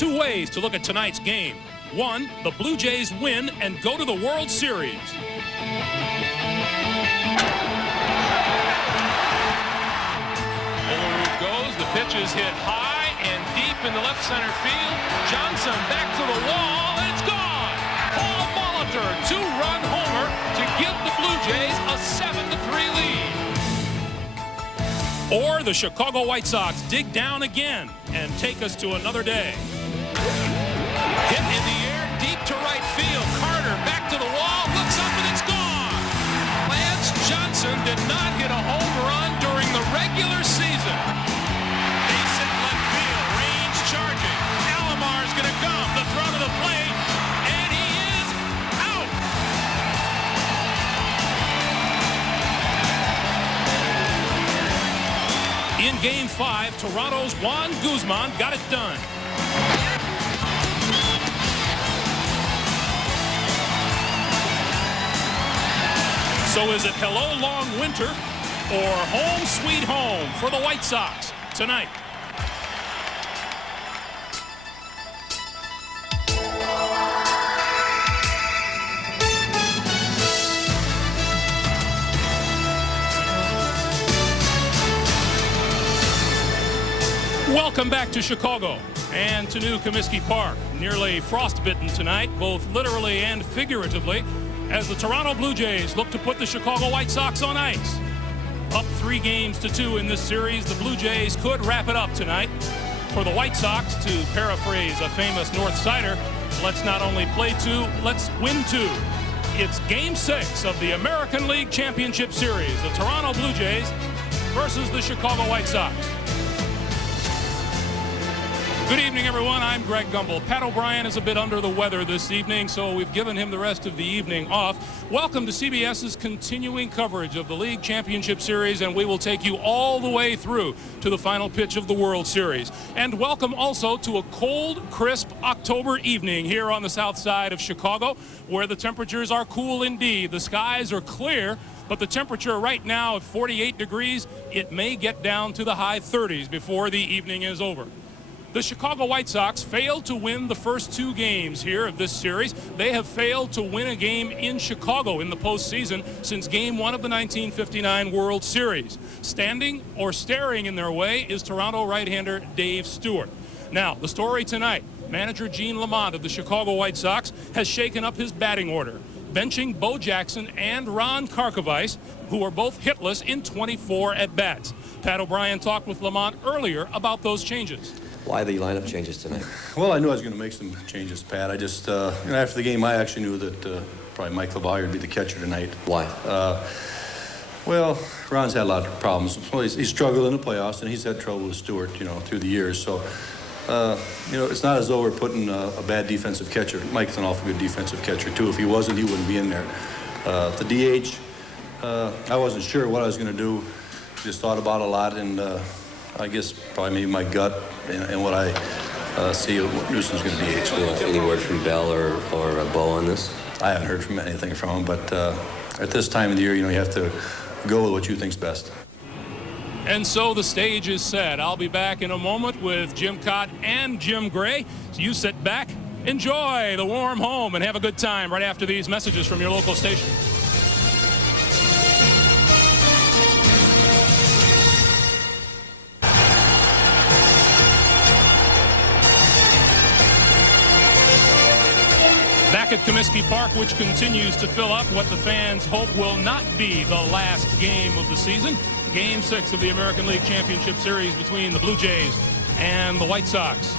Two ways to look at tonight's game. One, the Blue Jays win and go to the World Series. Olerud goes, the pitch is hit high and deep in the left center field. Johnson back to the wall, and it's gone. Paul Molitor, two-run homer to give the Blue Jays a 7-3 lead. Or the Chicago White Sox dig down again and take us to another day. Hit in the air, deep to right field. Carter back to the wall, looks up and it's gone. Lance Johnson did not hit a home run during the regular season. Base hit left field, range charging. Alomar's gonna come, the throw to the plate, and he is out. In Game 5, Toronto's Juan Guzman got it done. So is it hello long winter or home sweet home for the White Sox tonight? Welcome back to Chicago and to New Comiskey Park. Nearly frostbitten tonight, both literally and figuratively, as the Toronto Blue Jays look to put the Chicago White Sox on ice. Up 3-2 in this series, the Blue Jays could wrap it up tonight. For the White Sox, to paraphrase a famous North Sider, let's not only play two, let's win two. It's Game 6 of the American League Championship Series, the Toronto Blue Jays versus the Chicago White Sox. Good evening, everyone. I'm Greg Gumbel. Pat O'Brien is a bit under the weather this evening, so we've given him the rest of the evening off. Welcome to CBS's continuing coverage of the League Championship Series, and we will take you all the way through to the final pitch of the World Series. And welcome also to a cold, crisp October evening here on the south side of Chicago, where the temperatures are cool indeed. The skies are clear, but the temperature right now at 48 degrees, it may get down to the high 30s before the evening is over. The Chicago White Sox failed to win the first two games here of this series. They have failed to win a game in Chicago in the postseason since Game 1 of the 1959 World Series. Standing or staring in their way is Toronto right-hander Dave Stewart. Now, the story tonight, manager Gene Lamont of the Chicago White Sox has shaken up his batting order, benching Bo Jackson and Ron Karkovice, who are both hitless in 24 at-bats. Pat O'Brien talked with Lamont earlier about those changes. Why the lineup changes tonight? Well, I knew I was going to make some changes, Pat. I just, after the game, I actually knew that probably Mike LeVallier would be the catcher tonight. Why? Well, Ron's had a lot of problems. Well, he's struggled in the playoffs, and he's had trouble with Stewart, through the years. So, it's not as though we're putting a bad defensive catcher. Mike's an awful good defensive catcher, too. If he wasn't, he wouldn't be in there. The DH, I wasn't sure what I was going to do. Just thought about it a lot, and I guess probably maybe my gut and what I see Newsom's going to be. Any word from Bell or Bo on this? I haven't heard anything from him, but at this time of the year, you have to go with what you think's best. And so the stage is set. I'll be back in a moment with Jim Cott and Jim Gray. So you sit back, enjoy the warm home, and have a good time right after these messages from your local station. Back at Comiskey Park, which continues to fill up what the fans hope will not be the last game of the season. Game 6 of the American League Championship Series between the Blue Jays and the White Sox.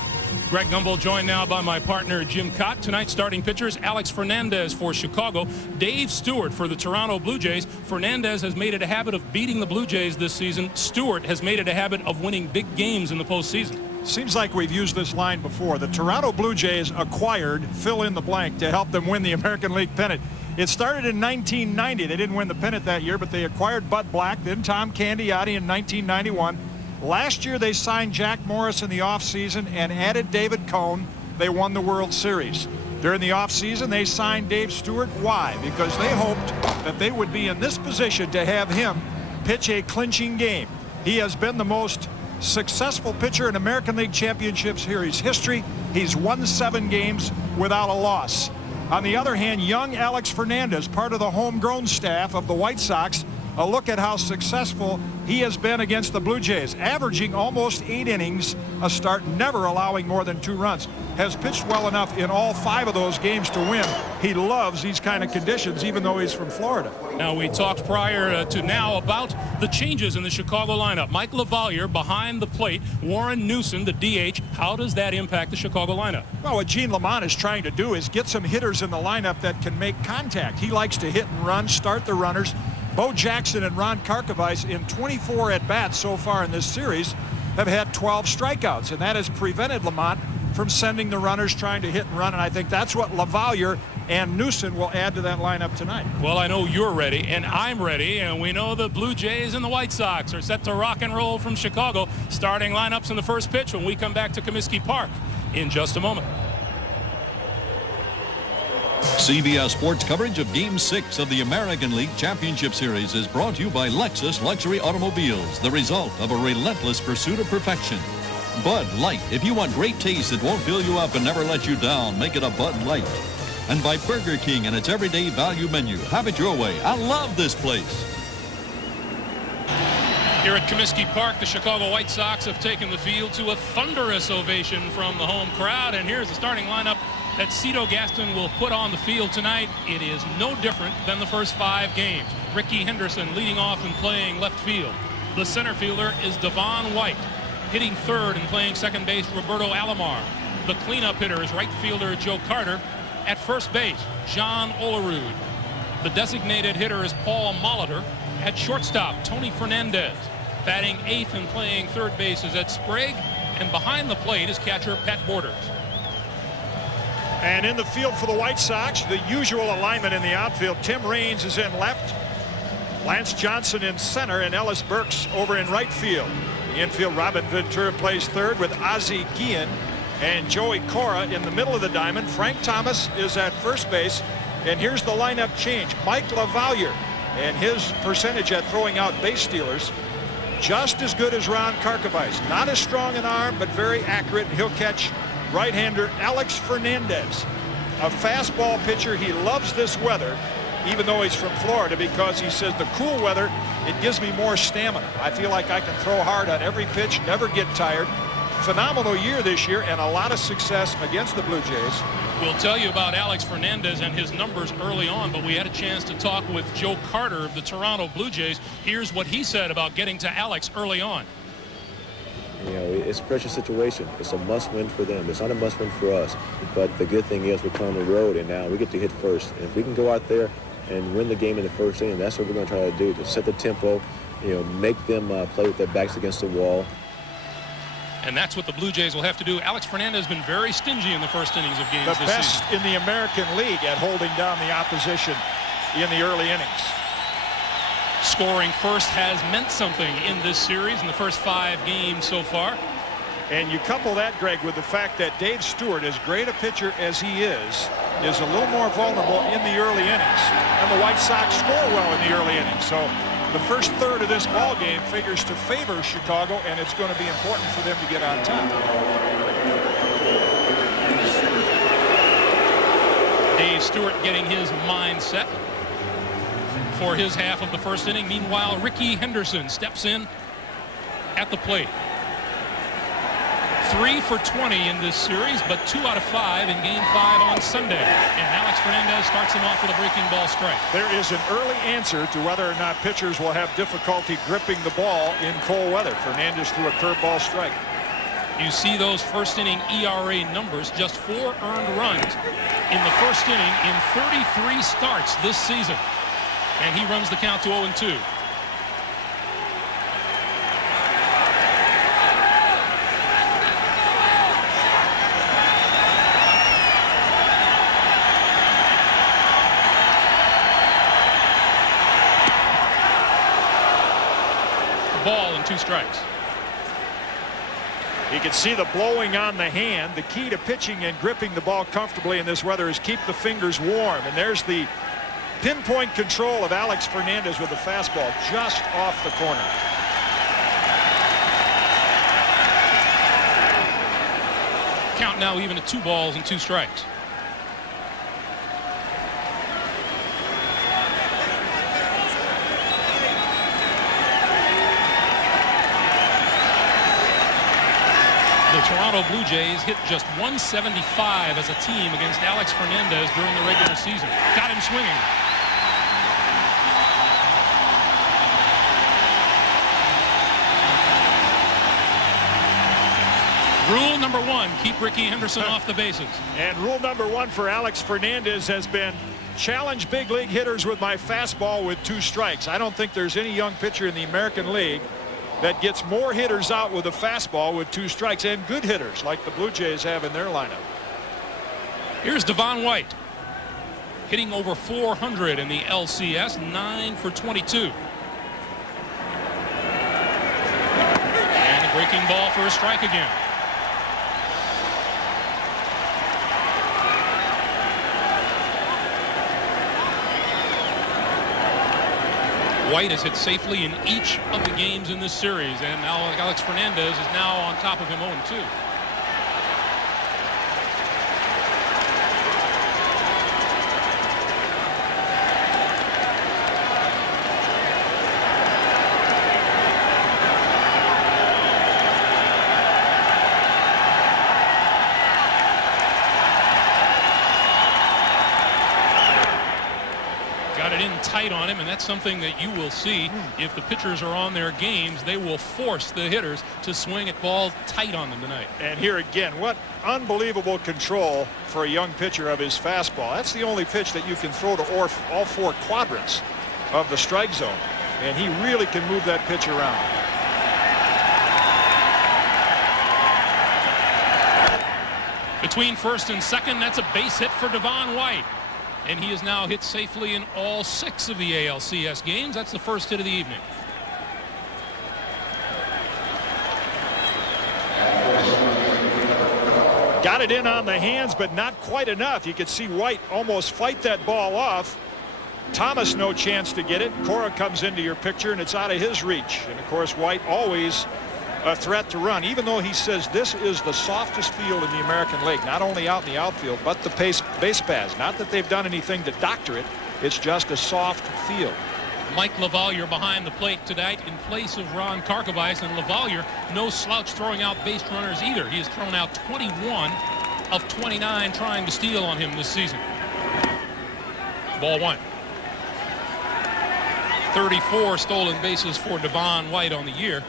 Greg Gumbel joined now by my partner Jim Cott. Tonight's starting pitchers, Alex Fernandez for Chicago, Dave Stewart for the Toronto Blue Jays. Fernandez has made it a habit of beating the Blue Jays this season. Stewart has made it a habit of winning big games in the postseason. Seems like we've used this line before. The Toronto Blue Jays acquired fill in the blank to help them win the American League pennant. It started in 1990. They didn't win the pennant that year, but they acquired Bud Black, then Tom Candiotti in 1991. Last year they signed Jack Morris in the offseason and added David Cohn. They won the World Series. During the offseason they signed Dave Stewart. Why? Because they hoped that they would be in this position to have him pitch a clinching game. He has been the most successful pitcher in American League Championship Series history. He's won 7 games without a loss. On the other hand, young Alex Fernandez, part of the homegrown staff of the White Sox, a look at how successful he has been against the Blue Jays, averaging almost 8 innings a start, never allowing more than 2 runs. Has pitched well enough in all 5 of those games to win. He loves these kind of conditions, even though he's from Florida. Now, we talked prior to now about the changes in the Chicago lineup. Mike LaValliere behind the plate, Warren Newson, the DH. How does that impact the Chicago lineup? Well, what Gene Lamont is trying to do is get some hitters in the lineup that can make contact. He likes to hit and run, start the runners. Bo Jackson and Ron Karkovice, in 24 at-bats so far in this series, have had 12 strikeouts, and that has prevented Lamont from sending the runners trying to hit and run, and I think that's what LaValliere and Newson will add to that lineup tonight. Well, I know you're ready, and I'm ready, and we know the Blue Jays and the White Sox are set to rock and roll from Chicago. Starting lineups in the first pitch when we come back to Comiskey Park in just a moment. CBS Sports coverage of Game 6 of the American League Championship Series is brought to you by Lexus Luxury Automobiles, the result of a relentless pursuit of perfection. Bud Light. If you want great taste that won't fill you up and never let you down, make it a Bud Light. And by Burger King and its everyday value menu. Have it your way. I love this place. Here at Comiskey Park, the Chicago White Sox have taken the field to a thunderous ovation from the home crowd. And here's the starting lineup that Cito Gaston will put on the field tonight. It is no different than the first 5 games. Ricky Henderson leading off and playing left field. The center fielder is Devon White. Hitting third and playing second base, Roberto Alomar. The cleanup hitter is right fielder Joe Carter. At first base, John Olerud. The designated hitter is Paul Molitor. At shortstop, Tony Fernandez. Batting 8th and playing third base is Ed Sprague. And behind the plate is catcher Pat Borders. And in the field for the White Sox, the usual alignment in the outfield. Tim Raines is in left, Lance Johnson in center, and Ellis Burks over in right field. The infield, Robin Ventura plays third with Ozzie Guillen and Joey Cora in the middle of the diamond. Frank Thomas is at first base. And here's the lineup change. Mike LaValliere and his percentage at throwing out base stealers, just as good as Ron Karkovice. Not as strong an arm, but very accurate. He'll catch right-hander Alex Fernandez, a fastball pitcher. He loves this weather, even though he's from Florida, because he says the cool weather, it gives me more stamina. I feel like I can throw hard on every pitch, never get tired. Phenomenal year this year and a lot of success against the Blue Jays. We'll tell you about Alex Fernandez and his numbers early on, but we had a chance to talk with Joe Carter of the Toronto Blue Jays. Here's what he said about getting to Alex early on. You know, it's a pressure situation. It's a must-win for them. It's not a must-win for us. But the good thing is we're on the road, and now we get to hit first. And if we can go out there and win the game in the first inning, that's what we're going to try to do, to set the tempo, you know, make them play with their backs against the wall. And that's what the Blue Jays will have to do. Alex Fernandez has been very stingy in the first innings of games this season. The best in the American League at holding down the opposition in the early innings. Scoring first has meant something in this series in the first 5 games so far. And you couple that, Greg, with the fact that Dave Stewart, as great a pitcher as he is a little more vulnerable in the early innings. And the White Sox score well in the early innings. So the first third of this ball game figures to favor Chicago, and it's going to be important for them to get on top. Dave Stewart getting his mind set for his half of the first inning. Meanwhile, Ricky Henderson steps in at the plate. 3 for 20 in this series, but 2 out of 5 in Game 5 on Sunday. And Alex Fernandez starts him off with a breaking ball strike. There is an early answer to whether or not pitchers will have difficulty gripping the ball in cold weather. Fernandez threw a curveball strike. You see those first inning ERA numbers, just 4 earned runs in the first inning in 33 starts this season. And he runs the count to 0-2. Ball and 2 strikes. You can see the blowing on the hand. The key to pitching and gripping the ball comfortably in this weather is keep the fingers warm. And there's the pinpoint control of Alex Fernandez with the fastball just off the corner. Count now even at 2 balls and 2 strikes. The Toronto Blue Jays hit just .175 as a team against Alex Fernandez during the regular season. Got him swinging. Rule number 1, keep Ricky Henderson off the bases. And rule number 1 for Alex Fernandez has been challenge big league hitters with my fastball with 2 strikes. I don't think there's any young pitcher in the American League that gets more hitters out with a fastball with 2 strikes, and good hitters like the Blue Jays have in their lineup. Here's Devon White, hitting over 400 in the LCS, 9 for 22. And a breaking ball for a strike again. White has hit safely in each of the games in this series, and now Alex Fernandez is now on top of him 0-2. Got it in tight on him, and that's something that you will see if the pitchers are on their games. They will force the hitters to swing at balls tight on them tonight. And here again, what unbelievable control for a young pitcher of his fastball. That's the only pitch that you can throw to all 4 quadrants of the strike zone, and he really can move that pitch around. Between first and second, that's a base hit for Devon White. And he has now hit safely in all 6 of the ALCS games. That's the first hit of the evening. Got it in on the hands, but not quite enough. You could see White almost fight that ball off. Thomas no chance to get it. Cora comes into your picture, and it's out of his reach. And of course, White always a threat to run, even though he says this is the softest field in the American League, not only out in the outfield, but the base paths. Not that they've done anything to doctor it. It's just a soft field. Mike LaValliere behind the plate tonight in place of Ron Karkovice, and LaValliere no slouch throwing out base runners either. He has thrown out 21 of 29 trying to steal on him this season. Ball 1. 34 stolen bases for Devon White on the year,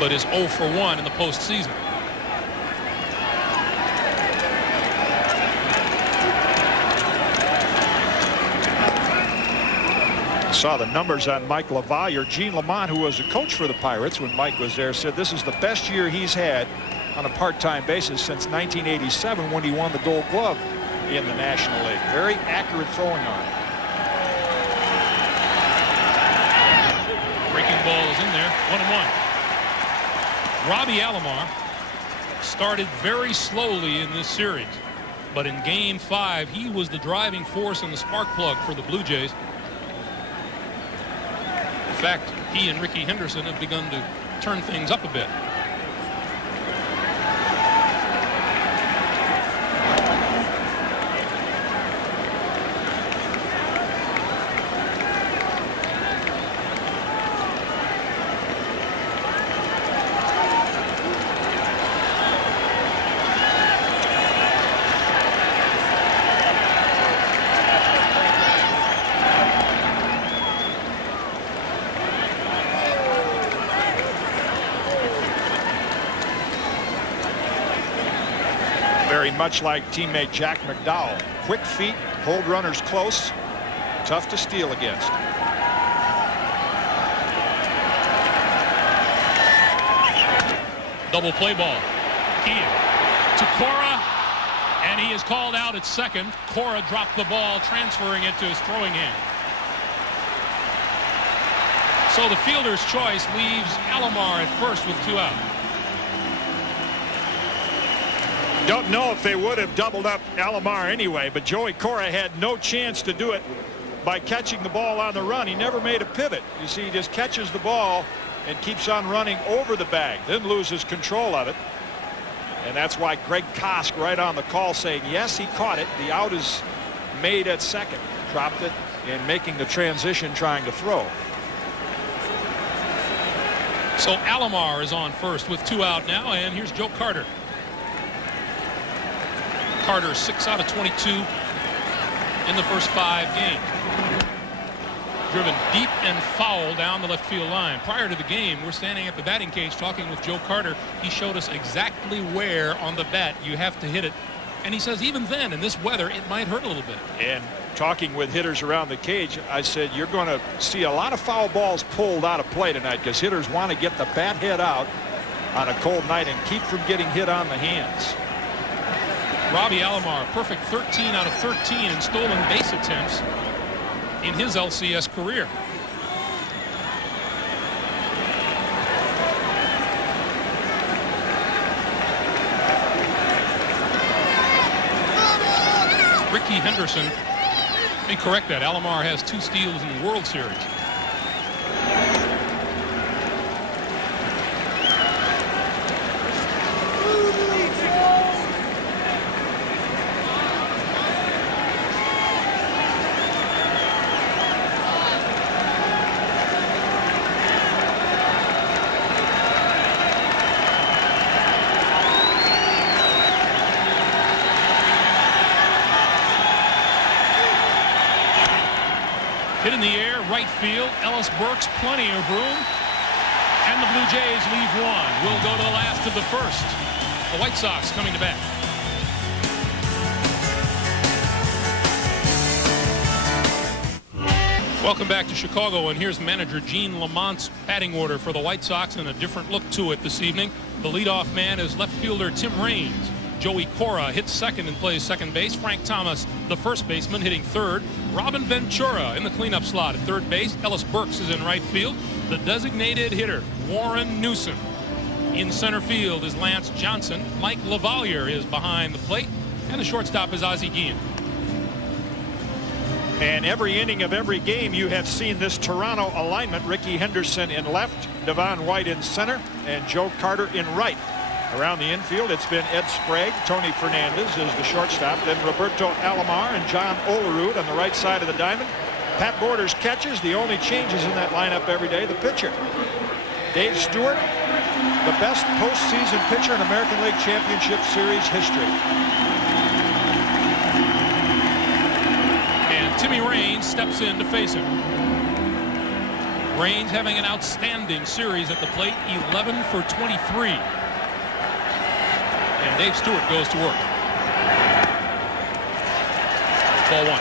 but is 0 for 1 in the postseason. Saw the numbers on Mike LaValliere. Gene Lamont, who was a coach for the Pirates when Mike was there, said this is the best year he's had on a part-time basis since 1987 when he won the Gold Glove in the National League. Very accurate throwing arm. Breaking ball is in there. 1-1. Robbie Alomar started very slowly in this series, but in Game 5 he was the driving force and the spark plug for the Blue Jays. In fact, he and Ricky Henderson have begun to turn things up a bit. Very much like teammate Jack McDowell. Quick feet, hold runners close, tough to steal against. Double play ball. Key to Cora, and he is called out at second. Cora dropped the ball, transferring it to his throwing hand. So the fielder's choice leaves Alomar at first with 2 out. Don't know if they would have doubled up Alomar anyway, but Joey Cora had no chance to do it by catching the ball on the run. He never made a pivot. You see, he just catches the ball and keeps on running over the bag, then loses control of it. And that's why Greg Kosk right on the call saying, yes, he caught it. The out is made at second. Dropped it and making the transition trying to throw. So Alomar is on first with 2 out now, and here's Joe Carter. Carter 6 out of 22 in the first 5 games. Driven deep and foul down the left field line. Prior to the game, we're standing at the batting cage talking with Joe Carter. He showed us exactly where on the bat you have to hit it. And he says even then, in this weather, it might hurt a little bit. And talking with hitters around the cage, I said, you're going to see a lot of foul balls pulled out of play tonight because hitters want to get the bat head out on a cold night and keep from getting hit on the hands. Robbie Alomar, perfect 13 out of 13 in stolen base attempts in his LCS career. Ricky Henderson, let me correct that. Alomar has 2 steals in the World Series. Hit in the air, right field. Ellis Burks, plenty of room. And the Blue Jays leave 1. We'll go to the last of the first. The White Sox coming to bat. Welcome back to Chicago, and here's manager Gene Lamont's batting order for the White Sox, and a different look to it this evening. The leadoff man is left fielder Tim Raines. Joey Cora hits second and plays second base. Frank Thomas, the first baseman, hitting third. Robin Ventura in the cleanup slot at third base. Ellis Burks is in right field. The designated hitter, Warren Newsom. In center field is Lance Johnson. Mike LaValliere is behind the plate. And the shortstop is Ozzie Guillen. And every inning of every game you have seen this Toronto alignment. Ricky Henderson in left, Devon White in center, and Joe Carter in right. Around the infield, it's been Ed Sprague. Tony Fernandez is the shortstop. Then Roberto Alomar and John Olerud on the right side of the diamond. Pat Borders catches. The only changes in that lineup every day, the pitcher. Dave Stewart, the best postseason pitcher in American League Championship Series history. And Timmy Raines steps in to face him. Raines having an outstanding series at the plate, 11 for 23. And Dave Stewart goes to work. Ball 1.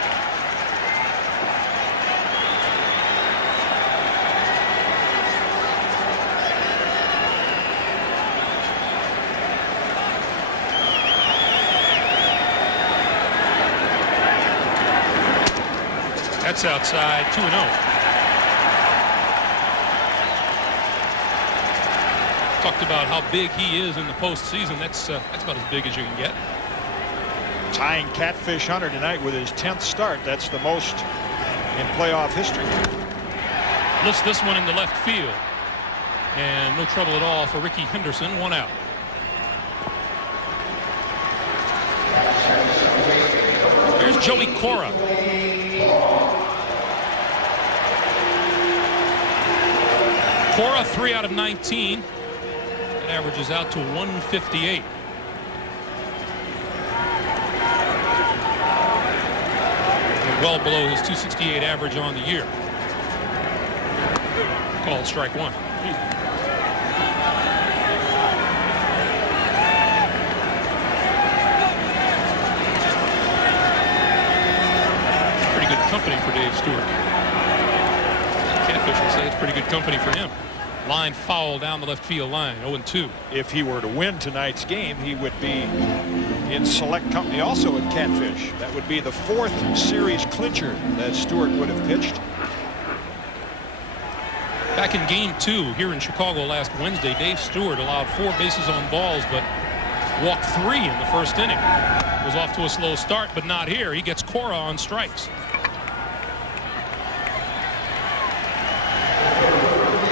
That's outside, 2-0. Talked about how big he is in the postseason. That's about as big as you can get. Tying Catfish Hunter tonight with his 10th start. That's the most in playoff history. Lifts this one into left field. And no trouble at all for Ricky Henderson. 1 out. Here's Joey Cora. Cora 3 out of 19. That averages out to 158. Well below his 268 average on the year. Called strike 1. Pretty good company for Dave Stewart. Catfish would say it's pretty good company for him. Line foul down the left field line, 0-2. If he were to win tonight's game, he would be in select company also at Catfish. That would be the 4th series clincher that Stewart would have pitched. Back in game 2 here in Chicago last Wednesday, Dave Stewart allowed 4 bases on balls, but walked 3 in the first inning. Was off to a slow start, but not here. He gets Cora on strikes.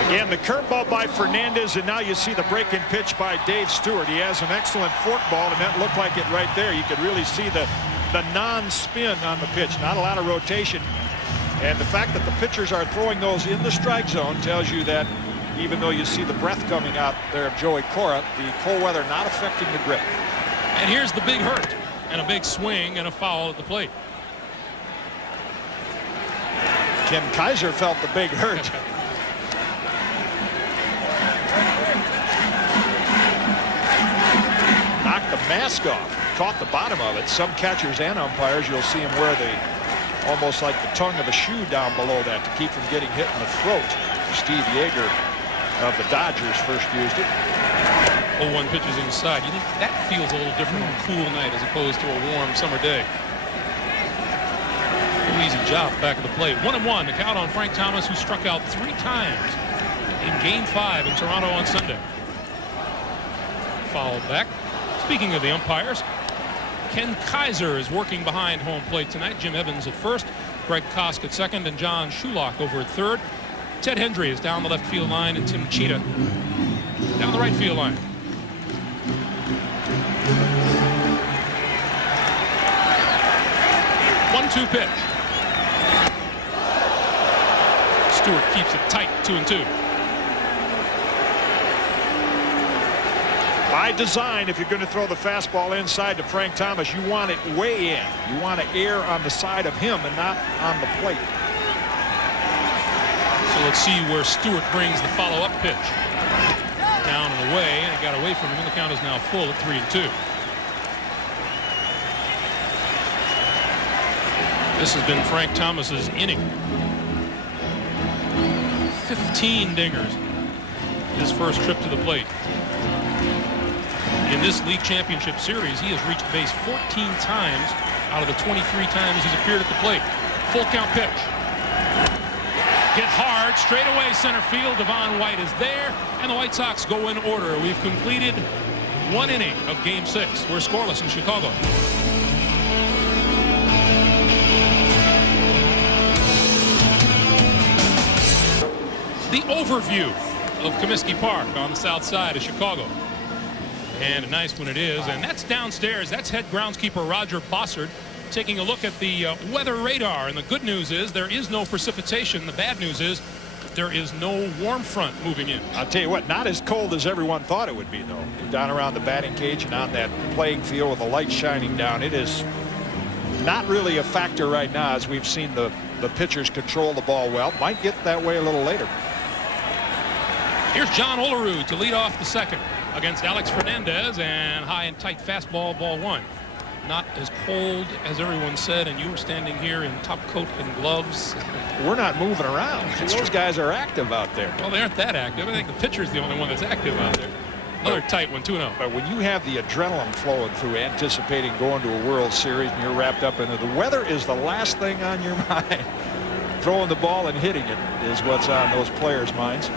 The And the curveball by Fernandez, and now you see the break-in pitch by Dave Stewart. He has an excellent fork ball, and that looked like it right there. You could really see the non-spin on the pitch, not a lot of rotation. And the fact that the pitchers are throwing those in the strike zone tells you that even though you see the breath coming out there of Joey Cora, the cold weather not affecting the grip. And here's the big hurt, and a big swing and a foul at the plate. Ken Kaiser felt the big hurt. Knocked the mask off, caught the bottom of it. Some catchers and umpires, you'll see them wear almost like the tongue of a shoe down below that to keep from getting hit in the throat. Steve Yeager of the Dodgers first used it. 0-1 pitches inside. You think that feels a little different on a cool night as opposed to a warm summer day. No easy job back at the plate. 1-1. The count on Frank Thomas, who struck out 3 times in Game 5 in Toronto on Sunday. Fouled back. Speaking of the umpires, Ken Kaiser is working behind home plate tonight. Jim Evans at first, Greg Kosk at second, and John Shulock over at third. Ted Hendry is down the left field line, and Tim Cheetah down the right field line. One-two pitch. Stewart keeps it tight, 2-2. By design, if you're going to throw the fastball inside to Frank Thomas, you want it way in. You want to err on the side of him and not on the plate. So let's see where Stewart brings the follow-up pitch. Down and away, and it got away from him, and the count is now full at 3-2. This has been Frank Thomas's inning. 15 dingers. His first trip to the plate. In this league championship series, he has reached base 14 times out of the 23 times he's appeared at the plate. Full count pitch. Hit hard, straight away center field. Devon White is there, and the White Sox go in order. We've completed 1 inning of Game 6. We're scoreless in Chicago. The overview of Comiskey Park on the south side of Chicago. And a nice one it is. And that's downstairs. That's head groundskeeper Roger Bossard taking a look at the weather radar. And the good news is there is no precipitation. The bad news is there is no warm front moving in. I'll tell you what, not as cold as everyone thought it would be, though. Down around the batting cage and on that playing field with the light shining down, it is not really a factor right now as we've seen the pitchers control the ball well. Might get that way a little later. Here's John Olerud to lead off the second against Alex Fernandez, and high and tight fastball, ball 1. Not as cold as everyone said, and you were standing here in top coat and gloves. We're not moving around. Those guys are active out there. Well, they aren't that active. I think the pitcher's the only one that's active out there. Another tight one, 2-0. But when you have the adrenaline flowing through anticipating going to a World Series and you're wrapped up in it, the weather is the last thing on your mind. Throwing the ball and hitting it is what's on those players' minds.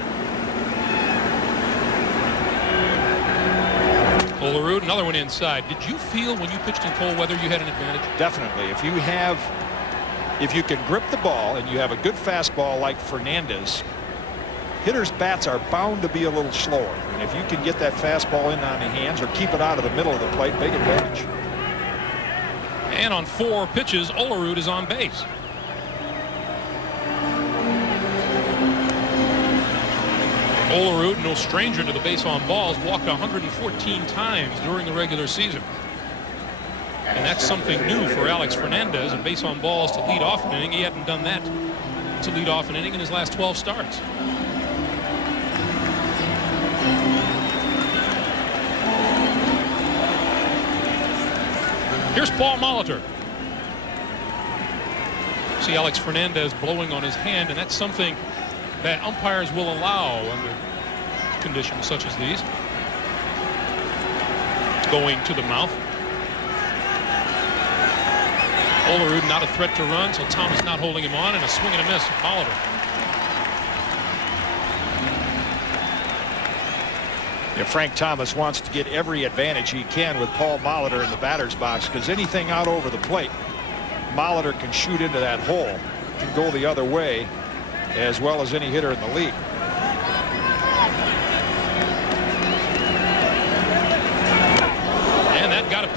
Olerud, another one inside. Did you feel when you pitched in cold weather you had an advantage? Definitely. If you can grip the ball and you have a good fastball like Fernandez, hitters' bats are bound to be a little slower. And if you can get that fastball in on the hands or keep it out of the middle of the plate, big advantage. And on 4 pitches, Olerud is on base. Olerud, no stranger to the base on balls, walked 114 times during the regular season. And that's something new for Alex Fernandez, and base on balls to lead off an inning. He hadn't done that to lead off an inning in his last 12 starts. Here's Paul Molitor. See Alex Fernandez blowing on his hand, and that's something that umpires will allow under conditions such as these. Going to the mouth. Olerud not a threat to run, so Thomas not holding him on, and a swing and a miss from Molitor. Yeah, Frank Thomas wants to get every advantage he can with Paul Molitor in the batter's box, because anything out over the plate, Molitor can shoot into that hole, can go the other way as well as any hitter in the league.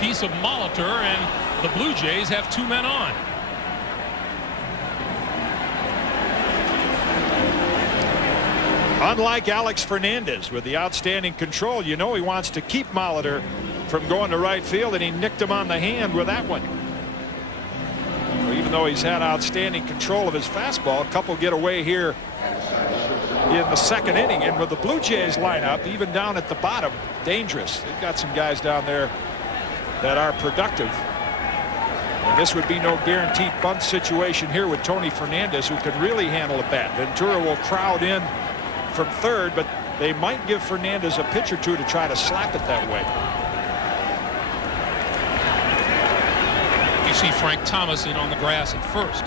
piece of Molitor, and the Blue Jays have 2 men on. Unlike Alex Fernandez with the outstanding control, you know he wants to keep Molitor from going to right field, and he nicked him on the hand with that one. Even though he's had outstanding control of his fastball, a couple get away here in the second inning. And with the Blue Jays lineup, even down at the bottom, dangerous. They've got some guys down there that are productive. And this would be no guaranteed bunt situation here with Tony Fernandez, who can really handle a bat. Ventura will crowd in from third, but they might give Fernandez a pitch or two to try to slap it that way. You see Frank Thomas in on the grass at first.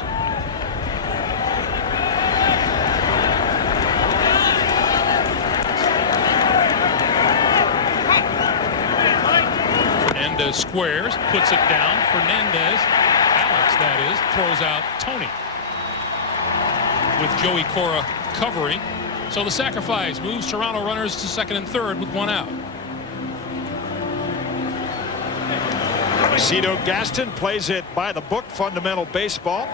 Fernandez squares, puts it down. Fernandez, Alex that is, throws out Tony. With Joey Cora covering. So the sacrifice moves Toronto runners to second and third with 1 out. Cito Gaston plays it by the book, fundamental baseball,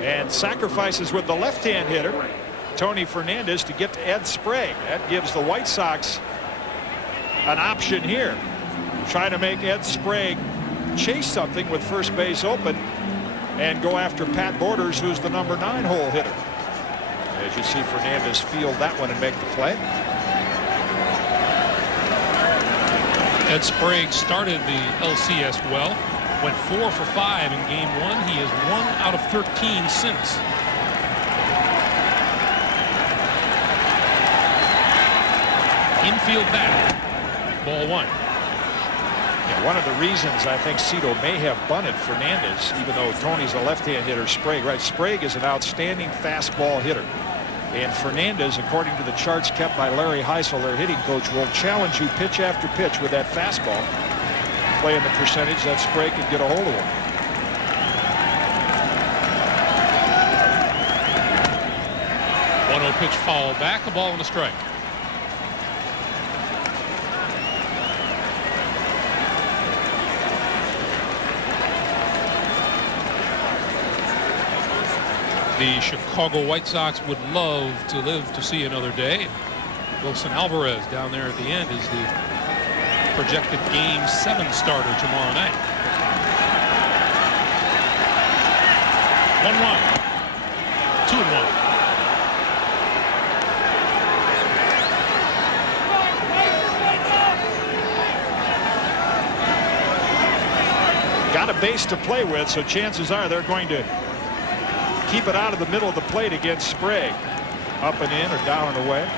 and sacrifices with the left-hand hitter Tony Fernandez to get to Ed Sprague. That gives the White Sox an option here. Try to make Ed Sprague chase something with first base open and go after Pat Borders, who's the number 9 hole hitter. As you see Fernandez field that one and make the play. Ed Sprague started the LCS well, went 4 for 5 in game 1. He is 1 out of 13 since. Infield back, ball 1. Yeah, one of the reasons I think Cito may have bunted Fernandez, even though Tony's a left-hand hitter, Sprague, right? Sprague is an outstanding fastball hitter. And Fernandez, according to the charts kept by Larry Heisel, their hitting coach, will challenge you pitch after pitch with that fastball. Playing the percentage that Sprague could get a hold of him. Pitch foul back, a ball and a strike. The Chicago White Sox would love to live to see another day. Wilson Alvarez down there at the end is the projected Game 7 starter tomorrow night. 1-1. 2-1. Got a base to play with, so chances are they're going to keep it out of the middle of the plate against Sprague. Up and in or down and away.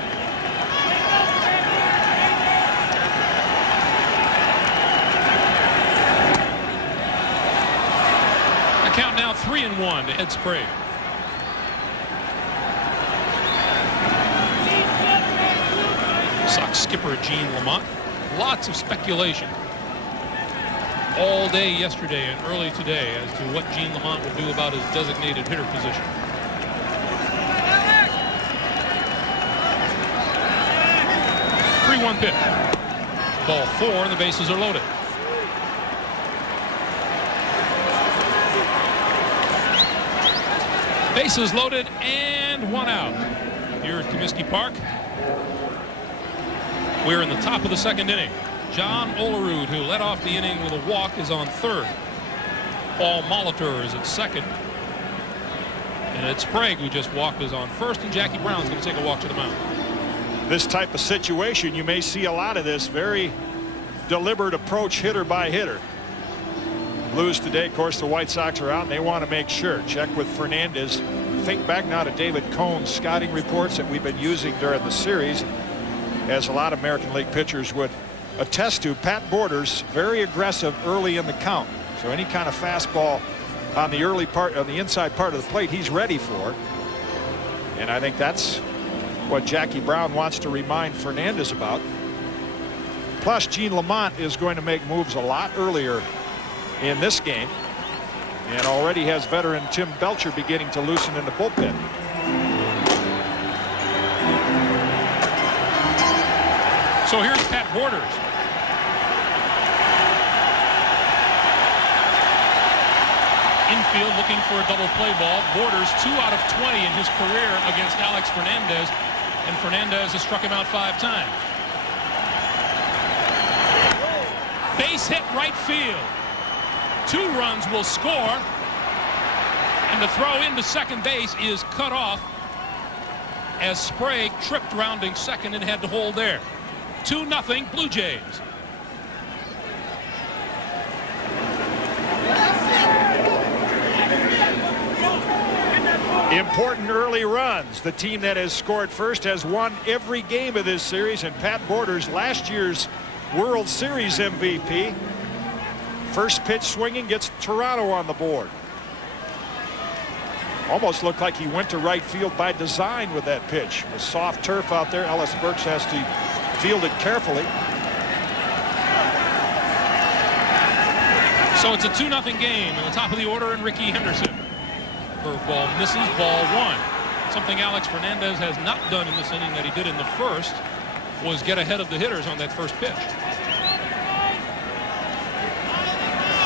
The count now 3-1 to Ed Sprague. Sox skipper Gene Lamont. Lots of speculation all day yesterday and early today as to what Gene Lamont would do about his designated hitter position. Three-one pitch. Ball 4 and the bases are loaded. Bases loaded and 1 out here at Comiskey Park. We're in the top of the second inning. John Olerud, who led off the inning with a walk, is on third. Paul Molitor is at second. And Ed Sprague, who just walked, is on first. And Jackie Brown's going to take a walk to the mound. This type of situation, you may see a lot of this. Very deliberate approach hitter by hitter. Blues today, of course, the White Sox are out, and they want to make sure. Check with Fernandez. Think back now to David Cohn's scouting reports that we've been using during the series. As a lot of American League pitchers would attest to, Pat Borders very aggressive early in the count. So any kind of fastball on the early part, on the inside part of the plate, he's ready for. And I think that's what Jackie Brown wants to remind Fernandez about. Plus, Gene Lamont is going to make moves a lot earlier in this game, and already has veteran Tim Belcher beginning to loosen in the bullpen. So here's Pat Borders. Infield looking for a double play ball. Borders 2 out of 20 in his career against Alex Fernandez, and Fernandez has struck him out 5 times. Base hit right field. 2 runs will score, and the throw into second base is cut off as Sprague tripped rounding second and had to hold there. 2-0 Blue Jays. Important early runs. The team that has scored first has won every game of this series, and Pat Borders, last year's World Series MVP, first pitch swinging, gets Toronto on the board. Almost looked like he went to right field by design with that pitch. The soft turf out there. Ellis Burks has to field it carefully. So it's a 2-0 game in the top of the order, and Ricky Henderson. Curveball misses, ball 1. Something Alex Fernandez has not done in this inning that he did in the first was get ahead of the hitters on that first pitch.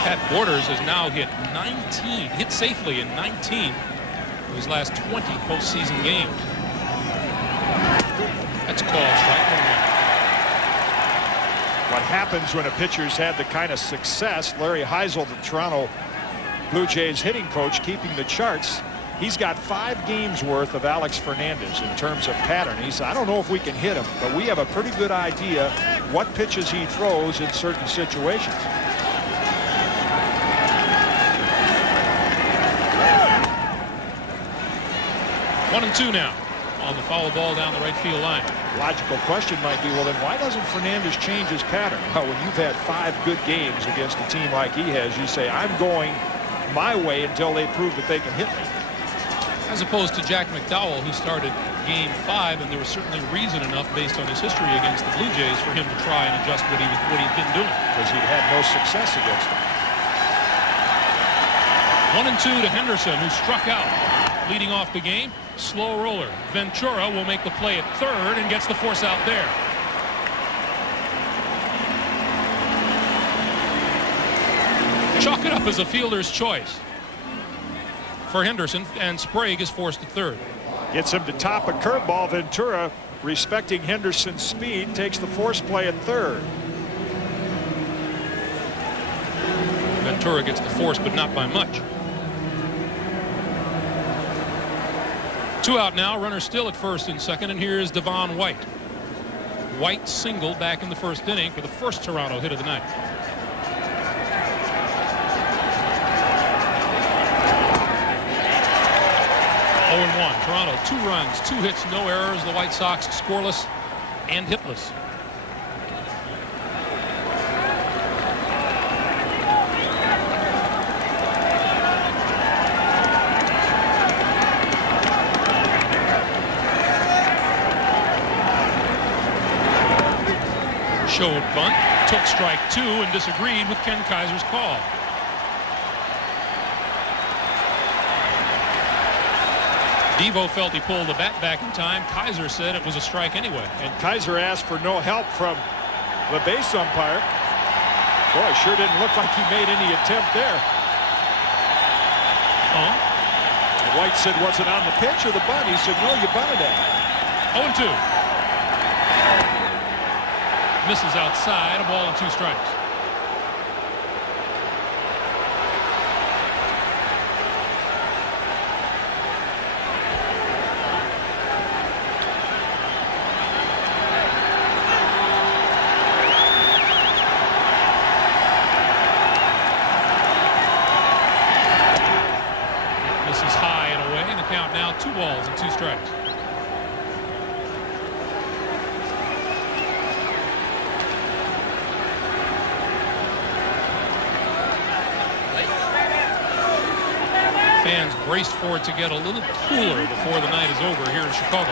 Pat Borders has now hit safely in 19 of his last 20 postseason games. That's called strike 1. What happens when a pitcher's had the kind of success, Larry Heisel, the Toronto Blue Jays hitting coach, keeping the charts, he's got 5 games worth of Alex Fernandez in terms of pattern. He said, I don't know if we can hit him, but we have a pretty good idea what pitches he throws in certain situations. One and 2 now on the foul ball down the right field line. Logical question might be, well, then why doesn't Fernandez change his pattern? Well, when you've had 5 good games against a team like he has, you say, I'm going my way until they prove that they can hit me. As opposed to Jack McDowell, who started game 5, and there was certainly reason enough based on his history against the Blue Jays for him to try and adjust what he'd been doing. Because he'd had no success against them. 1 and 2 to Henderson, who struck out. Leading off the game, slow roller. Ventura will make the play at third and gets the force out there. Chalk it up as a fielder's choice for Henderson, and Sprague is forced to third. Gets him to top a curveball. Ventura, respecting Henderson's speed, takes the force play at third. Ventura gets the force, but not by much. 2 out now, runner still at first and second, and here's Devon White. White singled back in the first inning for the first Toronto hit of the night. Oh and 1. Toronto, 2 runs, 2 hits, no errors. The White Sox scoreless and hitless. Showed bunt, took strike 2, and disagreed with Ken Kaiser's call. Devo felt he pulled the bat back in time. Kaiser said it was a strike anyway. And Kaiser asked for no help from the base umpire. Boy, sure didn't look like he made any attempt there. White said, was it on the pitch or the bunt? He said, no, you bunted it. 0 and 2. Misses outside, a ball and 2 strikes. Misses high and away, and the count now 2 balls and 2 strikes. Fans braced for it to get a little cooler before the night is over here in Chicago.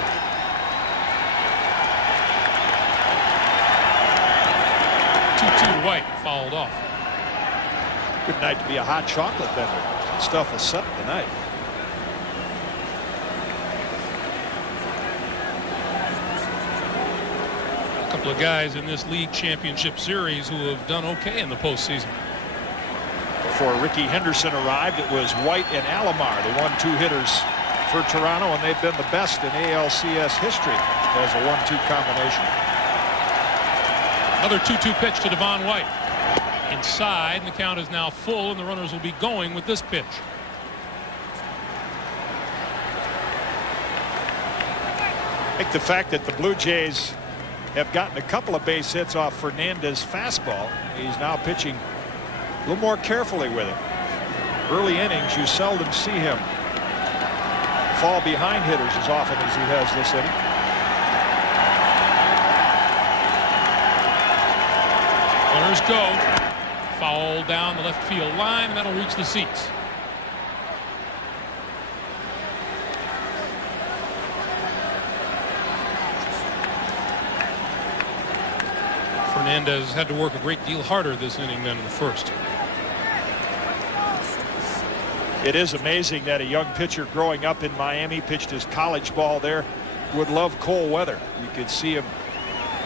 White fouled off. Good night to be a hot chocolate vendor. That stuff will set tonight. A couple of guys in this league championship series who have done okay in the postseason. Before Ricky Henderson arrived, it was White and Alomar, the 1-2 hitters for Toronto, and they've been the best in ALCS history as a 1-2 combination. Another 2-2 pitch to Devon White. Inside, and the count is now full, and the runners will be going with this pitch. I think the fact that the Blue Jays have gotten a couple of base hits off Fernandez's fastball, he's now pitching a little more carefully with it. Early innings, you seldom see him fall behind hitters as often as he has this inning. Runners go. Foul down the left field line, and that'll reach the seats. Fernandez had to work a great deal harder this inning than in the first. It is amazing that a young pitcher growing up in Miami, pitched his college ball there, would love cold weather. You could see him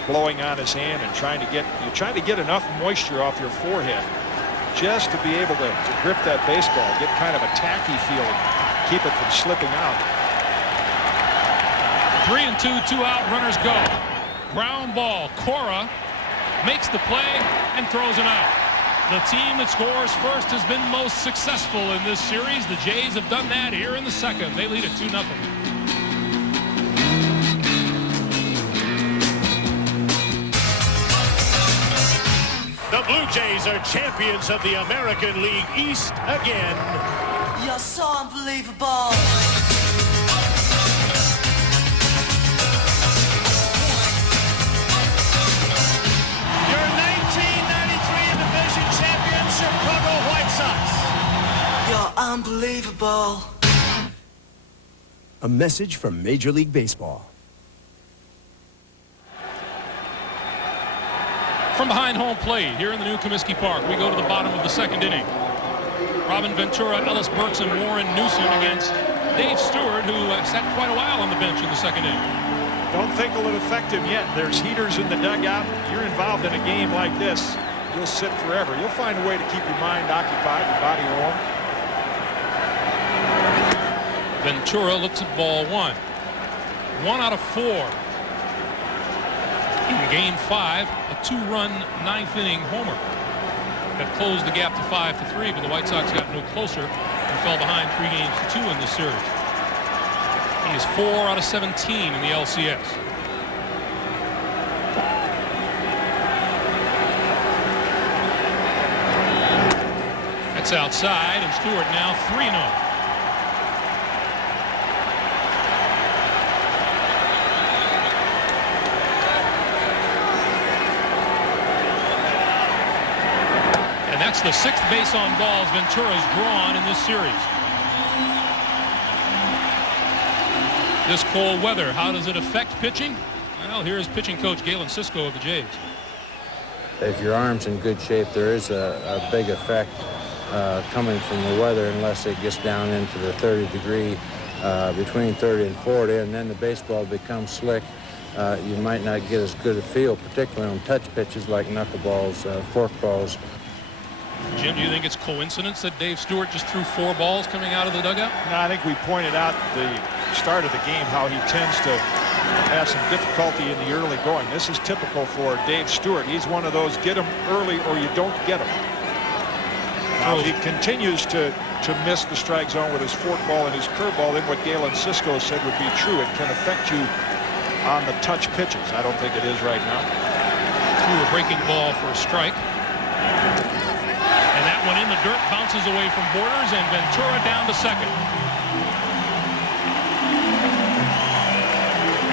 blowing on his hand and trying to get enough moisture off your forehead just to be able to grip that baseball, get kind of a tacky feeling, keep it from slipping out. 3-2, 2 out, runners go. Ground ball. Cora makes the play and throws him out. The team that scores first has been most successful in this series. The Jays have done that here in the second. They lead it 2-0. The Blue Jays are champions of the American League East again. You're so unbelievable. Your 1993 Division champion Chicago White Sox. You're unbelievable. A message from Major League Baseball. From behind home plate here in the new Comiskey Park, we go to the bottom of the second inning. Robin Ventura, Ellis Burks, and Warren Newsom against Dave Stewart, who sat quite a while on the bench in the second inning. Don't think it'll affect him yet. There's heaters in the dugout. You're involved in a game like this, you'll sit forever. You'll find a way to keep your mind occupied, your body warm. Ventura looks at ball one. 1 out of 4. In game 5, a 2-run 9th inning homer that closed the gap to 5-3, but the White Sox got no closer and fell behind 3-2 in this series. He is 4 out of 17 in the LCS. That's outside, and Stewart now 3-0. That's the 6th base on balls Ventura's drawn in this series. This cold weather, how does it affect pitching? Well, here's pitching coach Galen Cisco of the Jays. If your arm's in good shape, there is a big effect coming from the weather unless it gets down into the 30-degree, between 30 and 40, and then the baseball becomes slick. You might not get as good a feel, particularly on touch pitches like knuckleballs, forkballs. Jim, do you think it's coincidence that Dave Stewart just threw 4 balls coming out of the dugout? No, I think we pointed out at the start of the game how he tends to have some difficulty in the early going. This is typical for Dave Stewart. He's one of those get him early or you don't get him. Now, if he continues to miss the strike zone with his forkball and his curveball, then what Galen Cisco said would be true. It can affect you on the touch pitches. I don't think it is right now. Threw a breaking ball for a strike. And that one in the dirt, bounces away from Borders, and Ventura down to second.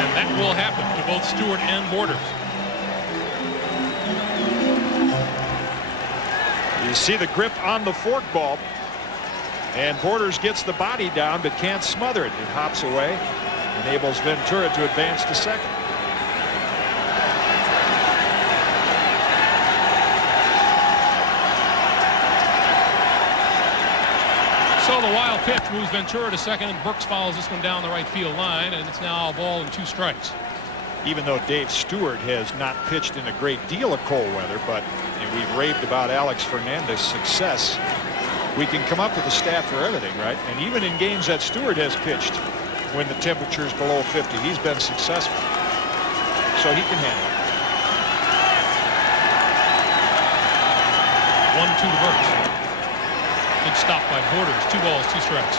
And that will happen to both Stewart and Borders. You see the grip on the forkball, and Borders gets the body down but can't smother it. It hops away, enables Ventura to advance to second. So the wild pitch moves Ventura to second, and Burks follows this one down the right field line, and it's now a ball and 2 strikes. Even though Dave Stewart has not pitched in a great deal of cold weather, but we've raved about Alex Fernandez's success We can come up with a stat for everything, right? And even in games that Stewart has pitched when the temperature's below 50, he's been successful. So he can handle it. 1-2 to Burks. Good stop by Borders. 2 balls, 2 strikes.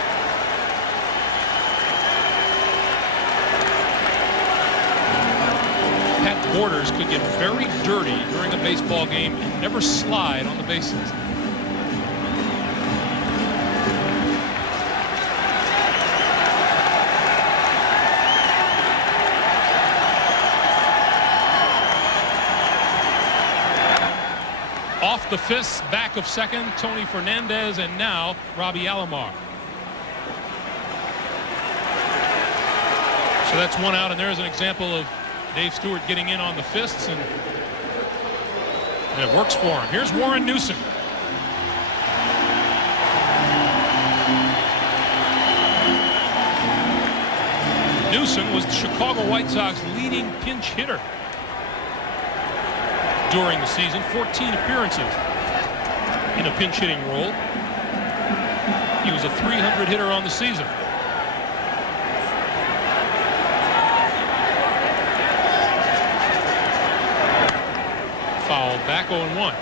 Pat Borders could get very dirty during a baseball game and never slide on the bases. Off the fists, back of second, Tony Fernandez, and now Robbie Alomar. So that's 1 out, and there's an example of Dave Stewart getting in on the fists, and it works for him. Here's Warren Newson. Newson was the Chicago White Sox leading pinch hitter during the season. 14 appearances in a pinch hitting role. He was a .300 hitter on the season. Fouled back, 0-1.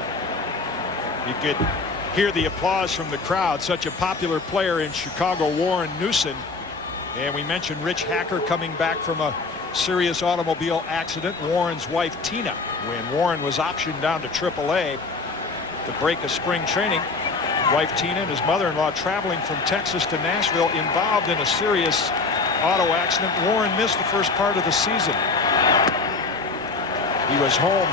You could hear the applause from the crowd. Such a popular player in Chicago, Warren Newson. And we mentioned Rich Hacker coming back from a serious automobile accident. Warren's wife Tina, when Warren was optioned down to AAA to break a spring training, wife Tina and his mother-in-law traveling from Texas to Nashville, involved in a serious auto accident. Warren missed the first part of the season. He was home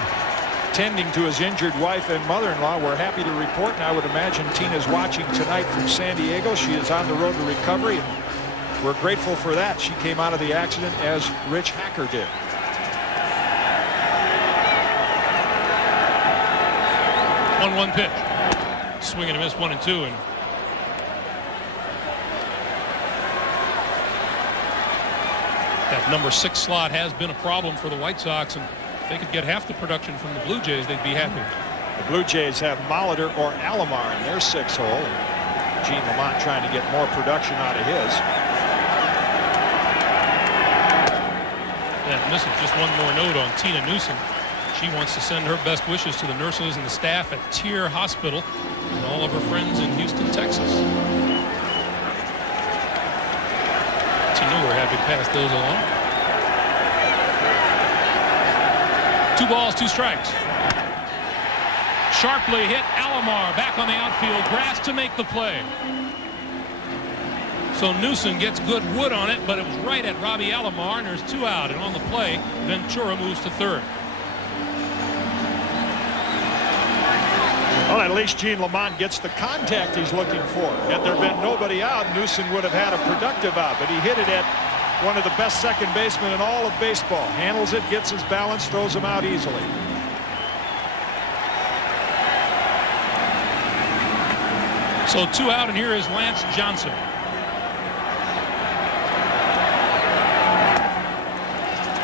tending to his injured wife and mother-in-law. We're happy to report, and I would imagine Tina's watching tonight from San Diego. She is on the road to recovery, and we're grateful for that. She came out of the accident as Rich Hacker did. One pitch. Swing and a miss, 1-2, and that number 6 slot has been a problem for the White Sox, and if they could get half the production from the Blue Jays, they'd be happy. The Blue Jays have Molitor or Alomar in their 6 hole. And Gene Lamont trying to get more production out of his. And this is just one more note on Tina Newson. She wants to send her best wishes to the nurses and the staff at Tier Hospital and all of her friends in Houston, Texas. Tina, we're happy to pass those along. 2 balls, 2 strikes. Sharply hit. Alomar back on the outfield grass to make the play. So Newson gets good wood on it, but it was right at Robbie Alomar, and there's 2 out. And on the play, Ventura moves to third. Well, at least Gene Lamont gets the contact he's looking for. Had there been nobody out, Newson would have had a productive out, but he hit it at one of the best second basemen in all of baseball. Handles it, gets his balance, throws him out easily. So 2 out, and here is Lance Johnson.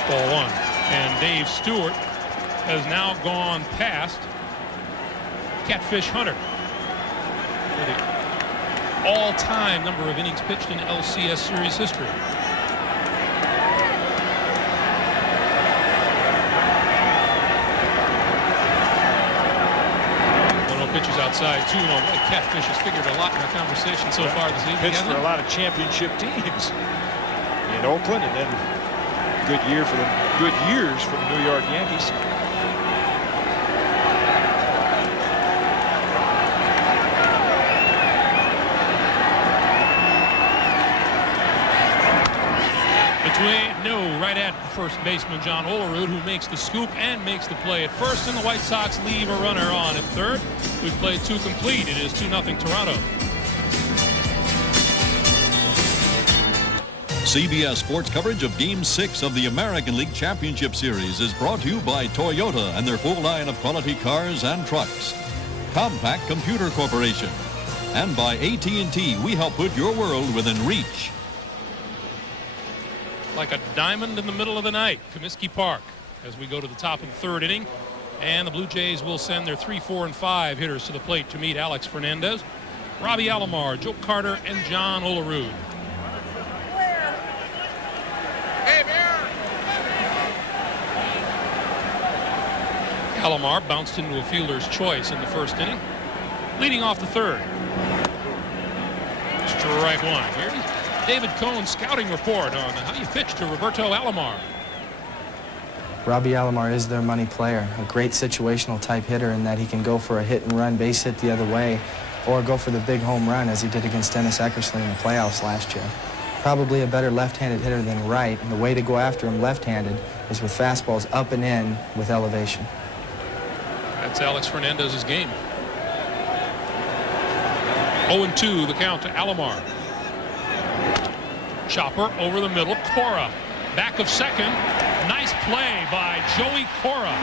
Ball 1. And Dave Stewart has now gone past Catfish Hunter for the all-time number of innings pitched in LCS series history. 1-0 pitches outside, 2-0. Catfish has figured a lot in our conversation so far this evening. Pitched for a lot of championship teams in Oakland, and then good years for the New York Yankees. Right at first baseman John Olerud, who makes the scoop and makes the play at first, and the White Sox leave a runner on at third. We've played 2 complete. It is 2-0 Toronto. CBS Sports coverage of Game 6 of the American League Championship Series is brought to you by Toyota and their full line of quality cars and trucks, Compact Computer Corporation, and by AT&T. We help put your world within reach. Like a diamond in the middle of the night, Comiskey Park, as we go to the top of the 3rd inning, and the Blue Jays will send their 3, 4, and 5 hitters to the plate to meet Alex Fernandez. Robbie Alomar, Joe Carter, and John Olerud. Alomar bounced into a fielder's choice in the first inning, leading off the third. Strike one. Here's David Cohn's scouting report on how you pitch to Roberto Alomar. Robbie Alomar is their money player, a great situational type hitter in that he can go for a hit and run base hit the other way or go for the big home run as he did against Dennis Eckersley in the playoffs last year. Probably a better left-handed hitter than right, and the way to go after him left-handed is with fastballs up and in with elevation. That's Alex Fernandez's game. 0-2 the count to Alomar. Chopper over the middle. Cora back of second. Nice play by Joey Cora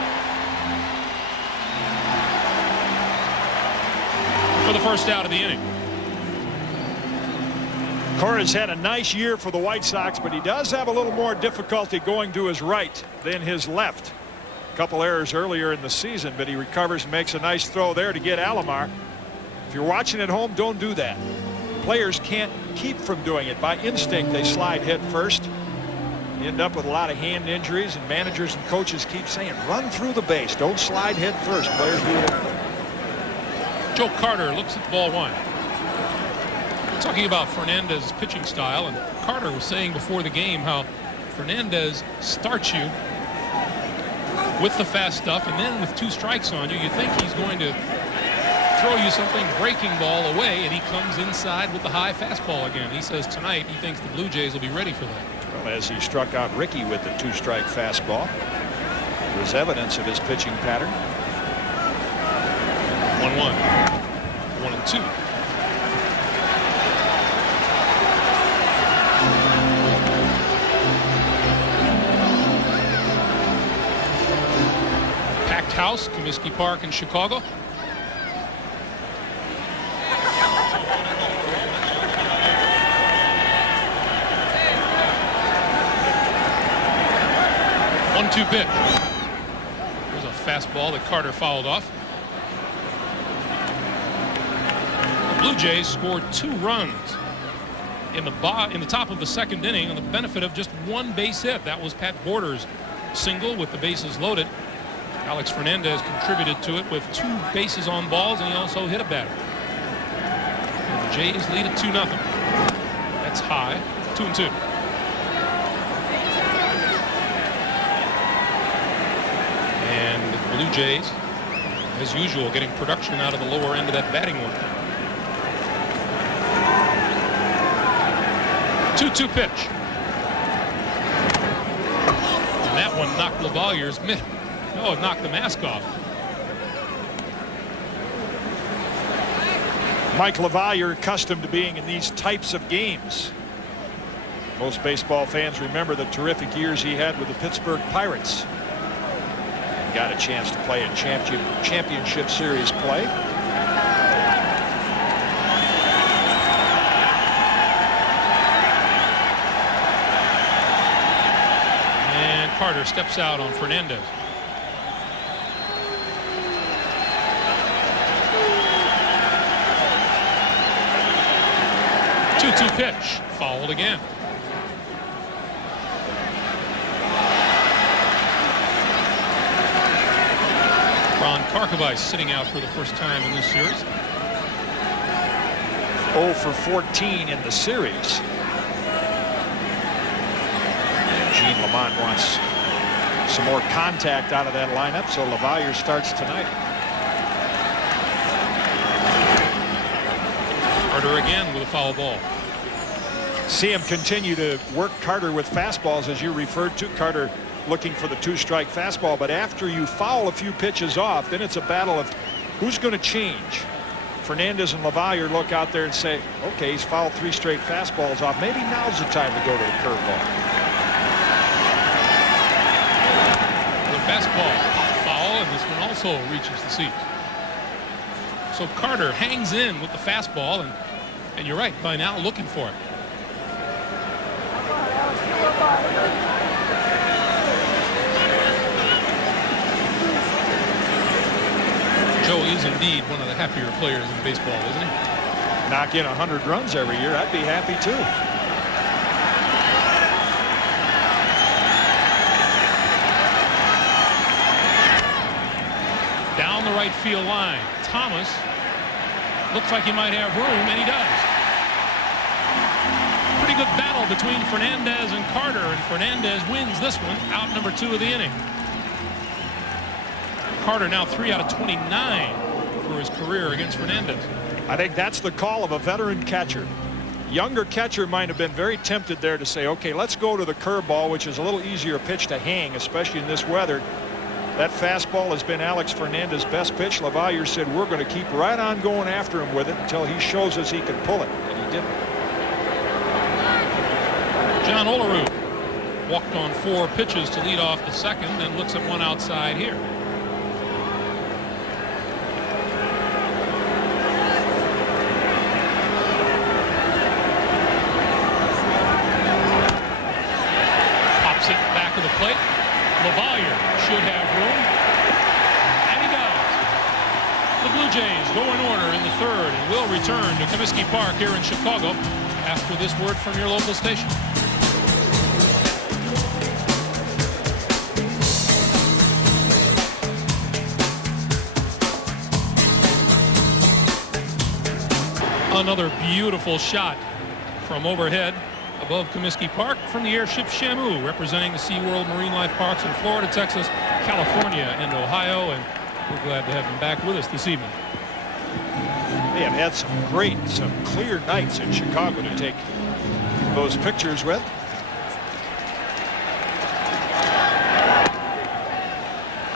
for the first out of the inning. Cora's had a nice year for the White Sox, but he does have a little more difficulty going to his right than his left. A couple errors earlier in the season, but he recovers and makes a nice throw there to get Alomar. If you're watching at home, don't do that. Players can't keep from doing it. By instinct, they slide head first. You end up with a lot of hand injuries, and managers and coaches keep saying, run through the base. Don't slide head first. Players do it. Joe Carter looks at ball one. Talking about Fernandez's pitching style, and Carter was saying before the game how Fernandez starts you with the fast stuff, and then with 2 strikes on you, you think he's going to throw you something breaking ball away, and he comes inside with the high fastball again. He says tonight he thinks the Blue Jays will be ready for that. Well, as he struck out Ricky with the 2-strike fastball, there's evidence of his pitching pattern. 1-1. 1-2. Packed house, Comiskey Park in Chicago. One-two pitch. There's a fastball that Carter fouled off. The Blue Jays scored 2 runs in the top of the second inning on the benefit of just 1 base hit. That was Pat Border's single with the bases loaded. Alex Fernandez contributed to it with 2 bases on balls, and he also hit a batter. And the Jays lead at 2-0. That's high. 2-2. Blue Jays, as usual, getting production out of the lower end of that batting order. 2-2 pitch. And that one knocked LaVallier's mitt. Oh, it knocked the mask off. Mike LaValliere, accustomed to being in these types of games. Most baseball fans remember the terrific years he had with the Pittsburgh Pirates. Got a chance to play in championship series play. And Carter steps out on Fernandez. Two-two pitch, fouled again. Ron Karkovice sitting out for the first time in this series. 0 for 14 in the series. Gene Lamont wants some more contact out of that lineup, so LaValliere starts tonight. Carter again with a foul ball. See him continue to work Carter with fastballs, as you referred to. Carter looking for the 2-strike fastball, but after you foul a few pitches off, then it's a battle of who's going to change. Fernandez and LaValliere look out there and say, okay, he's fouled 3 straight fastballs off. Maybe now's the time to go to the curveball. The fastball foul, and this one also reaches the seat. So Carter hangs in with the fastball, and you're right, by now looking for it. Joe is indeed one of the happier players in baseball, isn't he? knock in 100 runs every year, I'd be happy too. Down the right field line. Thomas looks like he might have room, and he does. Pretty good battle between Fernandez and Carter, and Fernandez wins this one, out number 2 of the inning. Carter now 3 out of 29 for his career against Fernandez. I think that's the call of a veteran catcher. Younger catcher might have been very tempted there to say, okay, let's go to the curveball, which is a little easier pitch to hang, especially in this weather. That fastball has been Alex Fernandez's best pitch. LaValliere said, we're going to keep right on going after him with it until he shows us he can pull it, and he didn't. John Olerud walked on 4 pitches to lead off the second and looks at one outside here. Pops it back of the plate. LaValliere should have room, and he does. The Blue Jays go in order in the third and will return to Comiskey Park here in Chicago after this word from your local station. Another beautiful shot from overhead above Comiskey Park from the airship Shamu, representing the SeaWorld Marine Life Parks in Florida, Texas, California, and Ohio. And we're glad to have him back with us this evening. They have had some clear nights in Chicago to take those pictures with.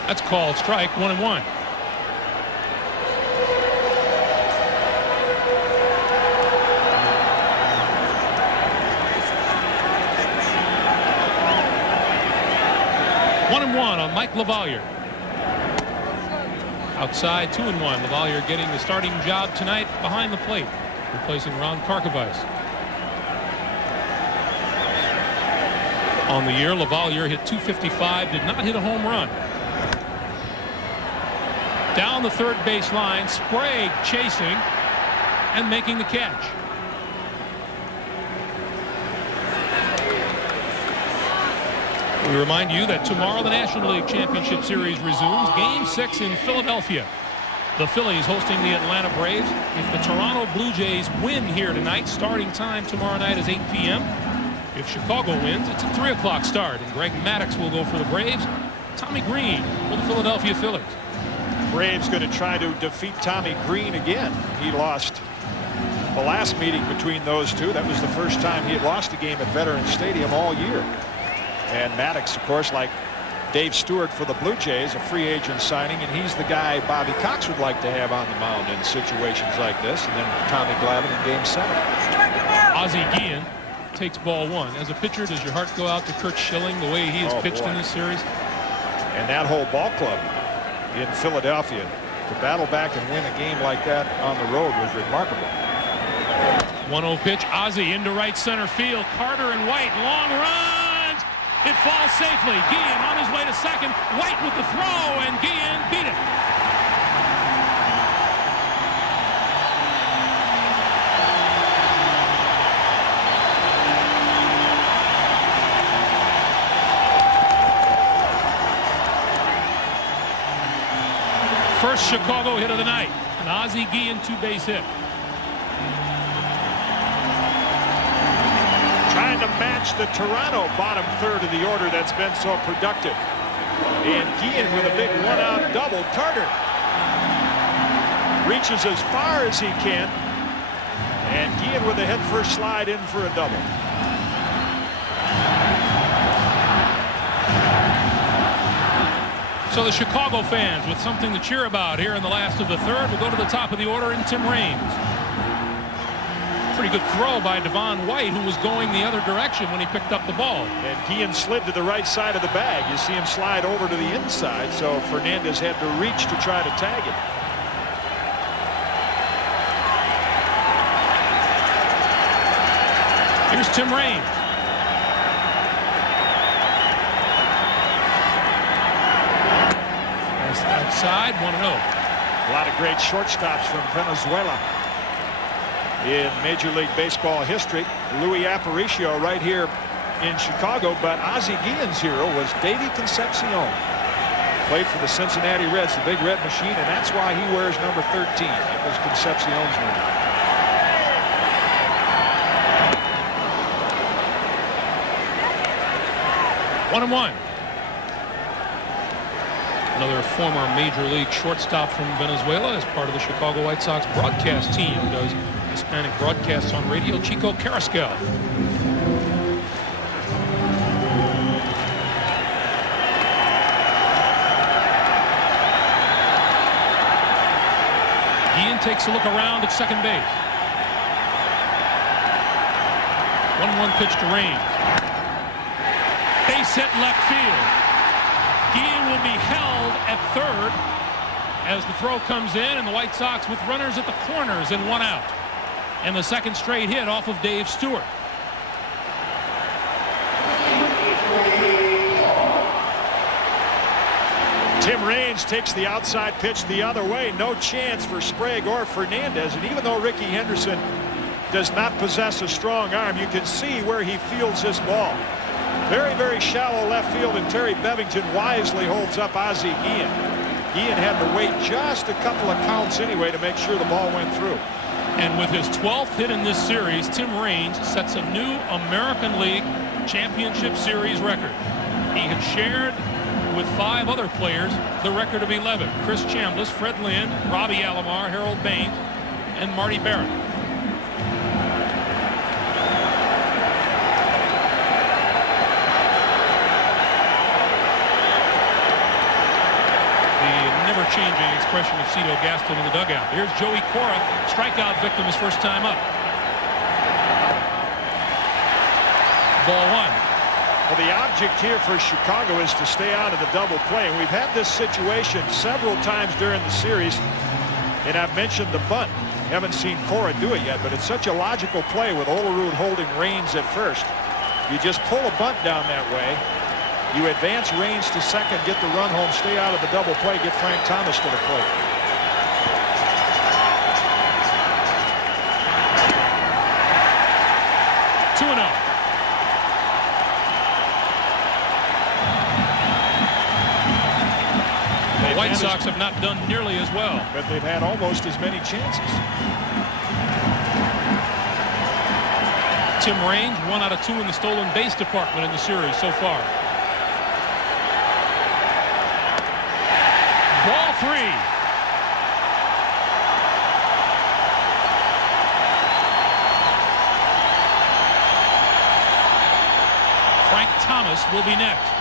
That's called strike 1-1. On Mike LaValliere. Outside 2-1. LaValliere getting the starting job tonight behind the plate, replacing Ron Karkovice. On the year, LaValliere hit .255, did not hit a home run. Down the third base line, Sprague chasing and making the catch. We remind you that tomorrow the National League Championship Series resumes. Game 6 in Philadelphia. The Phillies hosting the Atlanta Braves. If the Toronto Blue Jays win here tonight, starting time tomorrow night is 8 p.m. If Chicago wins, it's a 3 o'clock start. And Greg Maddux will go for the Braves. Tommy Green for the Philadelphia Phillies. Braves going to try to defeat Tommy Green again. He lost the last meeting between those two. That was the first time he had lost a game at Veterans Stadium all year. And Maddux, of course, like Dave Stewart for the Blue Jays, a free agent signing, and he's the guy Bobby Cox would like to have on the mound in situations like this. And then Tommy Glavine in Game 7. Ozzie Guillen takes ball 1. As a pitcher, does your heart go out to Curt Schilling the way he has pitched in this series? And that whole ball club in Philadelphia to battle back and win a game like that on the road was remarkable. 1-0 pitch. Ozzie into right center field. Carter and White, long runs. It falls safely. Guillen on his way to second. White with the throw, and Guillen beat it. First Chicago hit of the night. An Ozzie Guillen 2-base hit. Trying to match the Toronto bottom third of the order that's been so productive. And Guillen with a big one-out double. Carter reaches as far as he can. And Guillen with a head-first slide in for a double. So the Chicago fans with something to cheer about here in the last of the third will go to the top of the order in Tim Raines. Pretty good throw by Devon White, who was going the other direction when he picked up the ball. And Guillen slid to the right side of the bag. You see him slide over to the inside, so Fernandez had to reach to try to tag him. Here's Tim Raines. Outside, 1-0. A lot of great shortstops from Venezuela. in Major League Baseball history. Louis Aparicio right here in Chicago, but Ozzie Guillen's hero was Davey Concepcion. Played for the Cincinnati Reds, the Big Red Machine, and that's why he wears number 13. It was Concepcion's number. 1-1. Another former Major League shortstop from Venezuela as part of the Chicago White Sox broadcast team. Does Hispanic broadcasts on radio, Chico Carrasquel. Guillen takes a look around at second base. 1-1 pitch to Raines. Base hit left field. Guillen will be held at third as the throw comes in, and the White Sox with runners at the corners and 1 out. And the second straight hit off of Dave Stewart. Tim Raines takes the outside pitch the other way. No chance for Sprague or Fernandez. And even though Ricky Henderson does not possess a strong arm, you can see where he fields this ball. Very, very shallow left field, and Terry Bevington wisely holds up Ozzie Guillen. Guillen had to wait just a couple of counts anyway to make sure the ball went through. And with his 12th hit in this series, Tim Raines sets a new American League Championship Series record. He had shared with 5 other players the record of 11. Chris Chambliss, Fred Lynn, Robbie Alomar, Harold Baines, and Marty Barrett. Changing expression of Cito Gaston in the dugout. Here's Joey Cora, strikeout victim his first time up. Ball 1. Well, the object here for Chicago is to stay out of the double play. And we've had this situation several times during the series, and I've mentioned the bunt. Haven't seen Cora do it yet, but it's such a logical play with Olerud holding Raines at first. You just pull a bunt down that way. You advance Raines to second, get the run home, stay out of the double play, get Frank Thomas to the plate. The White Sox have not done nearly as well, but they've had almost as many chances. Tim Raines 1 out of 2 in the stolen base department in the series so far. Ball 3. Frank Thomas will be next.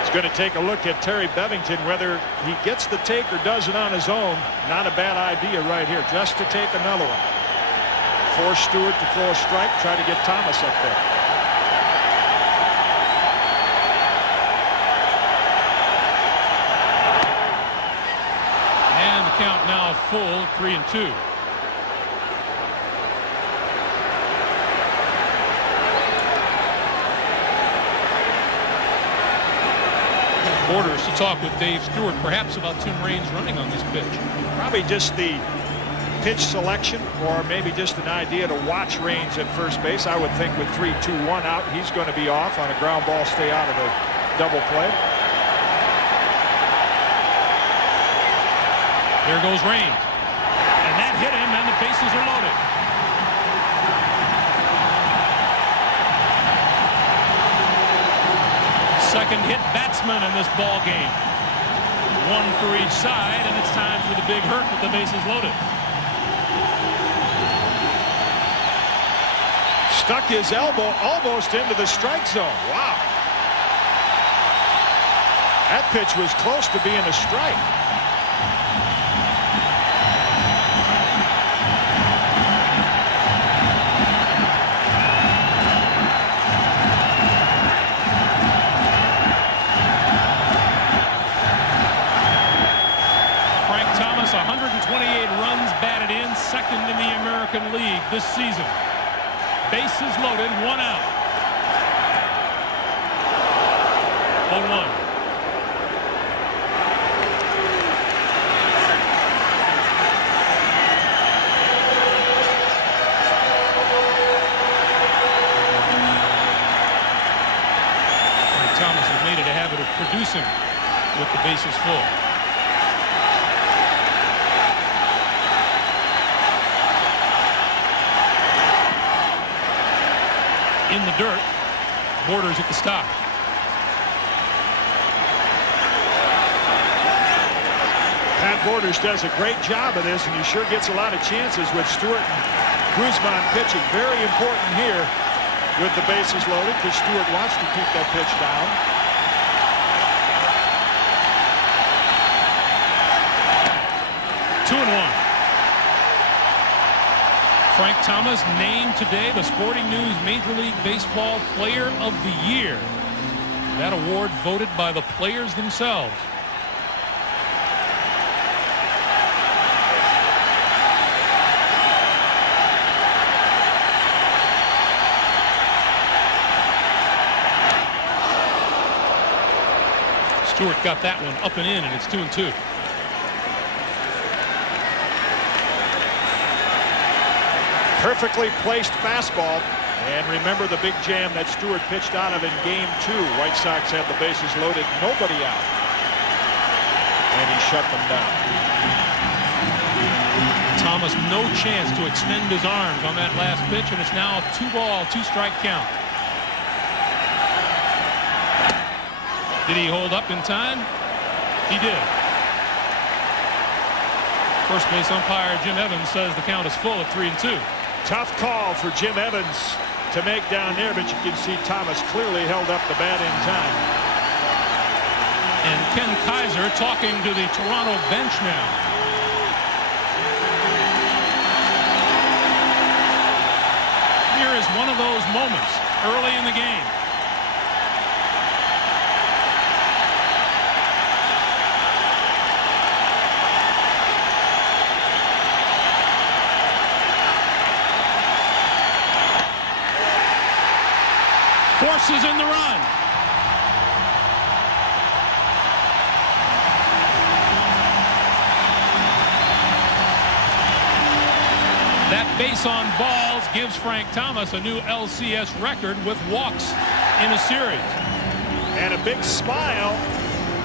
He's going to take a look at Terry Bevington, whether he gets the take or does it on his own. Not a bad idea right here, just to take another one. Force Stewart to throw a strike, try to get Thomas up there. And the count now full, 3-2. Borders to talk with Dave Stewart, perhaps about Tim Raines running on this pitch. Probably just the pitch selection, or maybe just an idea to watch Raines at first base. I would think with 3-2-1 out, he's going to be off on a ground ball, stay out of the double play. There goes Raines. And that hit him, and the bases are loaded. Second hit batsman in this ball game. 1 for each side, and it's time for the big hurt with the bases loaded. Stuck his elbow almost into the strike zone. Wow. That pitch was close to being a strike. Frank Thomas, 128 runs batted in, second in the American League this season. Bases loaded, 1 out. 0-1. Thomas has made it a habit of producing with the bases full. In the dirt, Borders at the stop. Pat Borders does a great job of this, and he sure gets a lot of chances with Stewart and Guzman pitching. Very important here with the bases loaded, because Stewart wants to keep that pitch down. Two and one. Frank Thomas named today the Sporting News Major League Baseball Player of the Year. That award voted by the players themselves. Stewart got that one up and in, and it's 2-2. Perfectly placed fastball. And remember the big jam that Stewart pitched out of in Game 2. White Sox had the bases loaded, nobody out. And he shut them down. Thomas no chance to extend his arms on that last pitch, and it's now a 2-ball, 2-strike count. Did he hold up in time? He did. First base umpire Jim Evans says the count is full at 3-2. Tough call for Jim Evans to make down there, but you can see Thomas clearly held up the bat in time. And Ken Kaiser talking to the Toronto bench now. Here is one of those moments early in the game. Forces in the run. That base on balls gives Frank Thomas a new LCS record with walks in a series. And a big smile.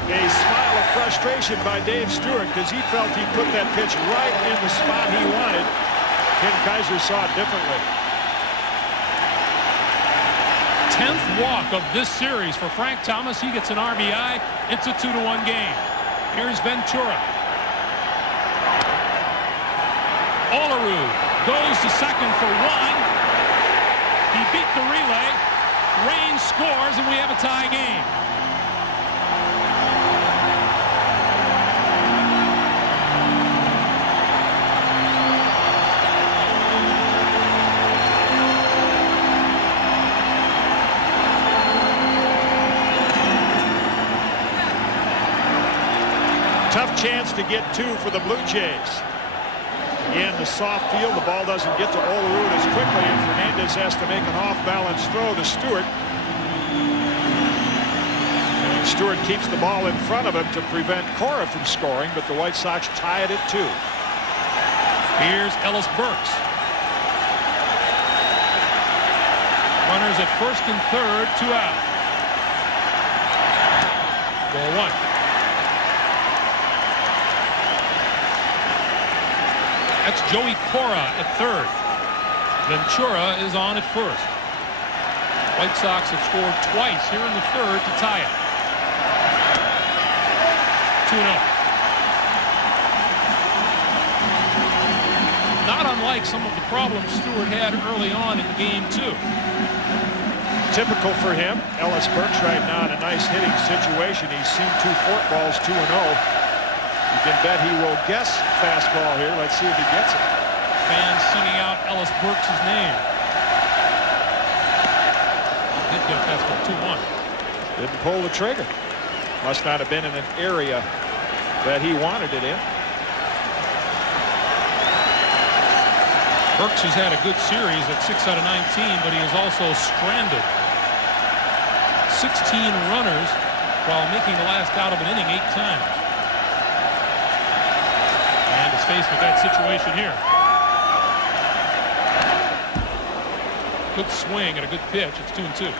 A smile of frustration by Dave Stewart, because he felt he put that pitch right in the spot he wanted. Ken Kaiser saw it differently. 10th walk of this series for Frank Thomas. He gets an RBI. It's a 2-1 game. Here's Ventura. Olerud goes to second for 1. He beat the relay. Rain scores, and we have a tie game. Tough chance to get 2 for the Blue Jays. In the soft field, the ball doesn't get to Olerud as quickly, and Fernandez has to make an off-balance throw to Stewart. And Stewart keeps the ball in front of him to prevent Cora from scoring, but the White Sox tie it at 2. Here's Ellis Burks. Runners at first and third, 2 out. Ball 1. That's Joey Cora at third. Ventura is on at first. White Sox have scored twice here in the third to tie it. 2-0. Not unlike some of the problems Stewart had early on in Game 2. Typical for him. Ellis Burks right now in a nice hitting situation. He's seen 2 forkballs, 2-0. You can bet he will guess fastball here. Let's see if he gets it. Fans singing out Ellis Burks' name. He did get a fastball, 2-1. Didn't pull the trigger. Must not have been in an area that he wanted it in. Burks has had a good series at 6 out of 19, but he is also stranded. 16 runners while making the last out of an inning 8 times. And is faced with that situation here. Good swing and a good pitch. It's 2-2.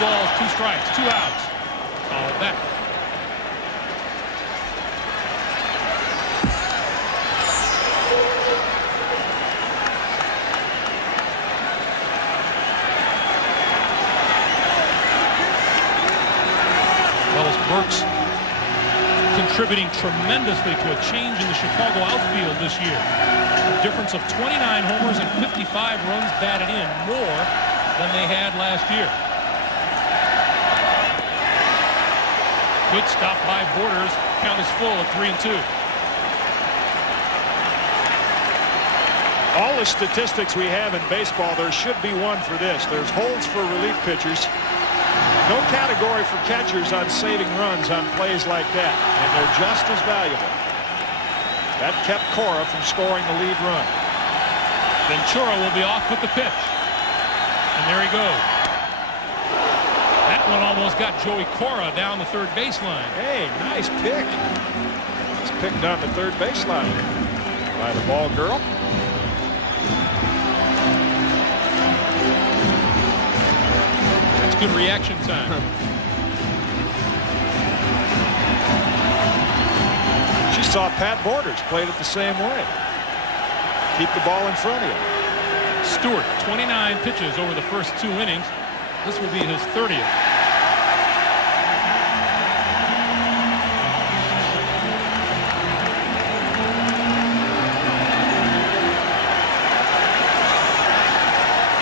Balls, 2 strikes, 2 outs. Followed back. Well, as Burks contributing tremendously to a change in the Chicago outfield this year. A difference of 29 homers and 55 runs batted in, more than they had last year. Good stop by Borders. Count is full at 3-2. All the statistics we have in baseball, there should be one for this. There's holds for relief pitchers. No category for catchers on saving runs on plays like that. And they're just as valuable. That kept Cora from scoring the lead run. Ventura will be off with the pitch. And there he goes. That one almost got Joey Cora down the third baseline. Hey, nice pick. It's picked down the third baseline by the ball girl. That's good reaction time. She saw Pat Borders played it the same way. Keep the ball in front of you. Stewart, 29 pitches over the first 2 innings. This will be his 30th.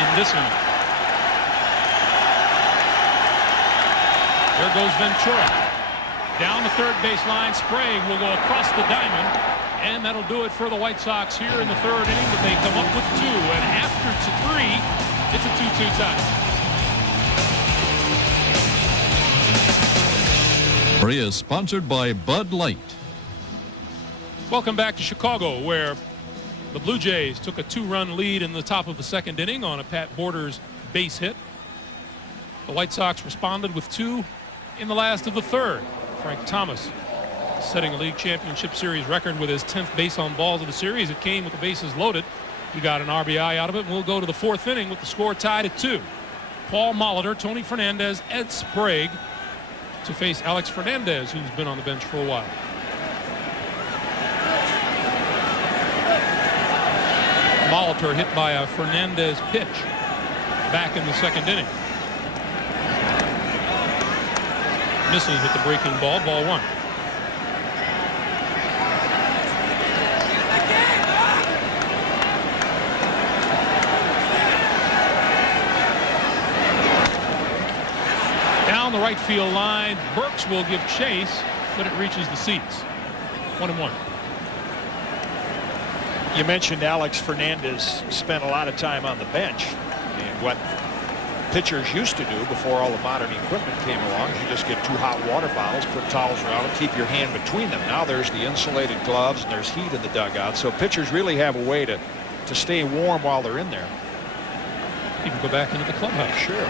In this inning. There goes Ventura. Down the third baseline. Sprague will go across the diamond. And that'll do it for the White Sox here in the 3rd inning. But they come up with 2. And after 3, it's a 2-2 tie. Is sponsored by Bud Light. Welcome back to Chicago, where the Blue Jays took a 2-run lead in the top of the 2nd inning on a Pat Borders base hit. The White Sox responded with 2 in the last of the 3rd. Frank Thomas setting a league championship series record with his 10th base on balls of the series. It came with the bases loaded. He got an RBI out of it, and we'll go to the 4th inning with the score tied at 2. Paul Molitor, Tony Fernandez, Ed Sprague to face Alex Fernandez, who's been on the bench for a while. Molitor hit by a Fernandez pitch back in the 2nd inning. Misses with the breaking ball, ball 1. Down the right field line, Burks will give chase, but it reaches the seats. 1-1. You mentioned Alex Fernandez spent a lot of time on the bench. And what pitchers used to do before all the modern equipment came along is you just get 2 hot water bottles, put towels around them, keep your hand between them. Now there's the insulated gloves and there's heat in the dugout. So pitchers really have a way to stay warm while they're in there. You can go back into the clubhouse. Sure.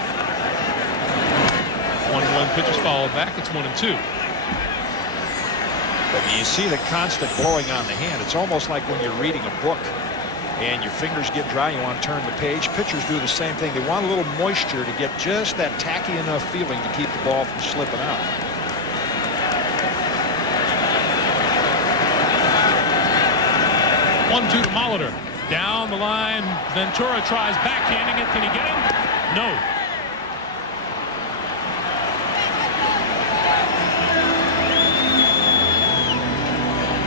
1-1 pitches followed back. It's 1-2. But you see the constant blowing on the hand. It's almost like when you're reading a book and your fingers get dry, you want to turn the page. Pitchers do the same thing. They want a little moisture to get just that tacky enough feeling to keep the ball from slipping out. One-two to Molitor. Down the line, Ventura tries backhanding it. Can he get him? No.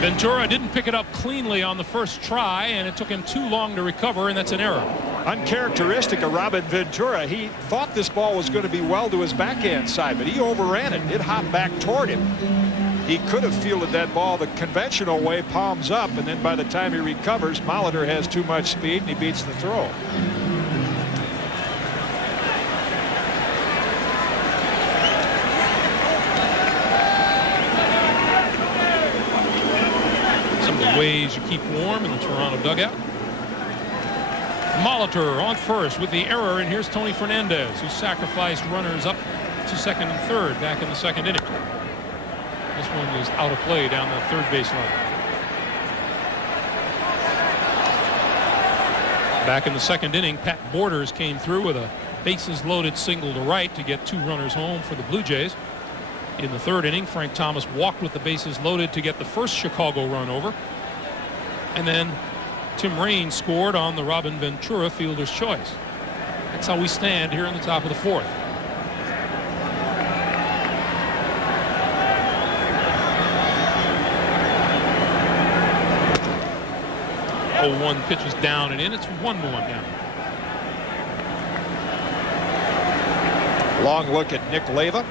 Ventura didn't pick it up cleanly on the first try, and it took him too long to recover, and that's an error. Uncharacteristic of Robin Ventura. He thought this ball was going to be well to his backhand side, but he overran it. It hopped back toward him. He could have fielded that ball the conventional way, palms up, and then by the time he recovers, Molitor has too much speed and he beats the throw. Some of the ways you keep warm in the Toronto dugout. Molitor on first with the error, and here's Tony Fernandez, who sacrificed runners up to second and third back in the second inning. This one is out of play down the third base line. Back in the second inning, Pat Borders came through with a bases loaded single to right to get 2 runners home for the Blue Jays. In the third inning, Frank Thomas walked with the bases loaded to get the first Chicago run over. And then Tim Raines scored on the Robin Ventura fielder's choice. That's how we stand here in the top of the fourth. 0-1 pitches down and in. It's 1-1 now. Long look at Nick Leyva.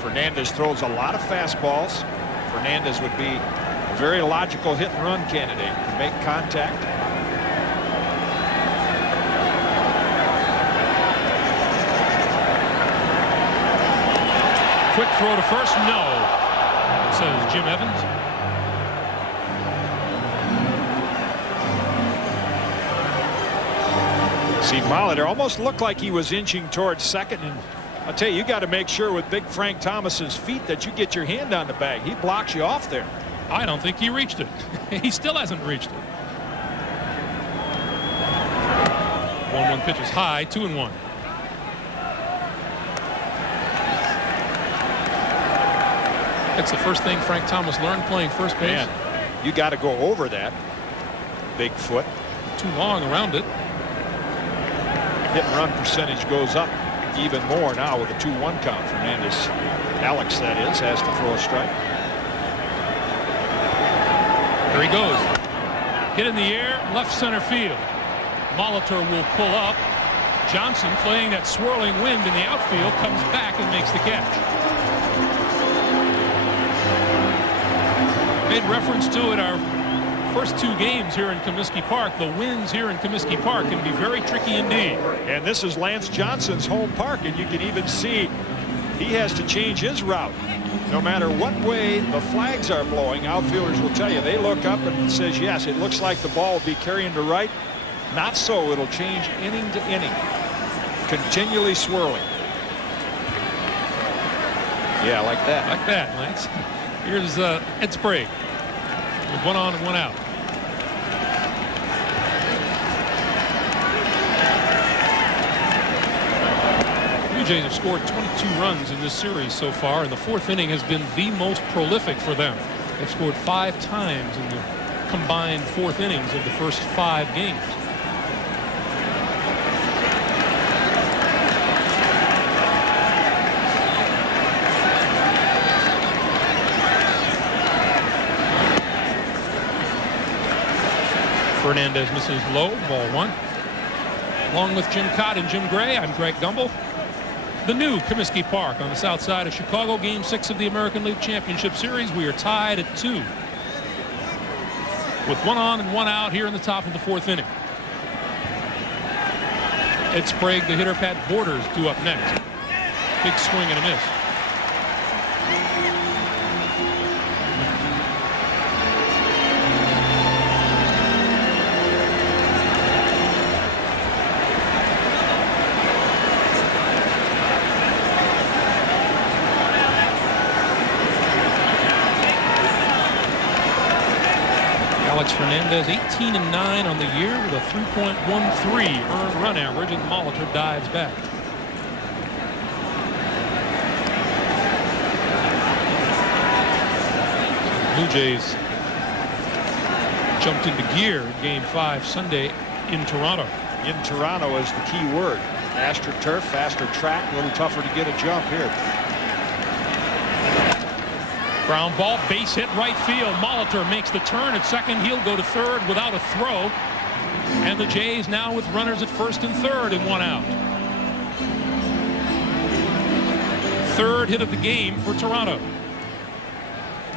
Fernandez throws a lot of fastballs. Fernandez would be a very logical hit and run candidate. Can make contact. Quick throw to first. No, says Jim Evans. See, Molitor almost looked like he was inching towards second, and I'll tell you got to make sure with big Frank Thomas's feet that you get your hand on the bag. He blocks you off there. I don't think he reached it. He still hasn't reached it. 1-1 pitch is high. 2-1. That's the first thing Frank Thomas learned playing first base. Man, you got to go over that big foot. Too long around it. Hit and run percentage goes up even more now with a 2-1 count. Fernandez, Alex that is, has to throw a strike. There he goes. Hit in the air, left center field. Molitor will pull up. Johnson, playing that swirling wind in the outfield, comes back and makes the catch. Made reference to it our first 2 games here in Comiskey Park. The winds here in Comiskey Park can be very tricky indeed. And this is Lance Johnson's home park, and you can even see he has to change his route. No matter what way the flags are blowing, outfielders will tell you, they look up and it says, yes, it looks like the ball will be carrying to right. Not so. It'll change inning to inning. Continually swirling. Yeah, like that. Like that, Lance. Here's Ed Sprague with 1 on and 1 out. Blue Jays have scored 22 runs in this series so far, and the 4th inning has been the most prolific for them. They've scored 5 times in the combined 4th innings of the first 5 games. Fernandez misses low, ball 1. Along with Jim Cott and Jim Gray, I'm Greg Gumbel. The new Comiskey Park on the south side of Chicago, Game 6 of the American League Championship Series. We are tied at 2. With 1 on and 1 out here in the top of the 4th inning. Ed Sprague, the hitter. Pat Borders due up next. Big swing and a miss. Alex Fernandez 18-9 on the year with a 3.13 earned run average, and Molitor dives back. Blue Jays jumped into gear in Game 5 Sunday in Toronto. In Toronto is the key word. Faster turf, faster track, a little tougher to get a jump here. Ground ball, base hit right field. Molitor makes the turn at second. He'll go to third without a throw. And the Jays now with runners at first and third and 1 out. Third hit of the game for Toronto.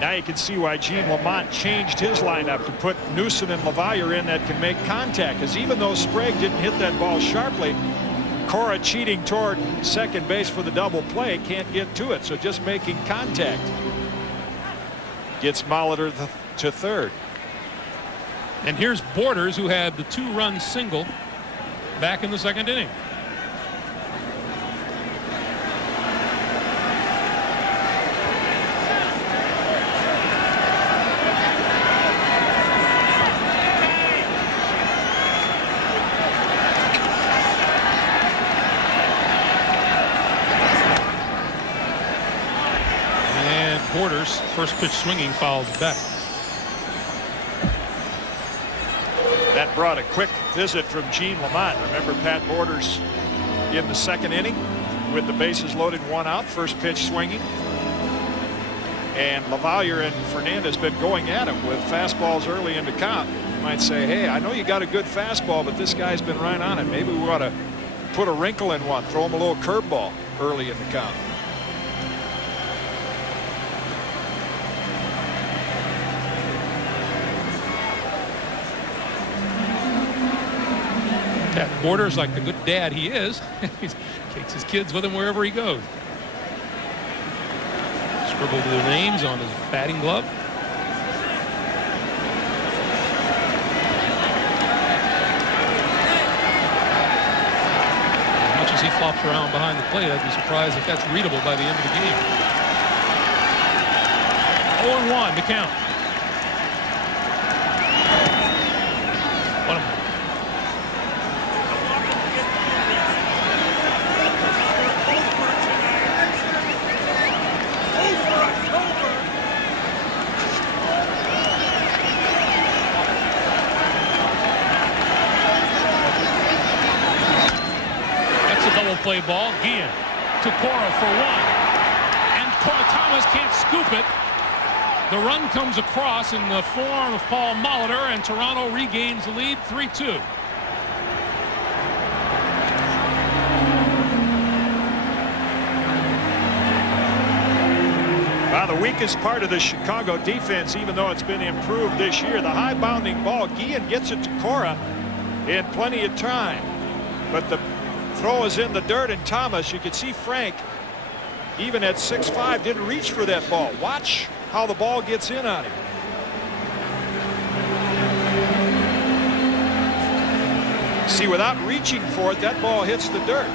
Now you can see why Gene Lamont changed his lineup to put Newsom and LaValliere in that can make contact, because even though Sprague didn't hit that ball sharply, Cora cheating toward second base for the double play can't get to it, so just making contact gets Molitor to third. And here's Borders, who had the 2-run single back in the second inning. Borders, first pitch swinging, fouls back. That brought a quick visit from Gene Lamont. Remember Pat Borders in the second inning with the bases loaded, 1 out, first pitch swinging. And LaValliere and Fernandez been going at him with fastballs early in the count. You might say, hey, I know you got a good fastball, but this guy's been right on it. Maybe we ought to put a wrinkle in one, throw him a little curveball early in the count. Pat Borders, like the good dad he is, he takes his kids with him wherever he goes. Scribbled their names on his batting glove. As much as he flops around behind the plate, I'd be surprised if that's readable by the end of the game. 0-1 to count. Play ball. Guillen to Cora for 1. And Cora Thomas can't scoop it. The run comes across in the form of Paul Molitor, and Toronto regains the lead 3-2. Now the weakest part of the Chicago defense, even though it's been improved this year, the high bounding ball. Guillen gets it to Cora in plenty of time, but the throw is in the dirt, and Thomas, you can see Frank, even at 6'5", didn't reach for that ball. Watch how the ball gets in on him. See, without reaching for it, that ball hits the dirt.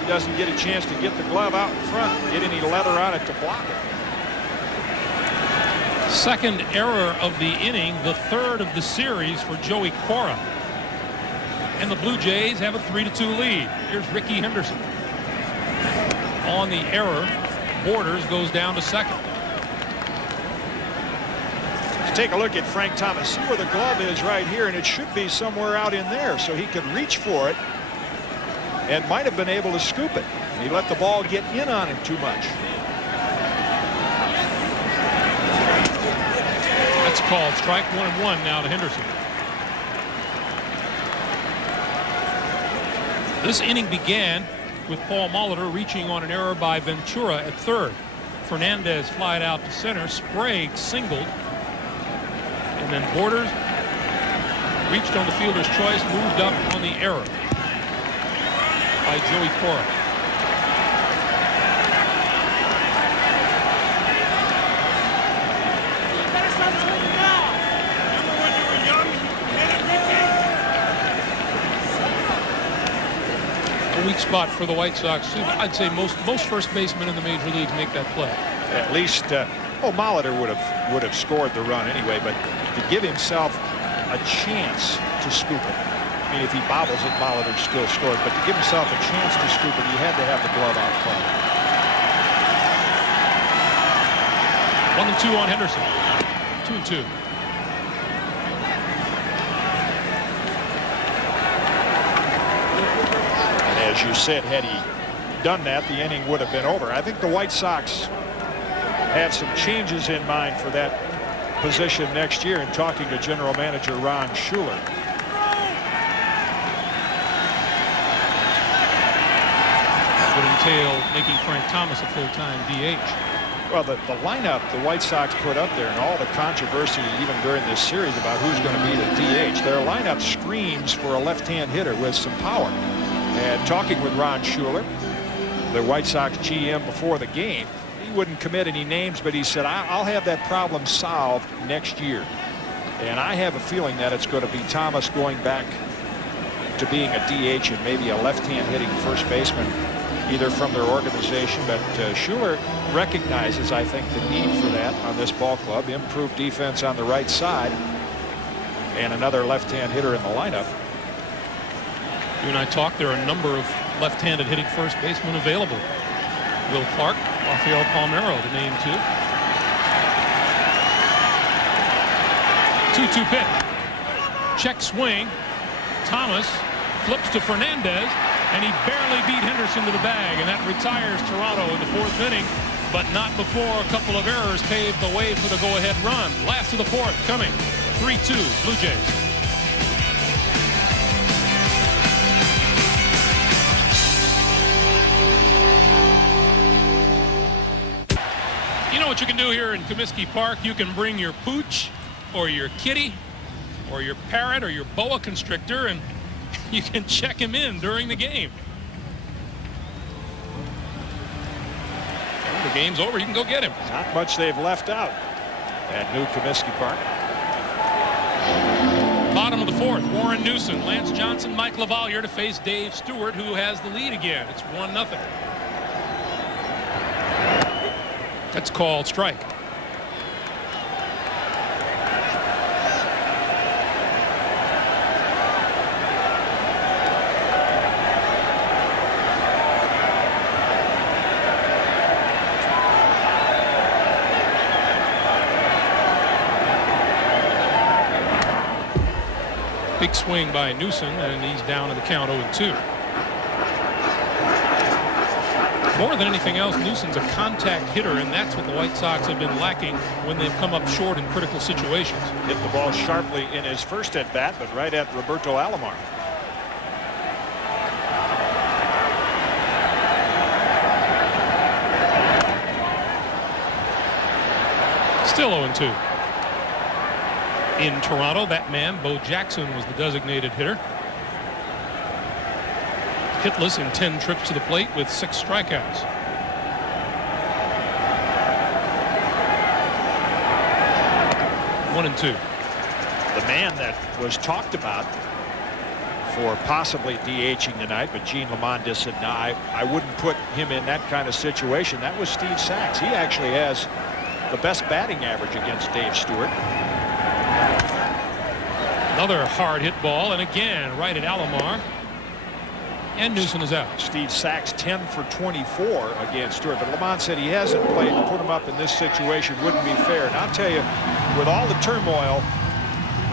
He doesn't get a chance to get the glove out in front, get any leather on it to block it. Second error of the inning, the third of the series for Joey Cora. And the Blue Jays have a 3-2 lead. Here's Ricky Henderson. On the error, Borders goes down to second. Let's take a look at Frank Thomas. See where the glove is right here, and it should be somewhere out in there, so he could reach for it and might have been able to scoop it. He let the ball get in on him too much. That's called strike 1-1 now to Henderson. This inning began with Paul Molitor reaching on an error by Ventura at third. Fernandez flied out to center. Sprague singled. And then Borders reached on the fielder's choice, moved up on the error by Joey Cora. Weak spot for the White Sox. I'd say most first basemen in the major leagues make that play. At least, Molitor would have scored the run anyway, but to give himself a chance to scoop it. I mean, if he bobbles it, Molitor still scored, but to give himself a chance to scoop it, he had to have the glove out front. 1-2 on Henderson. 2-2. As you said, had he done that, the inning would have been over. I think the White Sox have some changes in mind for that position next year in talking to general manager Ron Schuler. entail making Frank Thomas a full-time DH. Well, the lineup the White Sox put up there and all the controversy even during this series about who's going to be the DH, their lineup screams for a left-hand hitter with some power. And talking with Ron Schuler, the White Sox GM, before the game, he wouldn't commit any names, but he said, I'll have that problem solved next year. And I have a feeling that it's going to be Thomas going back to being a DH and maybe a left-hand hitting first baseman, either from their organization. But Schuler recognizes, I think, the need for that on this ball club. Improved defense on the right side and another left-hand hitter in the lineup. You and I talked, there are a number of left-handed hitting first basemen available. Will Clark, Rafael Palmeiro to name two. 2-2 pitch. Check swing. Thomas flips to Fernandez, and he barely beat Henderson to the bag, and that retires Toronto in the fourth inning, but not before a couple of errors paved the way for the go-ahead run. Last of the fourth coming. 3-2 Blue Jays. You know what you can do here in Comiskey Park? You can bring your pooch or your kitty or your parrot or your boa constrictor, and you can check him in during the game. When the game's over, you can go get him. Not much they've left out at New Comiskey Park. Bottom of the fourth, Warren Newson, Lance Johnson, Mike LaValliere to face Dave Stewart, who has the lead again. It's 1-0. That's called strike. Big swing by Newson, and he's down to the count 0-2. More than anything else, Newson's a contact hitter, and that's what the White Sox have been lacking when they've come up short in critical situations. Hit the ball sharply in his first at bat, but right at Roberto Alomar. Still 0-2. In Toronto, that man, Bo Jackson, was the designated hitter. Hitless in 10 trips to the plate with 6 strikeouts. One and two. The man that was talked about for possibly DHing tonight, but Gene Lamondis said, no, I wouldn't put him in that kind of situation. That was Steve Sachs. He actually has the best batting average against Dave Stewart. Another hard hit ball, and again right at Alomar. And Newson is out. Steve Sachs 10 for 24 against Stewart, but Lamont said he hasn't played. To put him up in this situation wouldn't be fair. And I'll tell you, with all the turmoil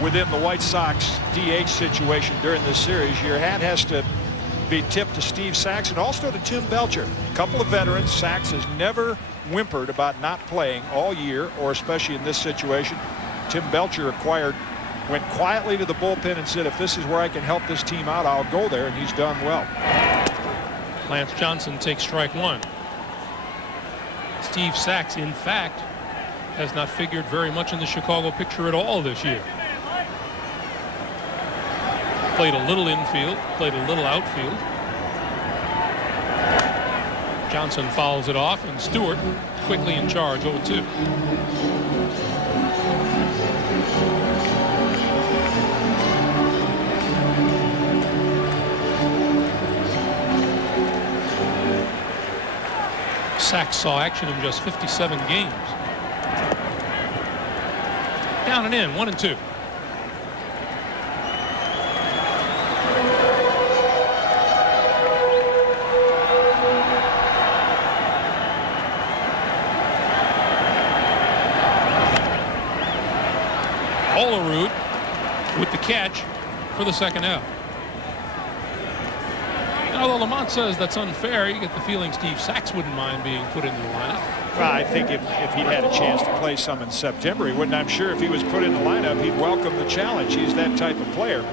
within the White Sox DH situation during this series, your hat has to be tipped to Steve Sachs and also to Tim Belcher. A couple of veterans. Sachs has never whimpered about not playing all year, or especially in this situation. Tim Belcher went quietly to the bullpen and said, if this is where I can help this team out, I'll go there, and he's done well. Lance Johnson takes strike one. Steve Sachs, in fact, has not figured very much in the Chicago picture at all this year. Played a little infield, played a little outfield. Johnson fouls it off, and Stewart quickly in charge, 0-2. Sachs saw action in just 57 games. Down and in, 1-2. Olerud with the catch for the second out. Although Lamont says that's unfair, you get the feeling Steve Sachs wouldn't mind being put into the lineup. Well, I think if he'd had a chance to play some in September, he wouldn't. I'm sure if he was put in the lineup, he'd welcome the challenge. He's that type of player.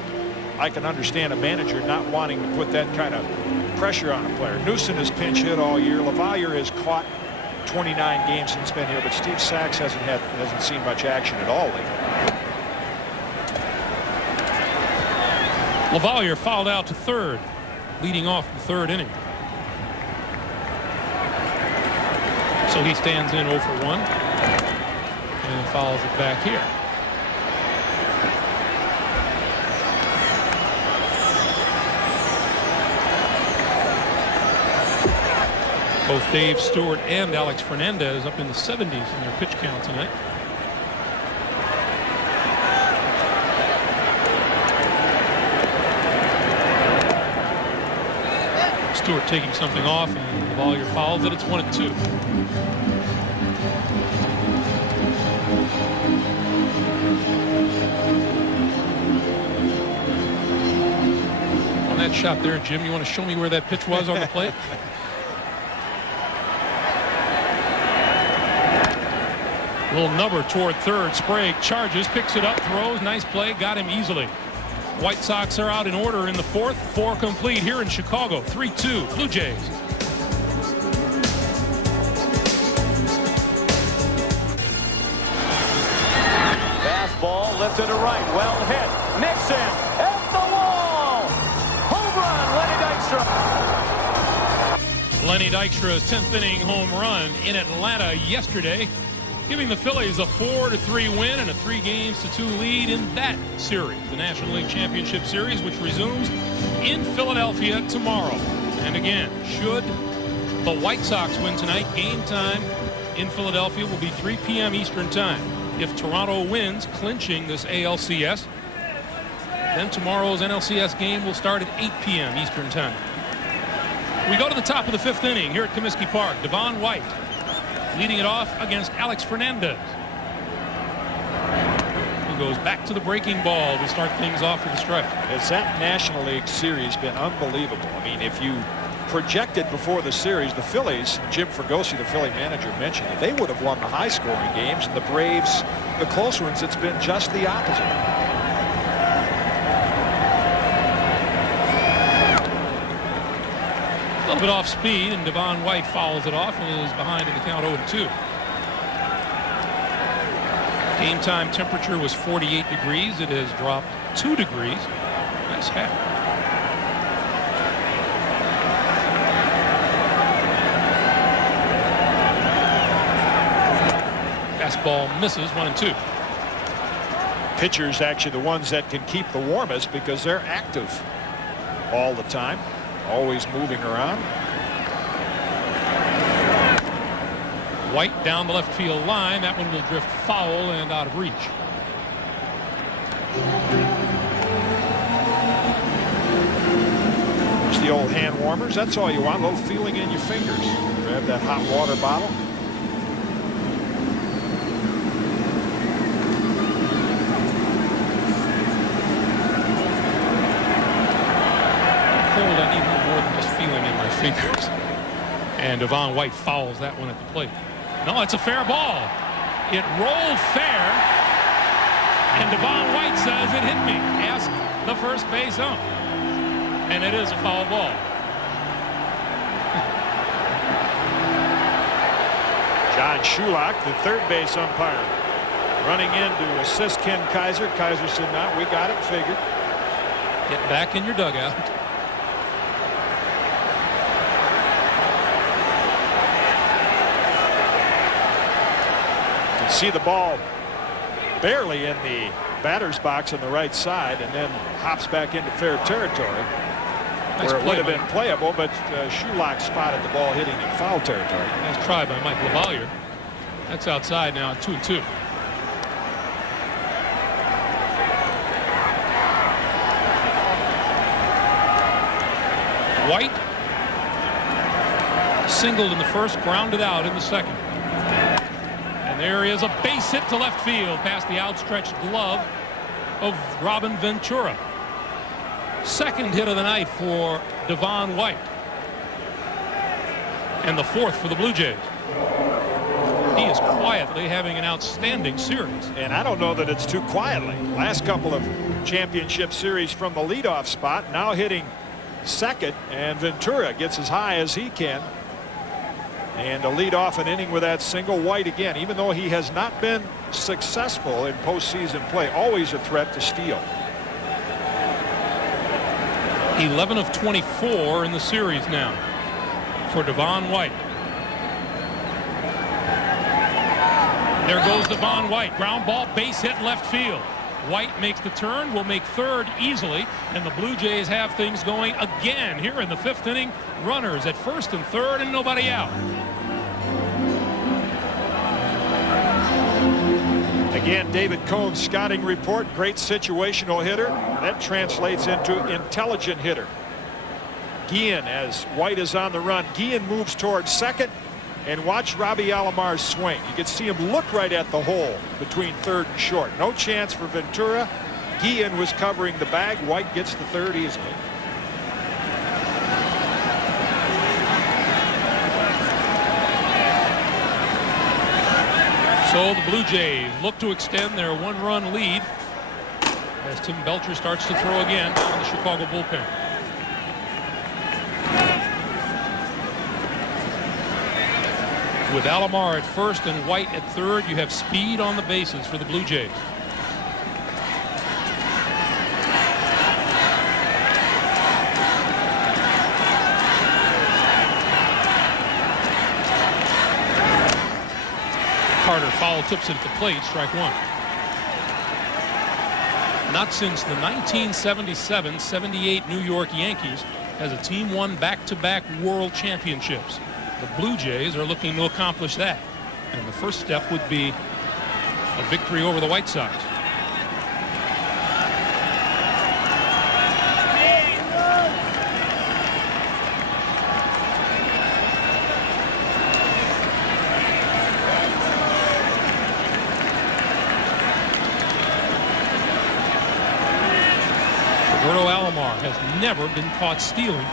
I can understand a manager not wanting to put that kind of pressure on a player. Newsom has pinch hit all year. LaValliere has caught 29 games since been here, but Steve Sachs hasn't seen much action at all lately. LaValliere fouled out to third, leading off the third inning. So he stands in 0 for 1 and fouls it back here. Both Dave Stewart and Alex Fernandez up in the 70s in their pitch count tonight. Stewart taking something off, and LaValliere fouls it. It's 1-2. On that shot there, Jim, you want to show me where that pitch was on the plate? Little nubber toward third. Sprague charges, picks it up, throws. Nice play, got him easily. White Sox are out in order in the fourth. 4 complete here in Chicago. 3-2 Blue Jays. Fastball lifted to right. Well hit. Nixon at the wall. Home run, Lenny Dykstra. Lenny Dykstra's 10th inning home run in Atlanta yesterday, giving the Phillies a 4-3 win and a 3-2 lead in that series, the National League Championship Series, which resumes in Philadelphia tomorrow. And again, should the White Sox win tonight, game time in Philadelphia will be 3 p.m. Eastern time. If Toronto wins, clinching this ALCS, then tomorrow's NLCS game will start at 8 p.m. Eastern time. We go to the top of the 5th inning here at Comiskey Park. Devon White leading it off against Alex Fernandez, who goes back to the breaking ball to start things off with a strike. Has that National League Series been unbelievable? I mean, if you projected before the series, the Phillies, Jim Fregosi, the Philly manager, mentioned that they would have won the high-scoring games, and the Braves, the close ones. It's been just the opposite. A little bit off speed, and Devon White fouls it off and is behind in the count 0-2. Game time temperature was 48 degrees. It has dropped 2 degrees. Nice hat. Fastball misses, 1-2. Pitchers actually the ones that can keep the warmest because they're active all the time, always moving around. White down the left field line. That one will drift foul and out of reach. There's the old hand warmers. That's all you want. A little feeling in your fingers. Grab that hot water bottle. Cold, I need a little more than just feeling in my fingers. And Devon White fouls that one at the plate. No, it's a fair ball. It rolled fair. And Devon White says it hit me. Ask the first base ump. And it is a foul ball. John Shulak, the third base umpire, running in to assist Ken Kaiser. Kaiser said, "No, we got it figured." Get back in your dugout. You can see the ball barely in the batter's box on the right side, and then hops back into fair territory. Nice where it play, would have been Mike. playable, but Shulak spotted the ball hitting in foul territory. Nice try by Mike LaValliere. That's outside now, 2-2. White singled in the first, grounded out in the second. And there is a base hit to left field past the outstretched glove of Robin Ventura. Second hit of the night for Devon White. And the fourth for the Blue Jays. He is quietly having an outstanding series. And I don't know that it's too quietly. Last couple of championship series from the leadoff spot, now hitting second, and Ventura gets as high as he can. And to lead off an inning with that single. White again, even though he has not been successful in postseason play, always a threat to steal. 11 of 24 in the series now for Devon White. There goes Devon White. Ground ball, base hit left field. White makes the turn, will make third easily, and the Blue Jays have things going again here in the 5th inning. Runners at first and third and nobody out. Again, David Cohn's scouting report, great situational hitter. That translates into intelligent hitter. Guillen, as White is on the run, Guillen moves towards second, and watch Robbie Alomar's swing. You can see him look right at the hole between third and short. No chance for Ventura. Guillen was covering the bag. White gets the third easily. So the Blue Jays look to extend their 1-run lead as Tim Belcher starts to throw again down the Chicago bullpen. With Alomar at first and White at third, you have speed on the bases for the Blue Jays. Carter foul tips it at the plate, strike one. Not since the 1977-78 New York Yankees has a team won back-to-back world championships. The Blue Jays are looking to accomplish that, and the first step would be a victory over the White Sox. Roberto Alomar has never been caught stealing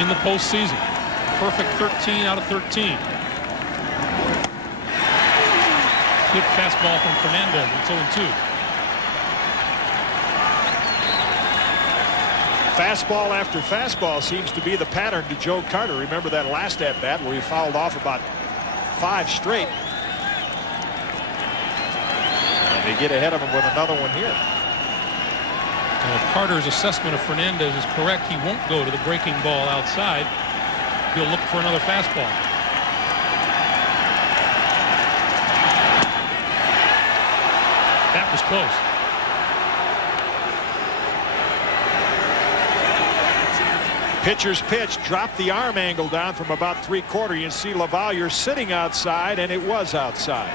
in the postseason. Perfect 13 out of 13. Good fastball from Fernandez. It's 0-2. Fastball after fastball seems to be the pattern to Joe Carter. Remember that last at bat where he fouled off about 5 straight. And they get ahead of him with another one here. And if Carter's assessment of Fernandez is correct, he won't go to the breaking ball outside. He'll look for another fastball. That was close. Pitcher's pitch, dropped the arm angle down from about 3/4. You see LaValliere sitting outside, and it was outside.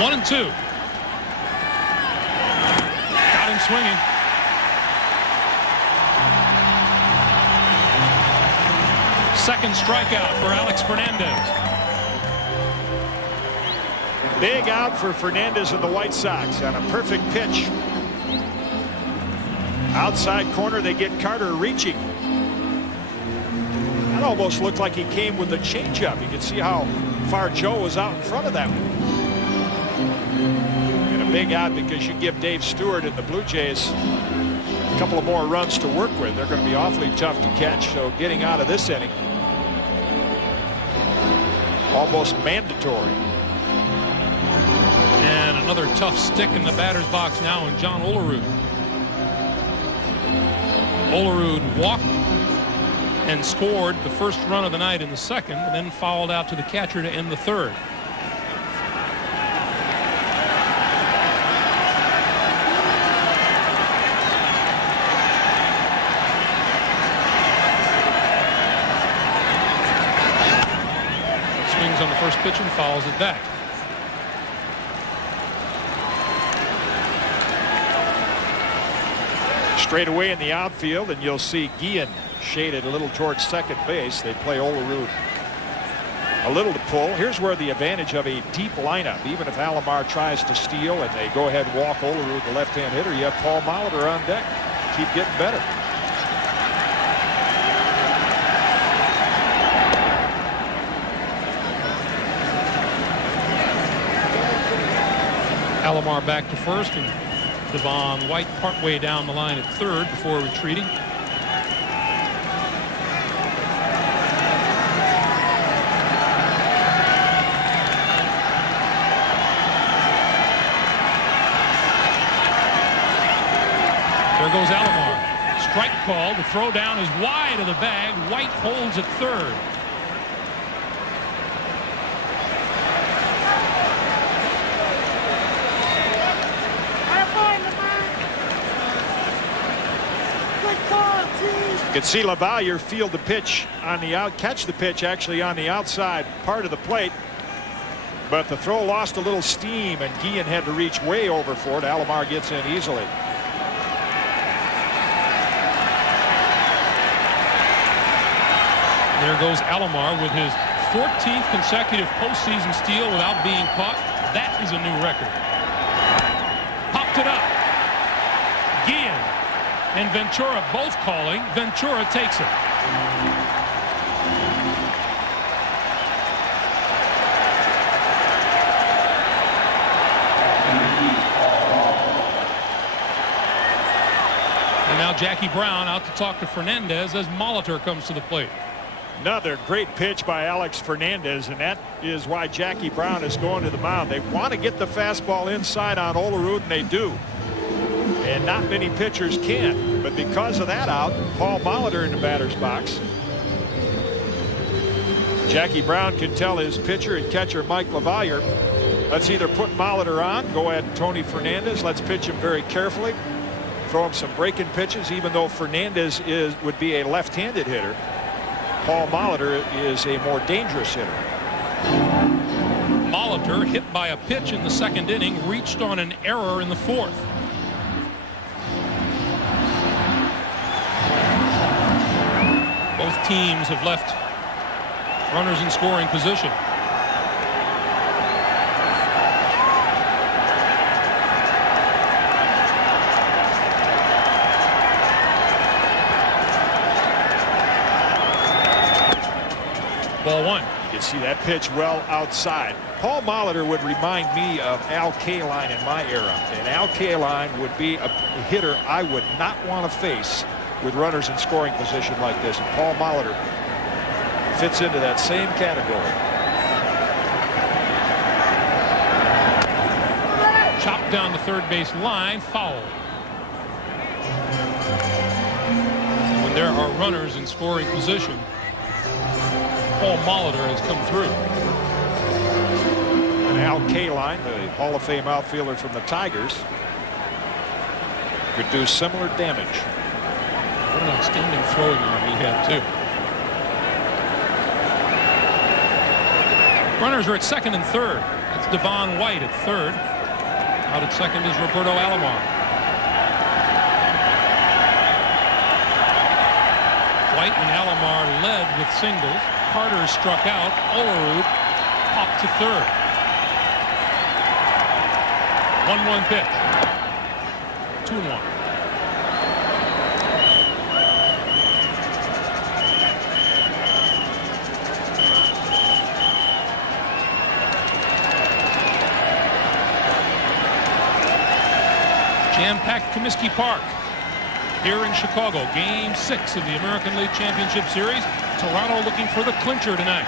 One and two. Got him swinging. Second strikeout for Alex Fernandez. Big out for Fernandez and the White Sox on a perfect pitch. Outside corner, they get Carter reaching. That almost looked like he came with the changeup. You can see how far Joe was out in front of that one. And a big out because you give Dave Stewart and the Blue Jays a couple of more runs to work with. They're going to be awfully tough to catch, so getting out of this inning almost mandatory. And another tough stick in the batter's box now in John Olerud. Olerud walked and scored the first run of the night in the second, and then fouled out to the catcher to end the third. Swings on the first pitch and fouls it back. Straight away in the outfield, and you'll see Guillen shaded a little towards second base. They play Olerud a little to pull. Here's where the advantage of a deep lineup, even if Alomar tries to steal and they go ahead and walk Olerud, the left-hand hitter, you have Paul Molitor on deck. Keep getting better. Alomar back to first, and Devon White partway down the line at third before retreating. There goes Alomar. Strike call. The throw down is wide of the bag. White holds at third. You can see LaValliere field the pitch on the catch the pitch actually on the outside part of the plate. But the throw lost a little steam, and Guillen had to reach way over for it. Alomar gets in easily. There goes Alomar with his 14th consecutive postseason steal without being caught. That is a new record. Popped it up. Guillen and Ventura both calling. Ventura takes it. And now Jackie Brown out to talk to Fernandez as Molitor comes to the plate. Another great pitch by Alex Fernandez, and that is why Jackie Brown is going to the mound. They want to get the fastball inside on Olerud, and they do. And not many pitchers can. But because of that out, Paul Molitor in the batter's box. Jackie Brown can tell his pitcher and catcher Mike LaValliere, let's either put Molitor on, go at Tony Fernandez, let's pitch him very carefully, throw him some breaking pitches, even though Fernandez would be a left-handed hitter. Paul Molitor is a more dangerous hitter. Molitor, hit by a pitch in the second inning, reached on an error in the fourth. Both teams have left runners in scoring position. Ball one. You can see that pitch well outside. Paul Molitor would remind me of Al Kaline in my era. And Al Kaline would be a hitter I would not want to face with runners in scoring position like this. And Paul Molitor fits into that same category. Chopped down the third base line, foul. When there are runners in scoring position, Paul Molitor has come through. And Al Kaline, the Hall of Fame outfielder from the Tigers, could do similar damage. What an outstanding throwing arm he had, too. Runners are at second and third. That's Devon White at third. Out at second is Roberto Alomar. White and Alomar led with singles. Carter struck out. Olerud popped to third. 1-1 pitch. 2-1. Jam-packed Comiskey Park here in Chicago. Game 6 of the American League Championship Series. Toronto looking for the clincher tonight.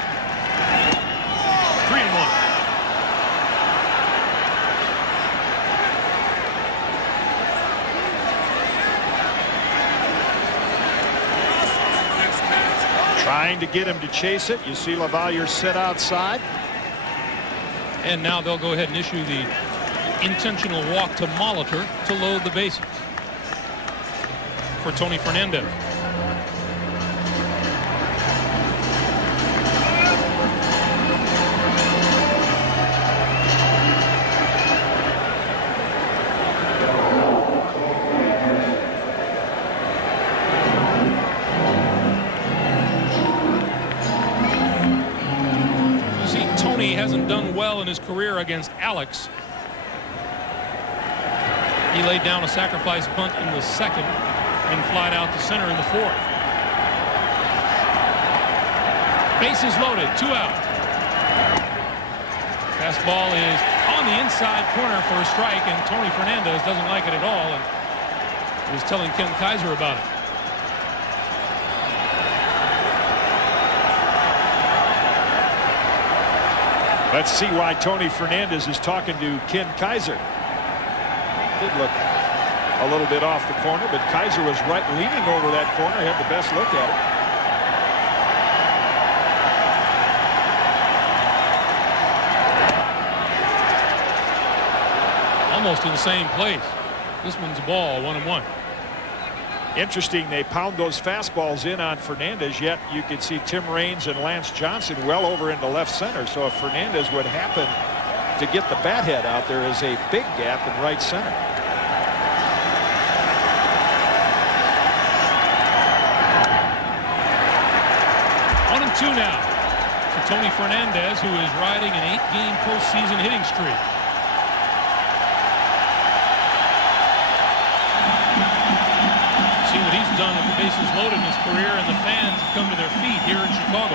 3-1. Trying to get him to chase it. You see LaValliere sit outside. And now they'll go ahead and issue the intentional walk to Molitor to load the bases for Tony Fernandez. You see, Tony hasn't done well in his career against Alex. He laid down a sacrifice bunt in the second and flied out to center in the fourth. Bases loaded, 2 out. Fastball is on the inside corner for a strike, and Tony Fernandez doesn't like it at all and was telling Ken Kaiser about it. Let's see why Tony Fernandez is talking to Ken Kaiser. Did look a little bit off the corner, but Kaiser was right leaning over that corner, had the best look at it. Almost in the same place. This one's a ball, 1-1. Interesting, they pound those fastballs in on Fernandez, yet you could see Tim Raines and Lance Johnson well over into left center. So if Fernandez would happen to get the bat head out, there is a big gap in right center. One and two now for Tony Fernandez, who is riding an 8-game postseason hitting streak. See what he's done with the bases loaded in his career, and the fans have come to their feet here in Chicago.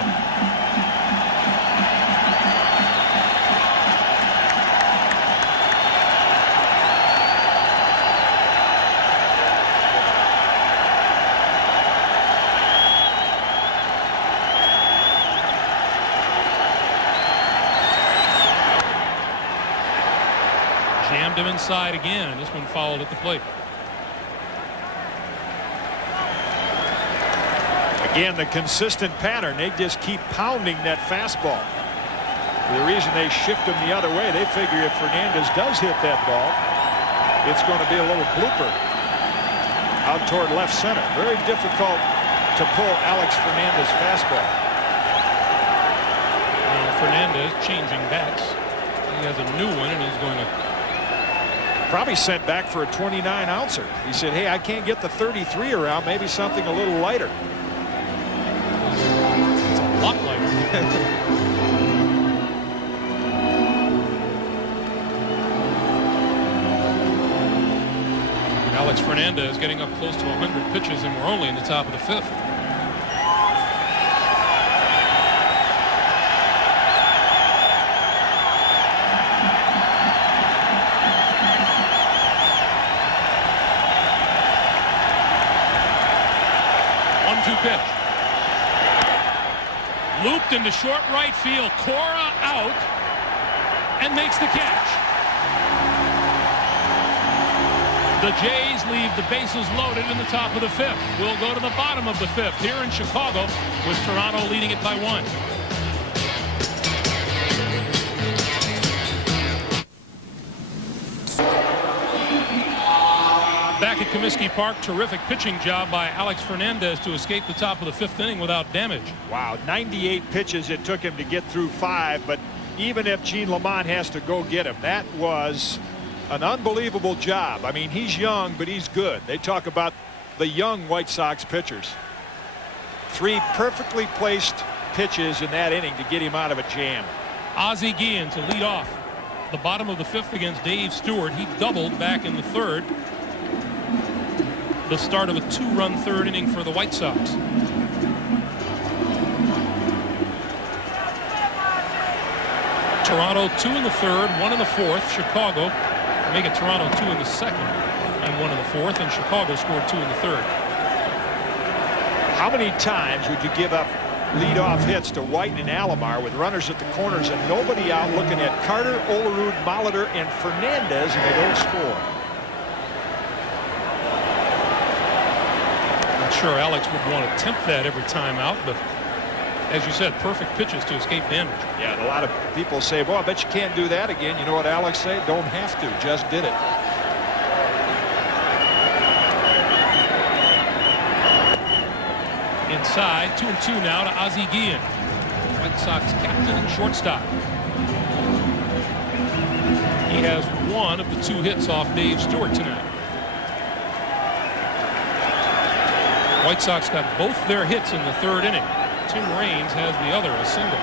Jammed him inside again, and this one fouled at the plate. Again, the consistent pattern. They just keep pounding that fastball. The reason they shift him the other way, they figure if Fernandez does hit that ball, it's going to be a little blooper out toward left center. Very difficult to pull Alex Fernandez fastball. Fernandez changing bats. He has a new one, and he's going to probably sent back for a 29-ouncer. He said, hey, I can't get the 33 around, maybe something a little lighter. Lot like Alex Fernandez getting up close to 100 pitches, and we're only in the top of the fifth. One-two pitch. Looped into short right field. Cora out and makes the catch. The Jays leave the bases loaded in the top of the fifth. We'll go to the bottom of the fifth here in Chicago, with Toronto leading it by 1. Back at Comiskey Park, terrific pitching job by Alex Fernandez to escape the top of the fifth inning without damage. Wow, 98 pitches it took him to get through 5, but even if Gene Lamont has to go get him, that was an unbelievable job. I mean, he's young, but he's good. They talk about the young White Sox pitchers. 3 perfectly placed pitches in that inning to get him out of a jam. Ozzie Guillen to lead off the bottom of the fifth against Dave Stewart. He doubled back in the third. The start of a 2-run third inning for the White Sox. Toronto 2 in the third, 1 in the fourth. Chicago make it Toronto 2 in the second and 1 in the fourth, and Chicago scored 2 in the third. How many times would you give up leadoff hits to White and Alomar with runners at the corners and nobody out looking at Carter, Olerud, Molitor, and Fernandez, and they don't score? Not sure Alex would want to attempt that every time out, but as you said, perfect pitches to escape damage. Yeah, and a lot of people say, well, I bet you can't do that again. You know what Alex said? Don't have to. Just did it. Inside, 2-2 now to Ozzie Guillen, White Sox captain and shortstop. He has 1 of the 2 hits off Dave Stewart tonight. White Sox got both their hits in the third inning. Tim Raines has the other, a single.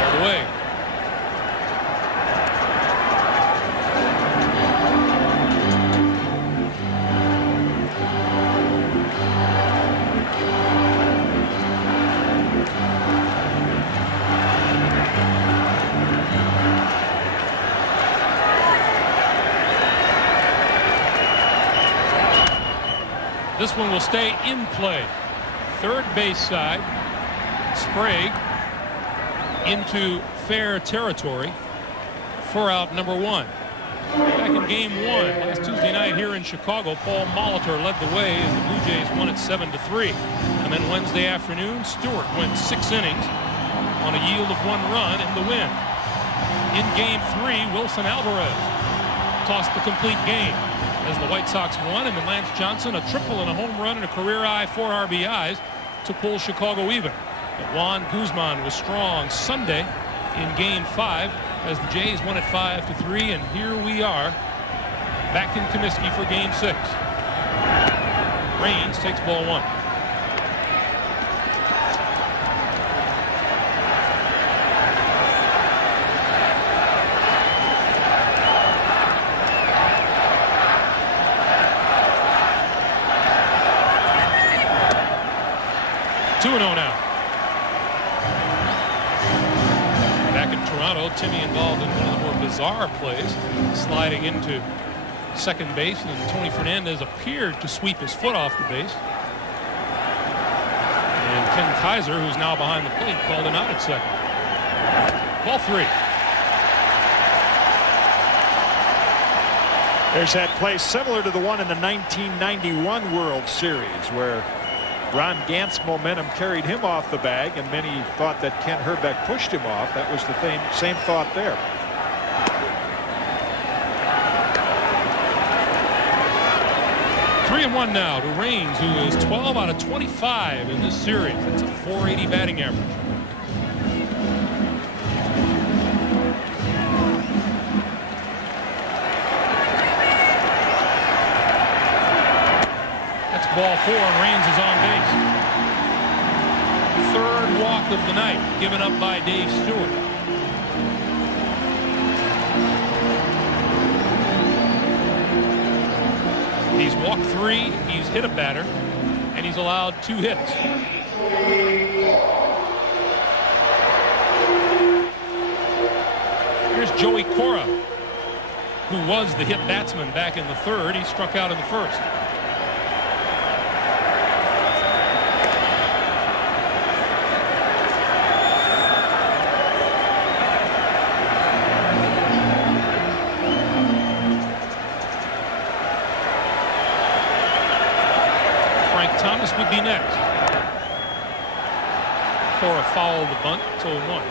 All the way. This one will stay in play. Third base side. Sprague into fair territory for out number 1. Back in game 1 last Tuesday night here in Chicago, Paul Molitor led the way as the Blue Jays won it 7-3. And then Wednesday afternoon, Stewart went 6 innings on a yield of 1 run in the win. In game 3, Wilson Alvarez tossed the complete game as the White Sox won, and then Lance Johnson, a triple and a home run and a career-high 4 RBIs to pull Chicago even. But Juan Guzman was strong Sunday in game 5 as the Jays won it 5-3, and here we are back in Comiskey for game 6. Raines takes ball 1. Now. Back in Toronto, Timmy involved in one of the more bizarre plays, sliding into second base, and Tony Fernandez appeared to sweep his foot off the base. And Ken Kaiser, who's now behind the plate, called him out at second. Ball 3. There's that play similar to the one in the 1991 World Series where Ron Gantt's momentum carried him off the bag, and many thought that Kent Herbeck pushed him off. That was the same thought there. Three and 1 now to Raines, who is 12 out of 25 in this series. That's a .480 batting average. Ball 4, and Raines is on base. Third walk of the night given up by Dave Stewart. He's walked 3, he's hit a batter, and he's allowed 2 hits. Here's Joey Cora, who was the hit batsman back in the 3rd. He struck out in the 1st. Thomas would be next. Cora fouled the bunt, 0-1.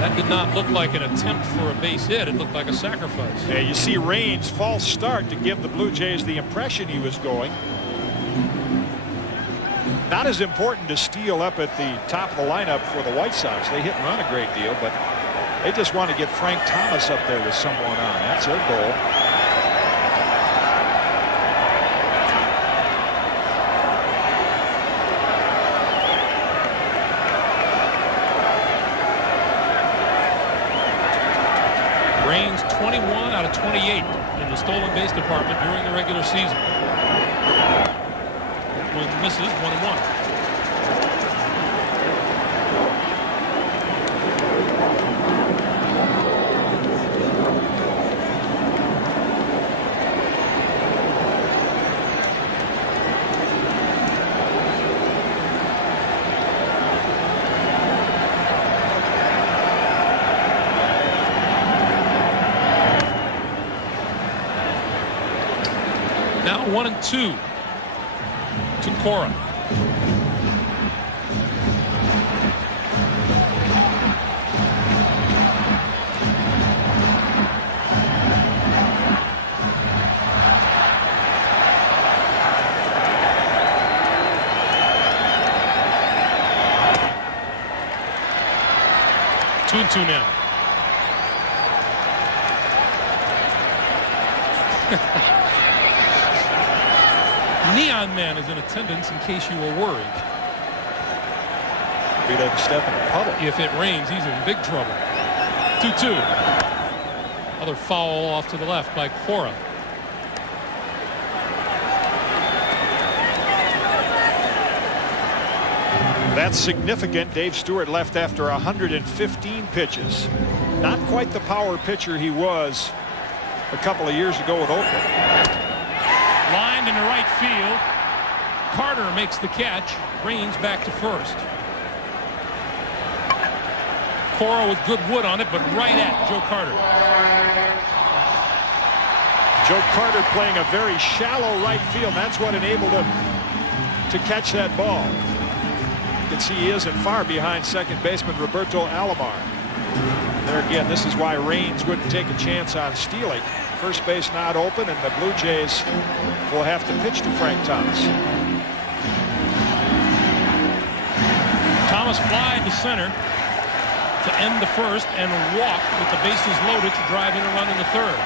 That did not look like an attempt for a base hit. It looked like a sacrifice. Yeah, you see Raines' false start to give the Blue Jays the impression he was going. Not as important to steal up at the top of the lineup for the White Sox. They hit and run a great deal, but they just want to get Frank Thomas up there with someone on. That's their goal. Raines 21 out of 28 in the stolen base department during the regular season. With misses, 1-1. Now 1-2 to Cora. Two and 2 now. Neon Man is in attendance in case you were worried. He doesn't step in a puddle. If it rains, he's in big trouble. 2-2. Another foul off to the left by Cora. That's significant. Dave Stewart left after 115 pitches. Not quite the power pitcher he was a couple of years ago with Oakland. Line into right field. Carter makes the catch. Raines back to first. Cora with good wood on it, but right at Joe Carter. Joe Carter playing a very shallow right field. That's what enabled him to catch that ball. You can see he isn't far behind second baseman Roberto Alomar. There again, this is why Raines wouldn't take a chance on stealing. First base not open, and the Blue Jays will have to pitch to Frank Thomas. Thomas fly to center to end the first and walk with the bases loaded to drive in a run in the third.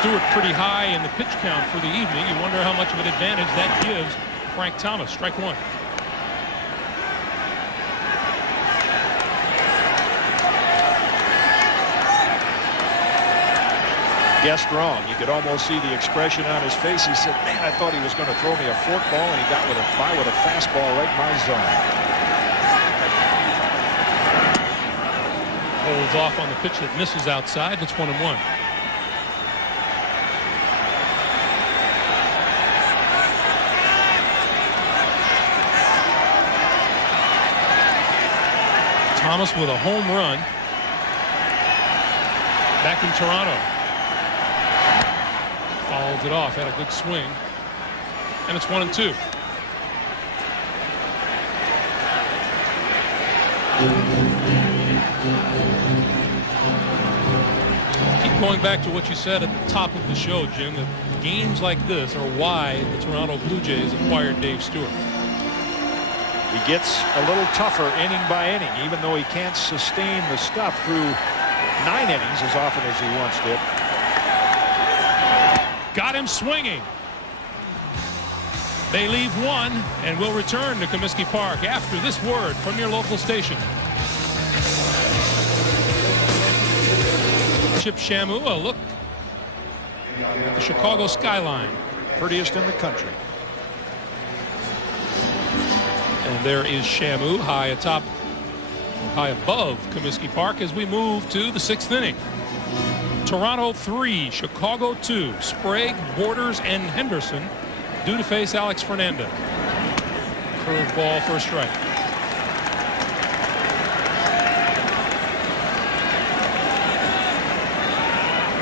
Stewart pretty high in the pitch count for the evening. You wonder how much of an advantage that gives Frank Thomas. Strike one. Guessed wrong. You could almost see the expression on his face. He said, man, I thought he was going to throw me a fork ball, and he got by with a fastball right in my zone. Holds off on the pitch that misses outside. It's 1-1. Thomas with a home run back in Toronto. Fouls it off, had a good swing, and it's 1-2. Keep going back to what you said at the top of the show, Jim, that games like this are why the Toronto Blue Jays acquired Dave Stewart. He gets a little tougher inning by inning, even though he can't sustain the stuff through 9 innings as often as he once did. Got him swinging. They leave one and will return to Comiskey Park after this word from your local station. Chip Shamu, a look at the Chicago skyline. Prettiest in the country. And there is Shamu high above Comiskey Park as we move to the 6th inning. Toronto 3, Chicago 2. Sprague, Borders, and Henderson due to face Alex Fernandez. Curveball for a strike.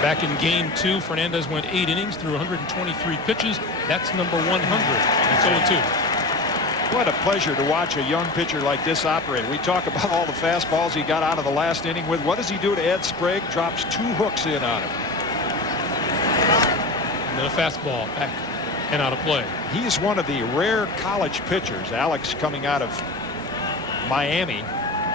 Back in game 2, Fernandez went 8 innings through 123 pitches. That's number 100. It's 0-2. What a pleasure to watch a young pitcher like this operate. We talk about all the fastballs he got out of the last inning with. What does he do to Ed Sprague? Drops 2 hooks in on him. And then a fastball back and out of play. He's one of the rare college pitchers. Alex coming out of Miami,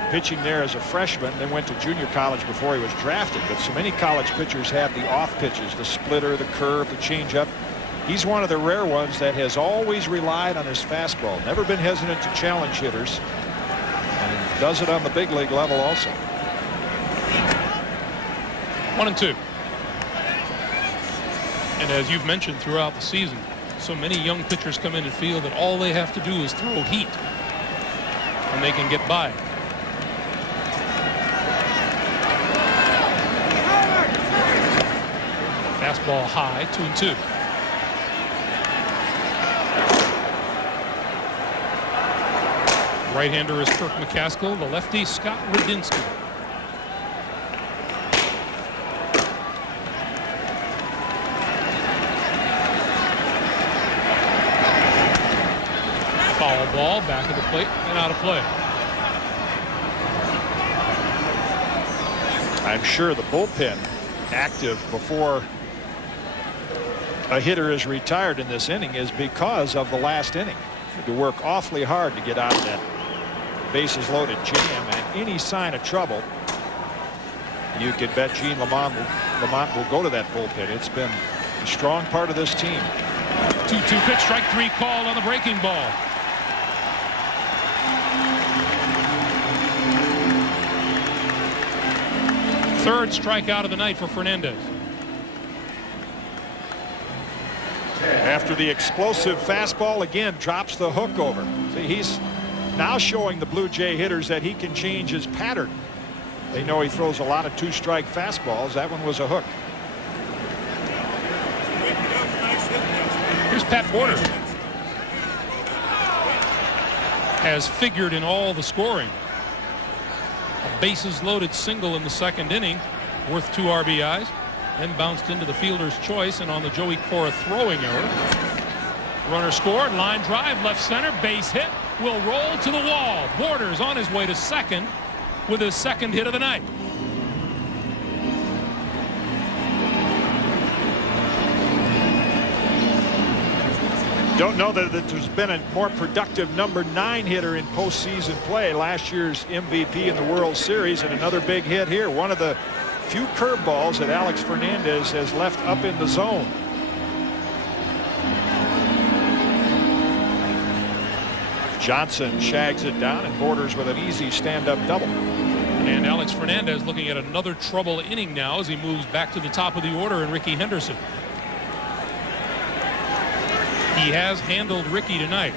pitching there as a freshman, then went to junior college before he was drafted. But so many college pitchers have the off pitches, the splitter, the curve, the changeup. He's one of the rare ones that has always relied on his fastball. Never been hesitant to challenge hitters. And does it on the big league level also. 1-2. And as you've mentioned throughout the season, so many young pitchers come in and feel that all they have to do is throw heat and they can get by. Fastball high, 2-2. Right-hander is Kirk McCaskill. The lefty, Scott Radinsky. Foul ball, back of the plate and out of play. I'm sure the bullpen active before a hitter is retired in this inning is because of the last inning. Had to work awfully hard to get out of that bases loaded jam, and any sign of trouble, you could bet Gene Lamont will go to that bullpen. It's been a strong part of this team. 2-2 pitch, strike 3 called on the breaking ball. Third strikeout of the night for Fernandez. After the explosive fastball, again drops the hook over. See, now showing the Blue Jay hitters that he can change his pattern. They know he throws a lot of two-strike fastballs. That one was a hook. Here's Pat Borders. Has figured in all the scoring. A bases loaded single in the second inning, worth 2 RBIs. Then bounced into the fielder's choice, and on the Joey Cora throwing error. Runner scored, line drive, left center, base hit, will roll to the wall. Borders on his way to second with his second hit of the night. Don't know that there's been a more productive number 9 hitter in postseason play. Last year's MVP in the World Series, and another big hit here. One of the few curveballs that Alex Fernandez has left up in the zone. Johnson shags it down, and Borders with an easy stand-up double. And Alex Fernandez looking at another trouble inning now as he moves back to the top of the order in Ricky Henderson. He has handled Ricky tonight.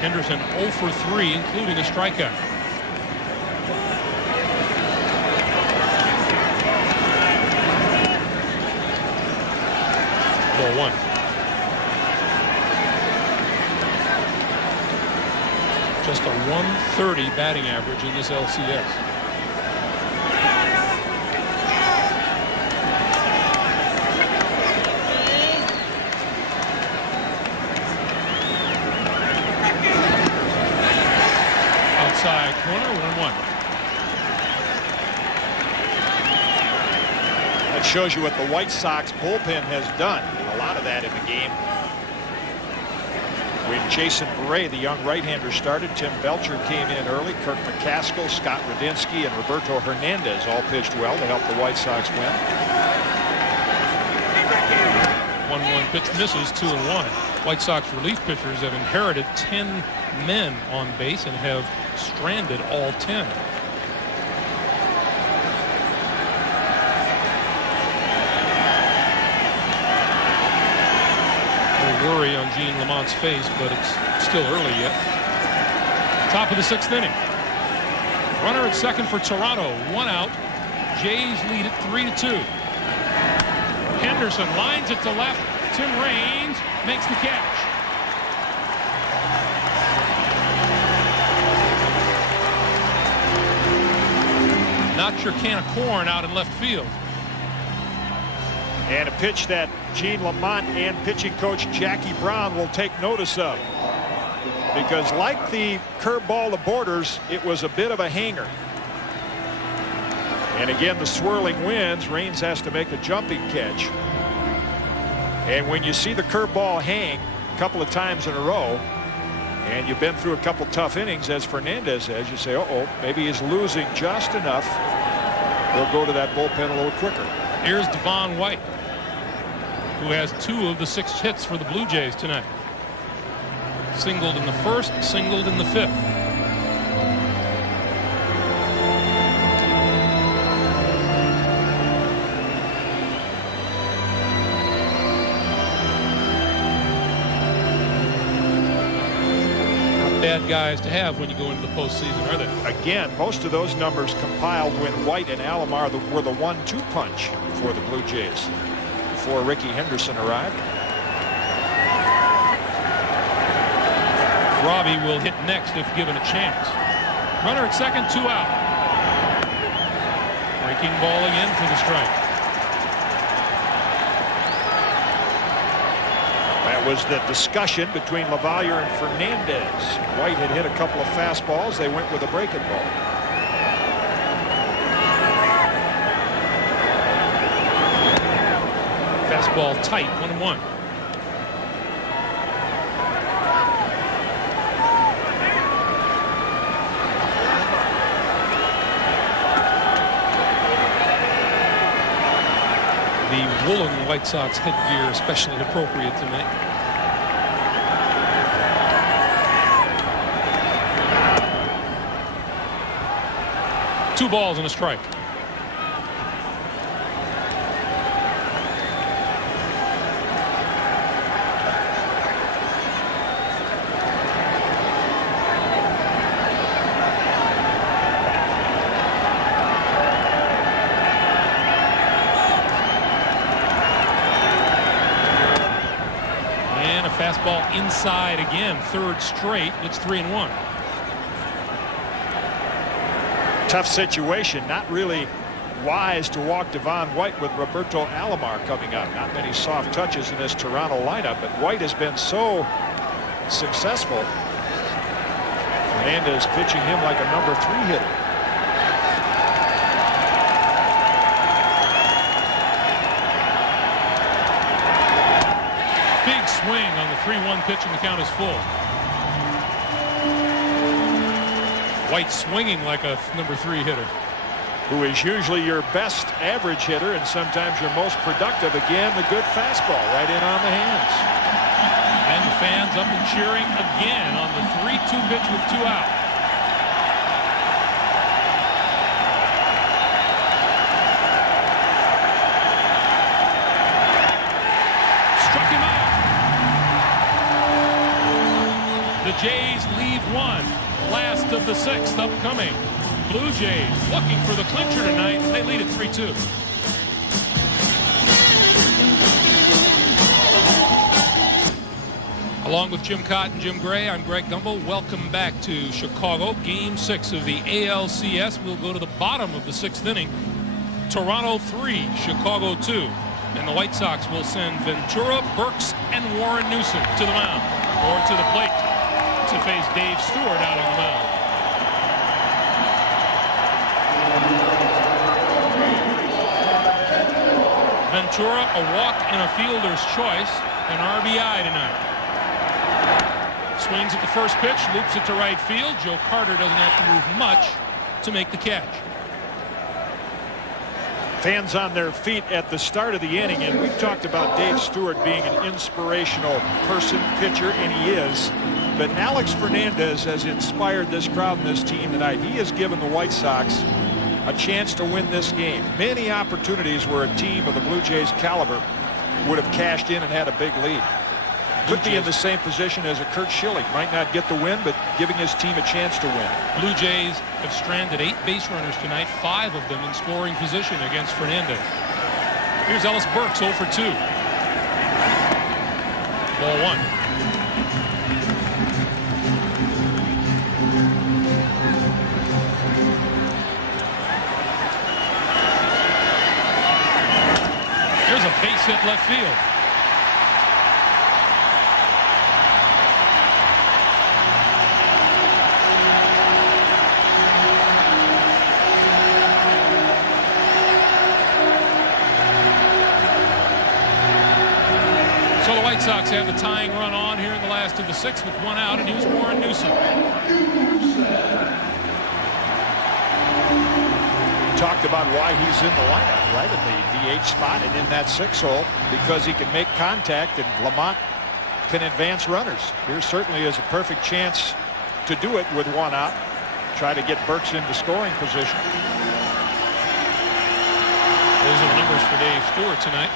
Henderson 0 for 3, including a strikeout. Ball 1. Just a 130 batting average in this LCS. Outside corner, 1-1. That shows you what the White Sox bullpen has done. A lot of that in the game. When Jason Bray, the young right-hander, started, Tim Belcher came in early. Kirk McCaskill, Scott Radinsky, and Roberto Hernandez all pitched well to help the White Sox win. 1-1 pitch misses, 2-1. White Sox relief pitchers have inherited 10 men on base and have stranded all 10. No worry on Gene Lamont's face, but it's still early yet. Top of the 6th inning. Runner at second for Toronto, 1 out. Jays lead it 3-2. Henderson lines it to left. Tim Raines makes the catch. Not your can of corn out in left field. And a pitch that Gene Lamont and pitching coach Jackie Brown will take notice of. Because like the curveball to Borders, it was a bit of a hanger. And again, the swirling winds, Raines has to make a jumping catch. And when you see the curveball hang a couple of times in a row, and you've been through a couple tough innings as Fernandez has, you say, uh-oh, maybe he's losing just enough. They'll go to that bullpen a little quicker. Here's Devon White, who has 2 of the 6 hits for the Blue Jays tonight. Singled in the first, singled in the 5th. Bad guys to have when you go into the postseason, are they? Again, most of those numbers compiled when White and Alomar were the 1-2 punch for the Blue Jays before Ricky Henderson arrived. Robbie will hit next if given a chance. Runner at second, 2 out. Breaking ball again for the strike. That was the discussion between LaValliere and Fernandez. White had hit a couple of fastballs. They went with a breaking ball. Fastball tight, 1-1. The woolen White Sox headgear especially appropriate tonight. Two balls and a strike. Fastball inside again, third straight. It's 3-1. Tough situation. Not really wise to walk Devon White with Roberto Alomar coming up. Not many soft touches in this Toronto lineup, but White has been so successful. Fernandez pitching him like a number 3 hitter. Big swing on the 3-1 pitch, and the count is full. White swinging like a number 3 hitter. Who is usually your best average hitter and sometimes your most productive. Again, the good fastball right in on the hands. And the fans up and cheering again on the 3-2 pitch with 2 out. Struck him out. The Jays leave 1. Last of the 6th upcoming. Blue Jays looking for the clincher tonight. They lead at 3-2. Along with Jim Cott and Jim Gray, I'm Greg Gumbel. Welcome back to Chicago. Game 6 of the ALCS. We'll go to the bottom of the 6th inning. Toronto 3, Chicago 2. And the White Sox will send Ventura, Burks, and Warren Newsom to the mound, or to the plate, to face Dave Stewart out on the mound. Ventura, a walk and a fielder's choice, an RBI tonight. Swings at the first pitch, loops it to right field. Joe Carter doesn't have to move much to make the catch. Fans on their feet at the start of the inning, and we've talked about Dave Stewart being an inspirational person, pitcher, and he is. But Alex Fernandez has inspired this crowd and this team tonight. He has given the White Sox a chance to win this game. Many opportunities where a team of the Blue Jays caliber would have cashed in and had a big lead. Could be in the same position as a Kurt Schilling. Might not get the win, but giving his team a chance to win. Blue Jays have stranded 8 base runners tonight, 5 of them in scoring position against Fernandez. Here's Ellis Burks, 0 for 2. Ball 1. There's a base hit left field. So the White Sox have the tying run on here in the last of the 6th with 1 out, and here's Warren Newsom. Talked about why he's in the lineup, right at the DH spot and in that 6 hole, because he can make contact and Lamont can advance runners. Here certainly is a perfect chance to do it with 1 out. Try to get Burks into scoring position. Those are the numbers for Dave Stewart tonight.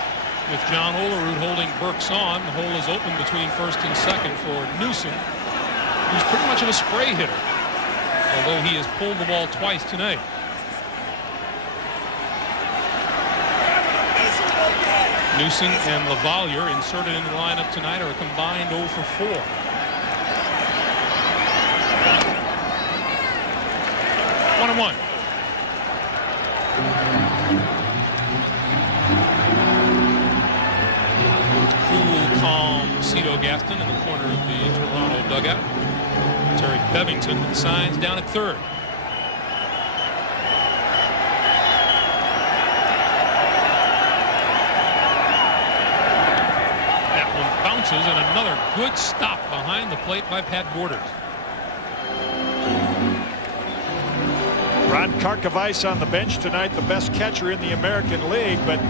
With John Olerud holding Burks on, the hole is open between first and second for Newsom, who's pretty much of a spray hitter, although he has pulled the ball twice tonight. Newsom and LaValliere inserted into the lineup tonight are a combined 0 for 4. One and 1. Cool, calm Cito Gaston in the corner of the Toronto dugout. Terry Bevington with the signs down at third. That one bounces, and another good stop behind the plate by Pat Borders. Ron Karkovice on the bench tonight, the best catcher in the American League, but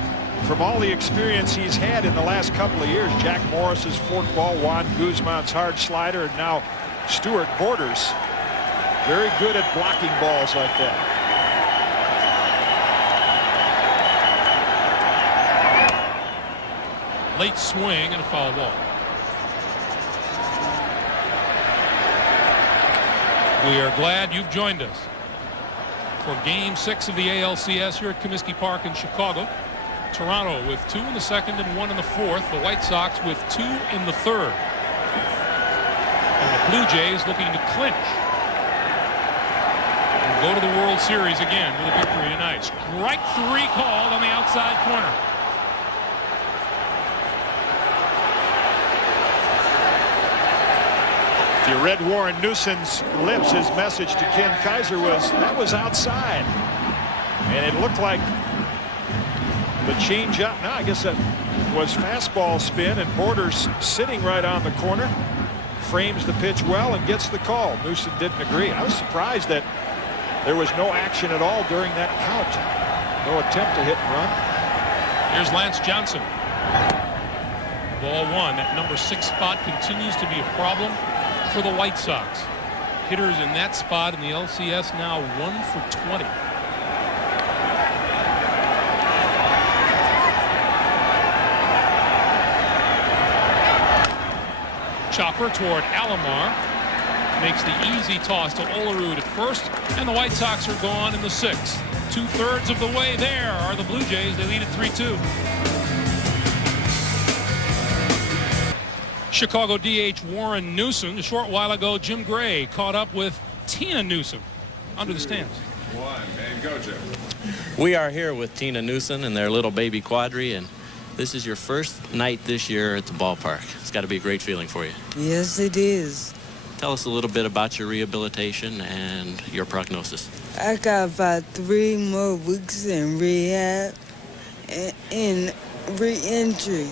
from all the experience he's had in the last couple of years, Jack Morris's forkball, Juan Guzman's hard slider, and now Stuart Borders, very good at blocking balls like that. Late swing and a foul ball. We are glad you've joined us for Game 6 of the ALCS here at Comiskey Park in Chicago. Toronto with 2 in the 2nd and 1 in the 4th. The White Sox with 2 in the 3rd. Blue Jays looking to clinch and go to the World Series again with a victory tonight. Strike 3 called on the outside corner. If you read Warren Newson's lips, his message to Ken Kaiser was, that was outside. And it looked like the changeup. Now I guess that was fastball spin, and Borders sitting right on the corner frames the pitch well and gets the call. Newson didn't agree. I was surprised that there was no action at all during that count. No attempt to hit and run. Here's Lance Johnson. Ball 1. That number 6 spot continues to be a problem for the White Sox. Hitters in that spot in the LCS now 1 for 20. Chopper toward Alomar. Makes the easy toss to Olerud at first, and the White Sox are gone in the 6th. 2/3 of the way there are the Blue Jays. They lead at 3-2. Chicago DH Warren Newson. A short while ago, Jim Gray caught up with Tina Newson under the stands. Go, Jim. We are here with Tina Newson and their little baby Quadri, and this is your first night this year at the ballpark. It's got to be a great feeling for you. Yes, it is. Tell us a little bit about your rehabilitation and your prognosis. I got about 3 more weeks in rehab and in re-entry,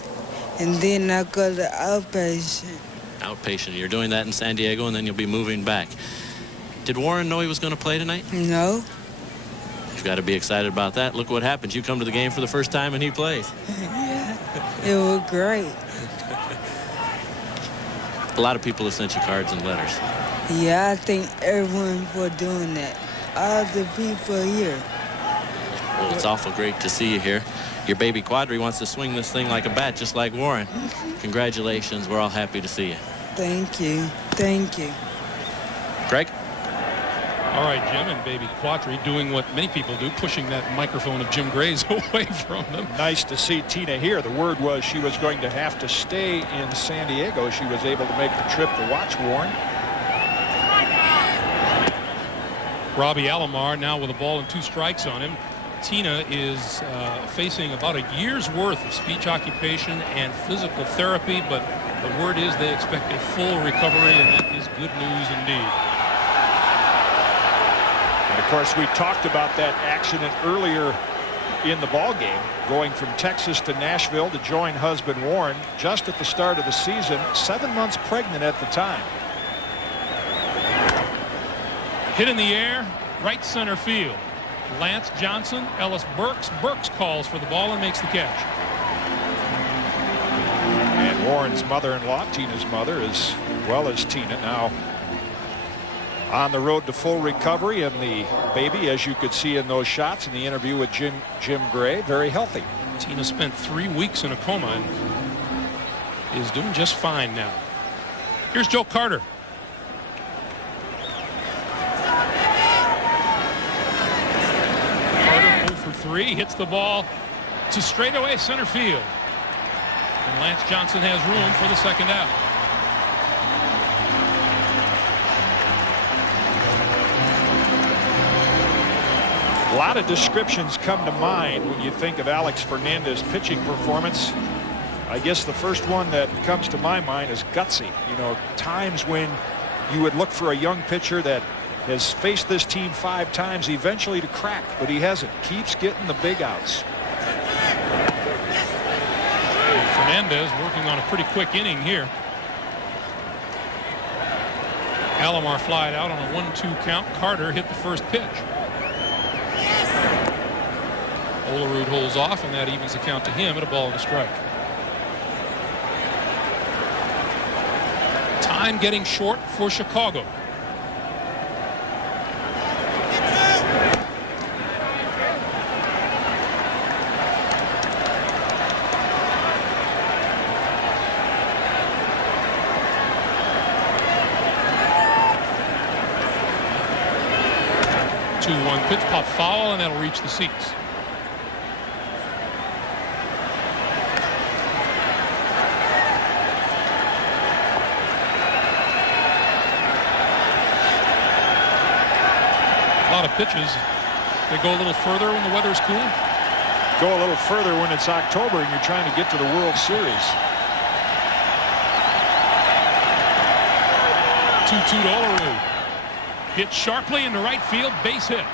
and then I go to outpatient. Outpatient. You're doing that in San Diego, and then you'll be moving back. Did Warren know he was going to play tonight? No. You've got to be excited about that. Look what happens. You come to the game for the first time, and he plays. Yeah, it was great. A lot of people have sent you cards and letters. Yeah, I thank everyone for doing that. All the people here. Well, it's awful great to see you here. Your baby Quadri wants to swing this thing like a bat, just like Warren. Congratulations. We're all happy to see you. Thank you. Thank you. Greg? All right, Jim, and baby Quadri doing what many people do, pushing that microphone of Jim Gray's away from them. Nice to see Tina here. The word was she was going to have to stay in San Diego. She was able to make the trip to watch Warren. Robbie Alomar now with a ball and 2 strikes on him. Tina is facing about a year's worth of speech occupation and physical therapy, but the word is they expect a full recovery, and that is good news indeed. And of course, we talked about that accident earlier in the ball game, going from Texas to Nashville to join husband Warren just at the start of the season, 7 months pregnant at the time. Hit in the air, right center field. Lance Johnson, Ellis Burks. Burks calls for the ball and makes the catch. And Warren's mother-in-law, Tina's mother, as well as Tina, now on the road to full recovery, and the baby, as you could see in those shots in the interview with Jim Gray, very healthy. Tina spent 3 weeks in a coma and is doing just fine now. Here's Joe Carter. Carter 0 for 3, hits the ball to straightaway center field, and Lance Johnson has room for the second out. A lot of descriptions come to mind when you think of Alex Fernandez's pitching performance. I guess the first one that comes to my mind is gutsy. You know, times when you would look for a young pitcher that has faced this team 5 times eventually to crack, but he hasn't. Keeps getting the big outs. Fernandez working on a pretty quick inning here. Alomar flied out on a 1-2 count. Carter hit the first pitch. Olerud holds off, and that evens the count to him at a ball and a strike. Time getting short for Chicago. One pitch, pop foul, and that'll reach the seats. lot of pitches. They go a little further when the weather's cool. Go a little further when it's October and you're trying to get to the World Series. 2-2 to Olerud. Hit sharply into right field, base hit.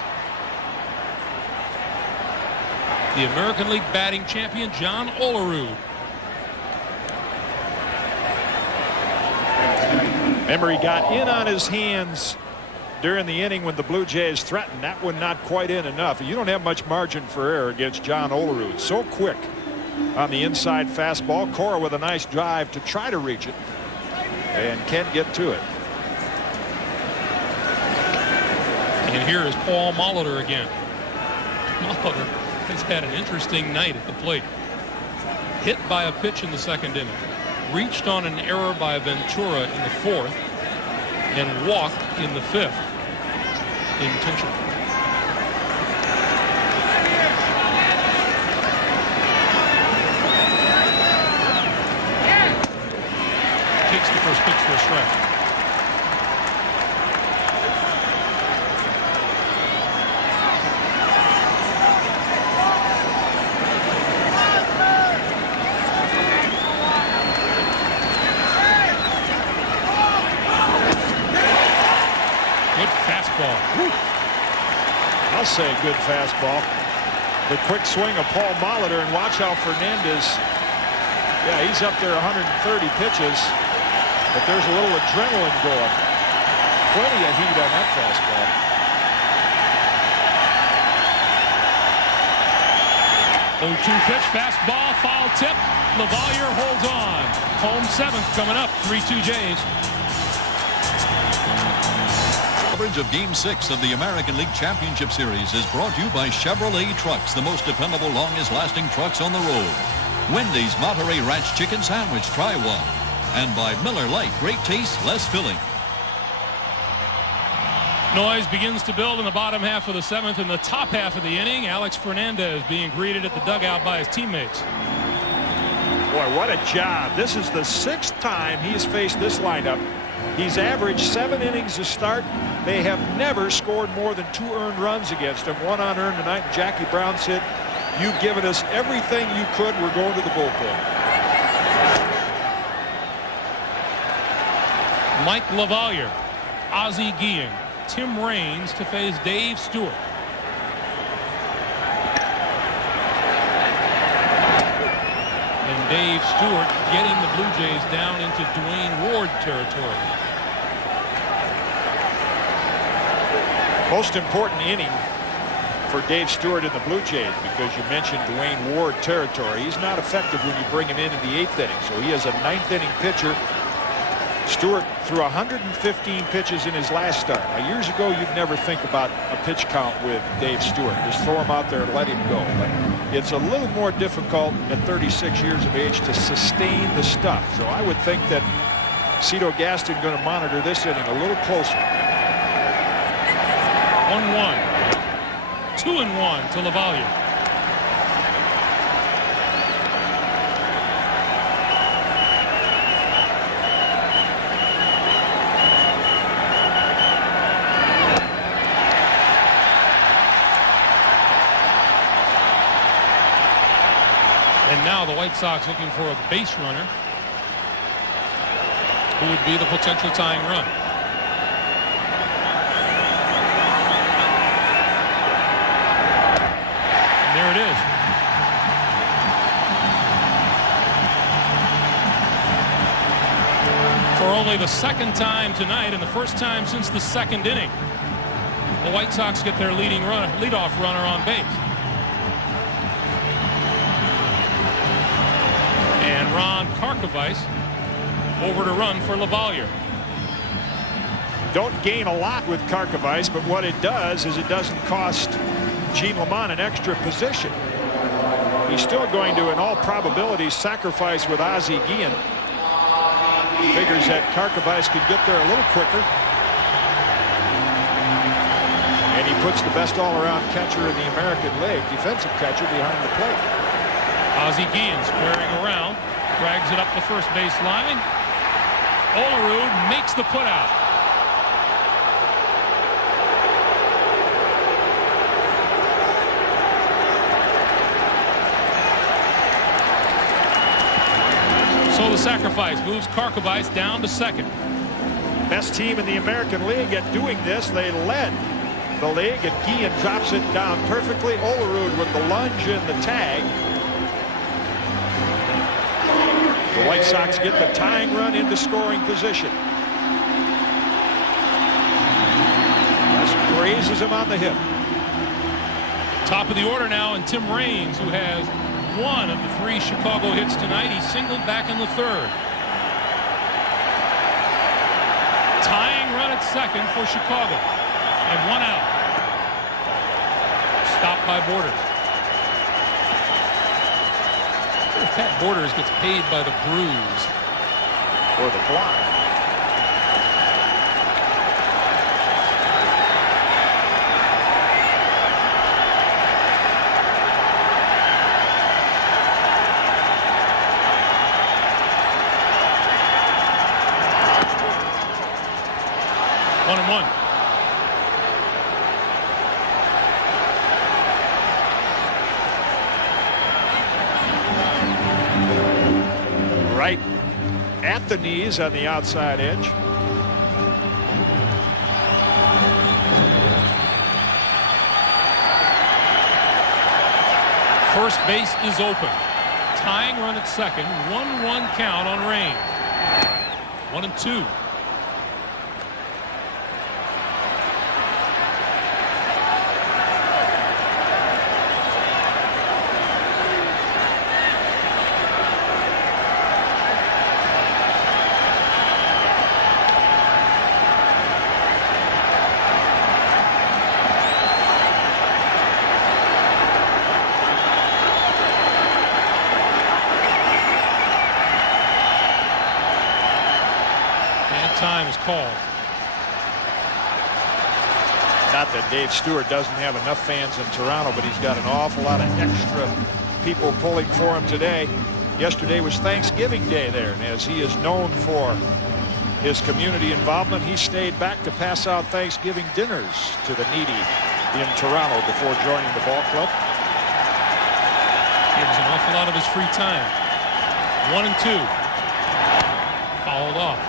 The American League batting champion, John Olerud. Emery got in on his hands during the inning when the Blue Jays threatened. That one not quite in enough. You don't have much margin for error against John Olerud. So quick on the inside fastball. Cora with a nice drive to try to reach it and can't get to it. And here is Paul Molitor again. Molitor has had an interesting night at the plate. Hit by a pitch in the second inning. Reached on an error by Ventura in the fourth. And walked in the fifth. Intentional. Takes the first pitch for a strike. I'll say good fastball. The quick swing of Paul Molitor, and watch how Fernandez, yeah, he's up there 130 pitches, but there's a little adrenaline going. Plenty of heat on that fastball. Oh, 2 pitch, fastball, foul tip. LaValliere holds on. Home 7th coming up, 3-2 Jays. Coverage of Game 6 of the American League Championship Series is brought to you by Chevrolet Trucks, the most dependable, longest-lasting trucks on the road. Wendy's Monterey Ranch Chicken Sandwich, try one. And by Miller Lite, great taste, less filling. Noise begins to build in the bottom half of the 7th. In the top half of the inning, Alex Fernandez being greeted at the dugout by his teammates. Boy, what a job. This is the 6th time he's faced this lineup. He's averaged 7 innings to start. They have never scored more than 2 earned runs against him. 1 unearned tonight. Jackie Brown said, "You've given us everything you could. We're going to the bullpen." Mike LaValliere, Ozzie Guillen, Tim Raines to face Dave Stewart. And Dave Stewart getting the Blue Jays down into Dwayne Ward territory. Most important inning for Dave Stewart and the Blue Jays, because you mentioned Dwayne Ward territory. He's not effective when you bring him in the 8th inning. So he is a 9th inning pitcher. Stewart threw 115 pitches in his last start. Now, years ago, you'd never think about a pitch count with Dave Stewart. Just throw him out there and let him go. But it's a little more difficult at 36 years of age to sustain the stuff. So I would think that Cito Gaston going to monitor this inning a little closer. 1-1. 2-1 to LaValliere. And now the White Sox looking for a base runner who would be the potential tying run. There it is. For only the 2nd time tonight and the first time since the 2nd inning, the White Sox get their leadoff runner on base. And Ron Karkovice over to run for LaValliere. Don't gain a lot with Karkovice, but what it does is it doesn't cost Gene Lamont an extra position. He's still going to, in all probability, sacrifice with Ozzie Guillen. Figures that Karkovice could get there a little quicker. And he puts the best all-around catcher in the American League, defensive catcher, behind the plate. Ozzie Guillen squaring around, drags it up the first base line. Olerud makes the putout. So the sacrifice moves Karkovice down to second. Best team in the American League at doing this. They led the league, and Guillen drops it down perfectly. Olerud with the lunge and the tag. The White Sox get the tying run into scoring position. This grazes him on the hip. Top of the order now, and Tim Raines, who has one of the 3 Chicago hits tonight. He singled back in the 3rd. Tying run at second for Chicago, and 1 out. Stopped by Borders. If Pat Borders gets paid by the bruise or the block. One and one. Right at the knees on the outside edge. First base is open. Tying run at second. 1-1 count on Raines. 1-2. Time is called. Not that Dave Stewart doesn't have enough fans in Toronto, but he's got an awful lot of extra people pulling for him today. Yesterday was Thanksgiving Day there, and as he is known for his community involvement, he stayed back to pass out Thanksgiving dinners to the needy in Toronto before joining the ball club. Gives an awful lot of his free time. 1-2. Fouled off.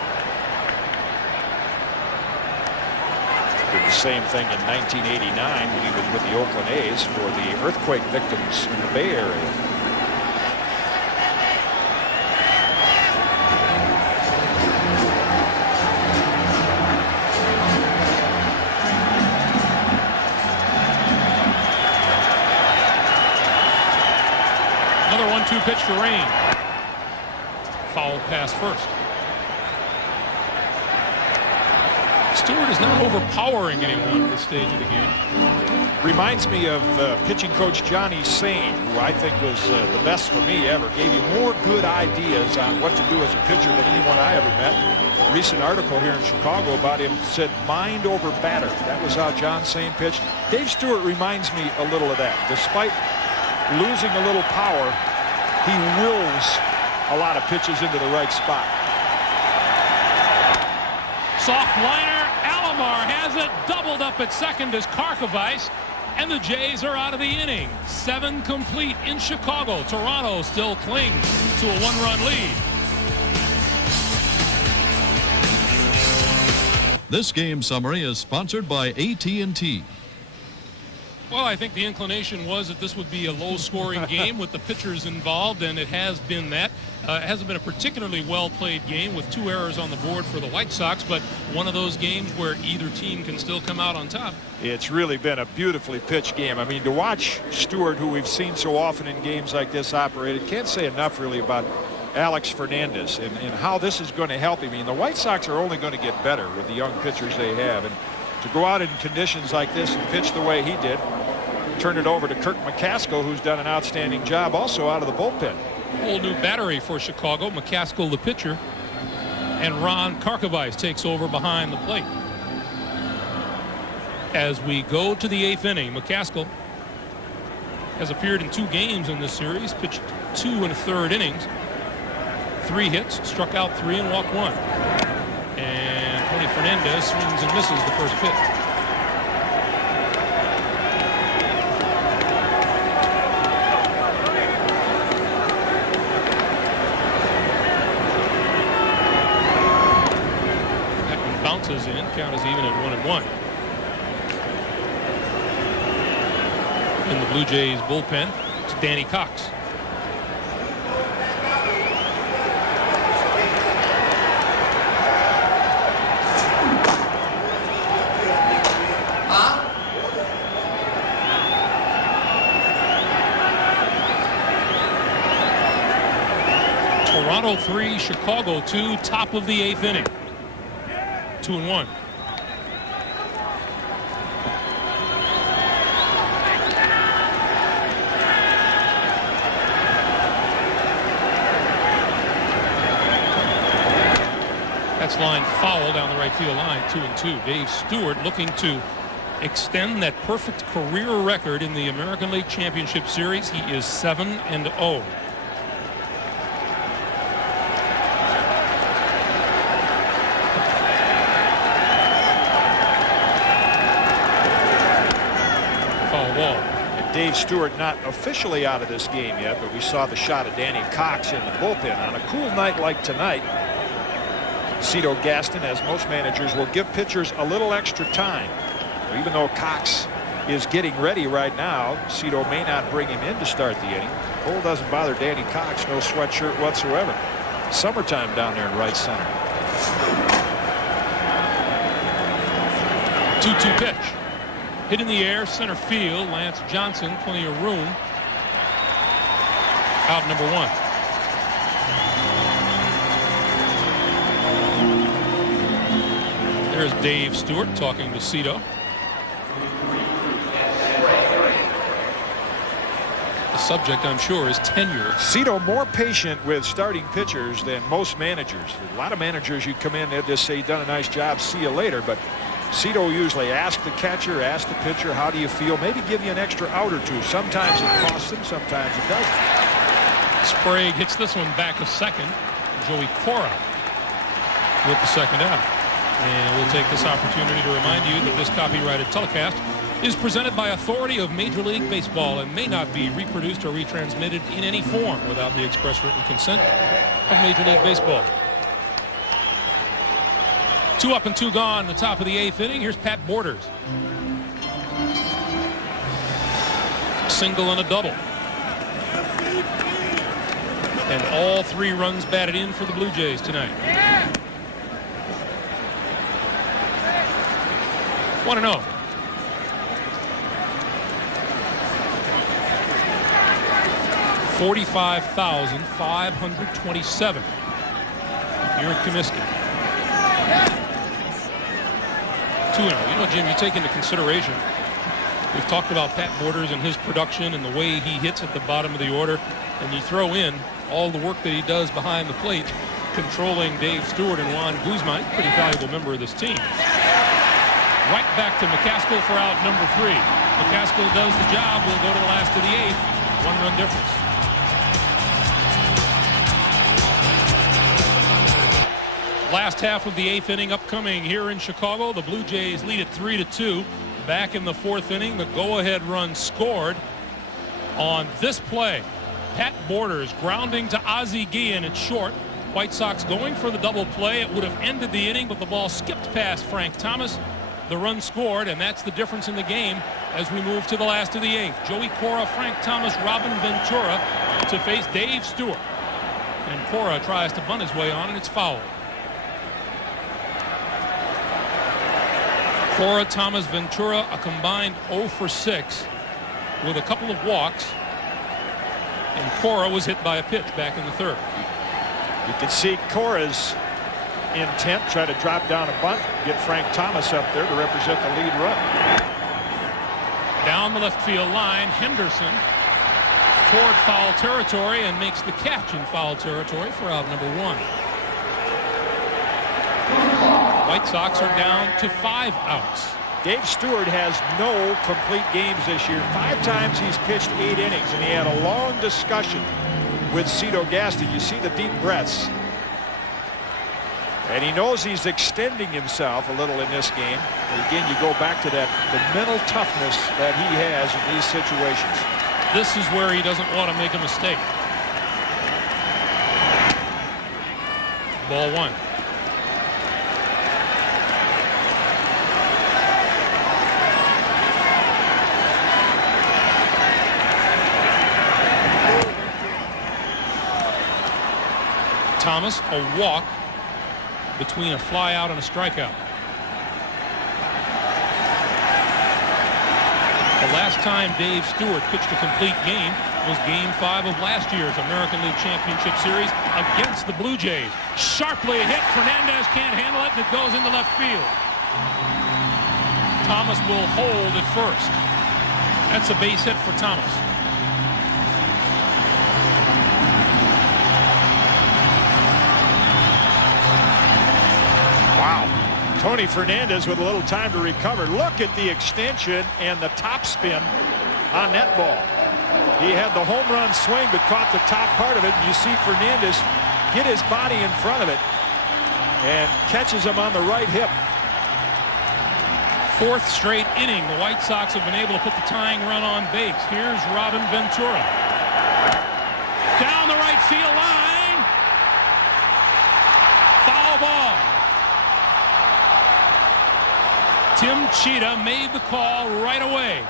Did the same thing in 1989 when he was with the Oakland A's for the earthquake victims in the Bay Area. Another 1-2 pitch to Raines. Foul pass first. Stewart is not overpowering anyone at this stage of the game. Reminds me of pitching coach Johnny Sain, who I think was the best for me ever. Gave you more good ideas on what to do as a pitcher than anyone I ever met. A recent article here in Chicago about him said mind over batter. That was how John Sain pitched. Dave Stewart reminds me a little of that. Despite losing a little power, he wills a lot of pitches into the right spot. Soft liner. Alomar has it. Doubled up at second as Karkovice, and the Jays are out of the inning. 7 complete in Chicago. Toronto still clings to a 1-run lead. This game summary is sponsored by AT&T. Well, I think the inclination was that this would be a low-scoring game with the pitchers involved, and it has been that. It hasn't been a particularly well-played game with 2 errors on the board for the White Sox, but one of those games where either team can still come out on top. It's really been a beautifully pitched game. I mean, to watch Stewart, who we've seen so often in games like this, operated, can't say enough really about Alex Fernandez and how this is going to help him. I mean, the White Sox are only going to get better with the young pitchers they have, and to go out in conditions like this and pitch the way he did, turn it over to Kirk McCaskill, who's done an outstanding job also out of the bullpen. Whole new battery for Chicago. McCaskill the pitcher, and Ron Karkovice takes over behind the plate. As we go to the 8th inning, McCaskill has appeared in 2 games in this series, pitched 2 1/3 innings, 3 hits, struck out 3 and walked 1. And Tony Fernandez swings and misses the first pitch. bounces in. Count is even at 1-1. In the Blue Jays bullpen, it's Danny Cox. Toronto 3, Chicago 2, top of the 8th inning. 2-1. That's line foul down the right field line, 2-2. Dave Stewart looking to extend that perfect career record in the American League Championship Series. He is 7-0. Dave Stewart not officially out of this game yet, but we saw the shot of Danny Cox in the bullpen. On a cool night like tonight, Cito Gaston, as most managers, will give pitchers a little extra time. Even though Cox is getting ready right now, Cito may not bring him in to start the inning. Cold doesn't bother Danny Cox, no sweatshirt whatsoever. Summertime down there in right center. 2-2 pitch. Hit in the air, center field. Lance Johnson, plenty of room. Out number 1. There's Dave Stewart talking to Cito. The subject, I'm sure, is tenure. Cito more patient with starting pitchers than most managers. A lot of managers, you come in, they'll just say, done a nice job, see you later. But Cito usually asks the catcher, asks the pitcher, how do you feel? Maybe give you an extra out or two. Sometimes it costs them, sometimes it doesn't. Sprague hits this one back a second. Joey Cora with the second out. And we'll take this opportunity to remind you that this copyrighted telecast is presented by authority of Major League Baseball and may not be reproduced or retransmitted in any form without the express written consent of Major League Baseball. 2 up and 2 gone in the top of the 8th inning. Here's Pat Borders. Single and a double. And all 3 runs batted in for the Blue Jays tonight. 1-0. $45,527 here at Comiskey. 2-0. You know, Jim, you take into consideration, we've talked about Pat Borders and his production and the way he hits at the bottom of the order, and you throw in all the work that he does behind the plate, controlling Dave Stewart and Juan Guzman, pretty valuable member of this team. Right back to McCaskill for out number 3. McCaskill does the job. We'll go to the last of the 8th. 1-run difference. Last half of the 8th inning upcoming here in Chicago. The Blue Jays lead it 3-2. Back in the 4th inning, the go-ahead run scored on this play. Pat Borders grounding to Ozzie Guillen at short. White Sox going for the double play. It would have ended the inning, but the ball skipped past Frank Thomas. The run scored, and that's the difference in the game as we move to the last of the 8th. Joey Cora, Frank Thomas, Robin Ventura to face Dave Stewart. And Cora tries to bunt his way on, and it's fouled. Cora, Thomas, Ventura, a combined 0 for 6 with a couple of walks. And Cora was hit by a pitch back in the 3rd. You can see Cora's intent, try to drop down a bunt, get Frank Thomas up there to represent the lead run. Down the left field line, Henderson toward foul territory and makes the catch in foul territory for out number 1. White Sox are down to 5 outs. Dave Stewart has no complete games this year. 5 times he's pitched 8 innings, and he had a long discussion with Cito Gaston. You see the deep breaths. And he knows he's extending himself a little in this game. And again, you go back to that, the mental toughness that he has in these situations. This is where he doesn't want to make a mistake. Ball 1. Thomas, a walk between a fly out and a strikeout. The last time Dave Stewart pitched a complete game was Game 5 of last year's American League Championship Series against the Blue Jays. Sharply hit. Fernandez can't handle it, and it goes into left field. Thomas will hold at first. That's a base hit for Thomas. Wow. Tony Fernandez with a little time to recover. Look at the extension and the top spin on that ball. He had the home run swing but caught the top part of it. You see Fernandez get his body in front of it and catches him on the right hip. Fourth straight inning, the White Sox have been able to put the tying run on base. Here's Robin Ventura. Down the right field line. Foul ball. Tim Cheetah made the call right away.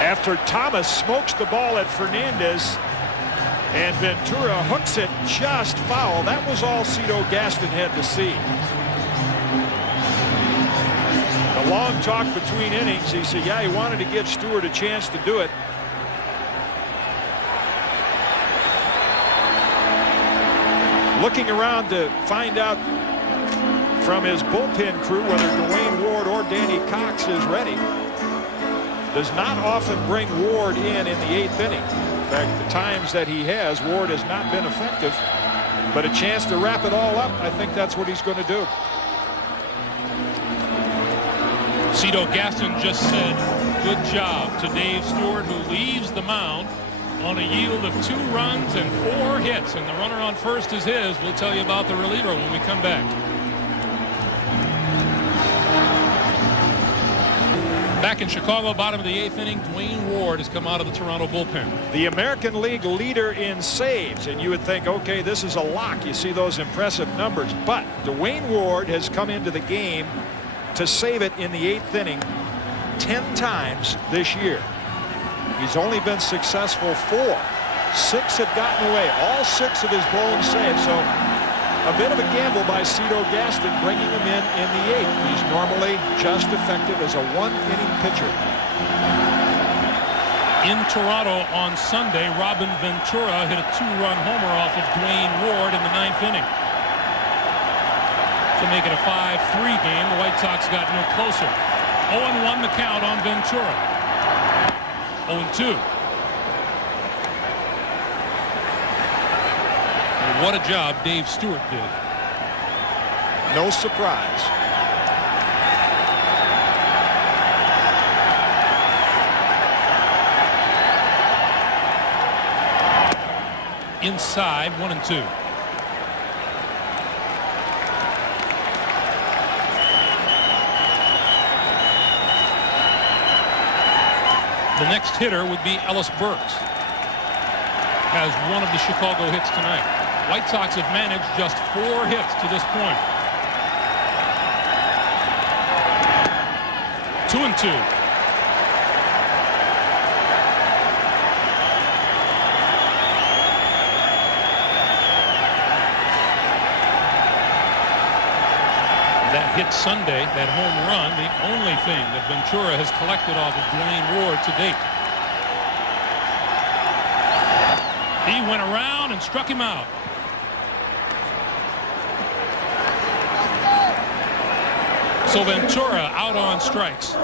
After Thomas smokes the ball at Fernandez and Ventura hooks it just foul. That was all Cito Gaston had to see. The long talk between innings, he said, yeah, he wanted to give Stewart a chance to do it. Looking around to find out from his bullpen crew whether Dwayne Ward or Danny Cox is ready. Does not often bring Ward in the 8th inning. In fact, the times that he has, Ward has not been effective. But a chance to wrap it all up, I think that's what he's going to do. Cito Gaston just said good job to Dave Stewart, who leaves the mound on a yield of 2 runs and 4 hits, and the runner on first is his. We'll tell you about the reliever when we come back. Back in Chicago, bottom of the 8th inning, Dwayne Ward has come out of the Toronto bullpen. The American League leader in saves, and you would think, okay, this is a lock. You see those impressive numbers, but Dwayne Ward has come into the game to save it in the 8th inning 10 times this year. He's only been successful 4. 6 have gotten away. All 6 of his blown saves. So a bit of a gamble by Cito Gaston bringing him in the 8th. He's normally just effective as a 1-inning pitcher. In Toronto on Sunday, Robin Ventura hit a 2-run homer off of Dwayne Ward in the 9th inning. To make it a 5-3 game, the White Sox got no closer. 0-1 the count on Ventura. 0-2. What a job Dave Stewart did. No surprise. Inside, 1-2. The next hitter would be Ellis Burks. Has one of the Chicago hits tonight. White Sox have managed just 4 hits to this point. 2-2. That hit Sunday, that home run, the only thing that Ventura has collected off of Dwayne Ward to date. He went around and struck him out. So Ventura out on strikes.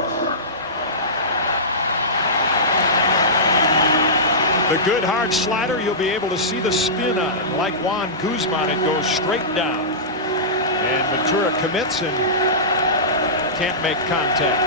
The good hard slider, you'll be able to see the spin on it. Like Juan Guzman, it goes straight down. And Ventura commits and can't make contact.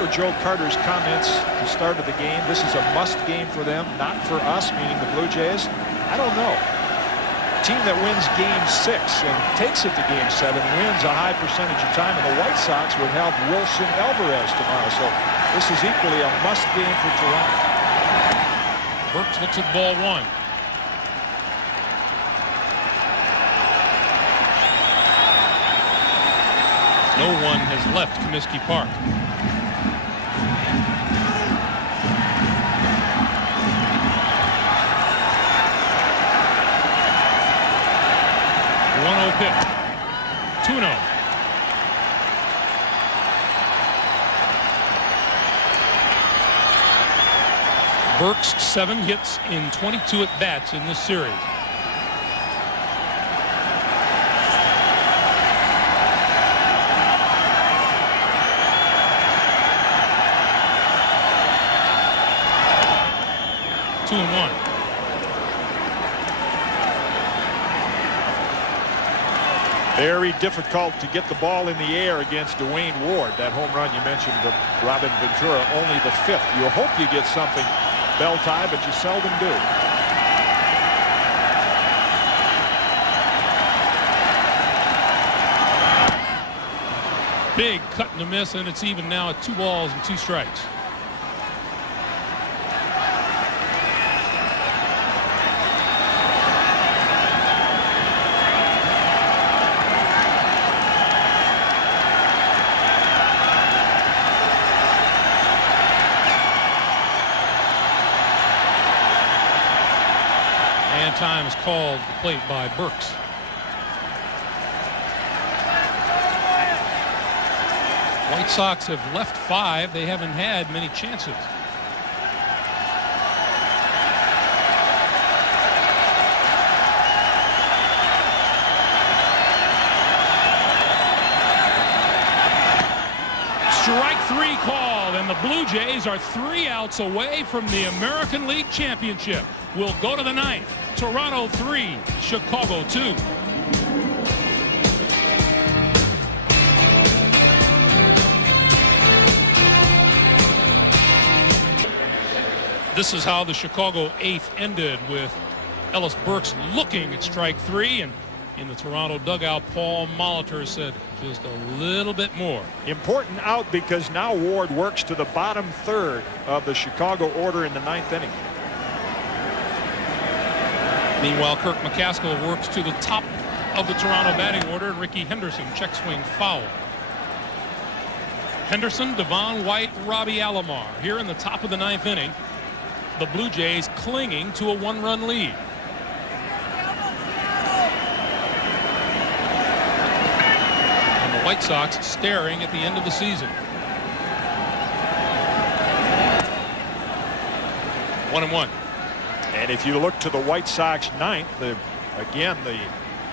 For Joe Carter's comments at the start of the game, this is a must game for them, not for us, meaning the Blue Jays. I don't know. A team that wins game 6 and takes it to game 7 wins a high percentage of time, and the White Sox would have Wilson Alvarez tomorrow. So this is equally a must game for Toronto. Burks looks at ball 1. No one has left Comiskey Park. Pitch. 2-0. Burks 7 hits in 22 at-bats in this series. Two and one. Very difficult to get the ball in the air against Dwayne Ward. That home run you mentioned to Robin Ventura, only the 5th. You hope you get something bell tie, but you seldom do. Big cut and a miss, and it's even now at 2 balls and 2 strikes. Time is called to the plate by Burks. White Sox have left 5. They haven't had many chances. Strike 3 called, and the Blue Jays are 3 outs away from the American League Championship. We'll go to the 9th. Toronto 3, Chicago 2. This is how the Chicago 8th ended, with Ellis Burks looking at strike 3, and in the Toronto dugout, Paul Molitor said just a little bit more. Important out because now Ward works to the bottom 3rd of the Chicago order in the 9th inning. Meanwhile, Kirk McCaskill works to the top of the Toronto batting order, and Ricky Henderson check swing foul. Henderson, Devon White, Robbie Alomar here in the top of the 9th inning. The Blue Jays clinging to a 1-run lead. And the White Sox staring at the end of the season. 1-1. And if you look to the White Sox 9th, again, the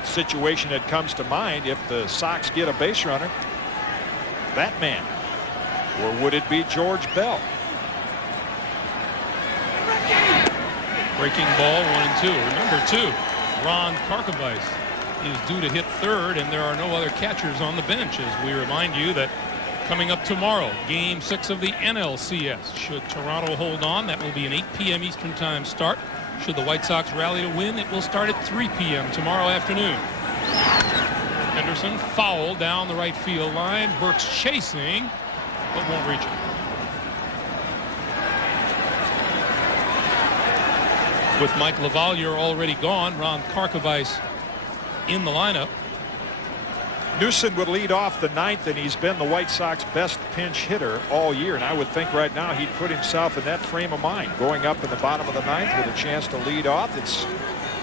situation that comes to mind, if the Sox get a base runner, that man, or would it be George Bell? Breaking ball 1-2. Remember, too, Ron Karkovice is due to hit 3rd, and there are no other catchers on the bench, as we remind you that coming up tomorrow, Game 6 of the NLCS. Should Toronto hold on, that will be an 8 p.m. Eastern Time start. Should the White Sox rally to win, it will start at 3 p.m. tomorrow afternoon. Henderson foul down the right field line. Burks chasing, but won't reach it. With Mike LaValliere already gone, Ron Karkovice in the lineup. Newson would lead off the 9th, and he's been the White Sox best pinch hitter all year. And I would think right now he'd put himself in that frame of mind, going up in the bottom of the 9th with a chance to lead off. It's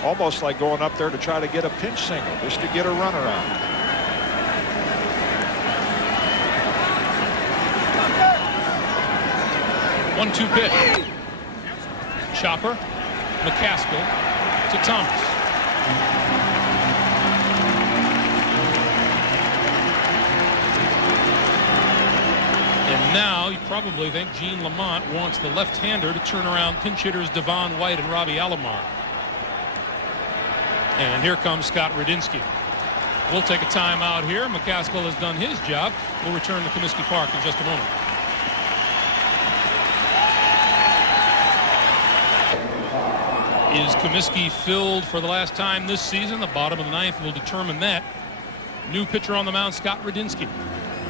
almost like going up there to try to get a pinch single, just to get a runner out. One-two pitch. Chopper, McCaskill to Thomas. And now you probably think Gene Lamont wants the left-hander to turn around pinch hitters Devon White and Robbie Alomar. And here comes Scott Radinsky. We'll take a timeout here. McCaskill has done his job. We'll return to Comiskey Park in just a moment. Is Comiskey filled for the last time this season? The bottom of the 9th will determine that. New pitcher on the mound, Scott Radinsky.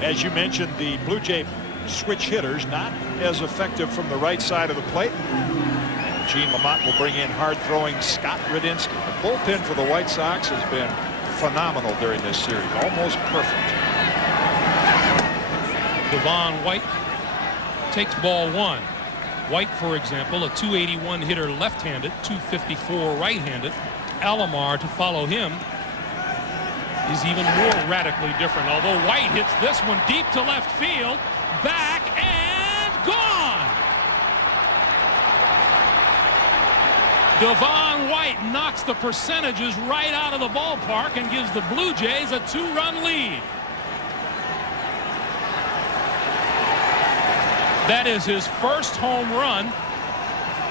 As you mentioned, the Blue Jay switch hitters not as effective from the right side of the plate. Gene Lamont will bring in hard-throwing Scott Radinsky. The bullpen for the White Sox has been phenomenal during this series, almost perfect. Devon White takes ball one. White, for example, a .281 hitter left-handed, .254 right-handed. Alomar to follow him is even more radically different, although White hits this one deep to left field, back and gone. Devon White knocks the percentages right out of the ballpark and gives the Blue Jays a 2-run lead. That is his first home run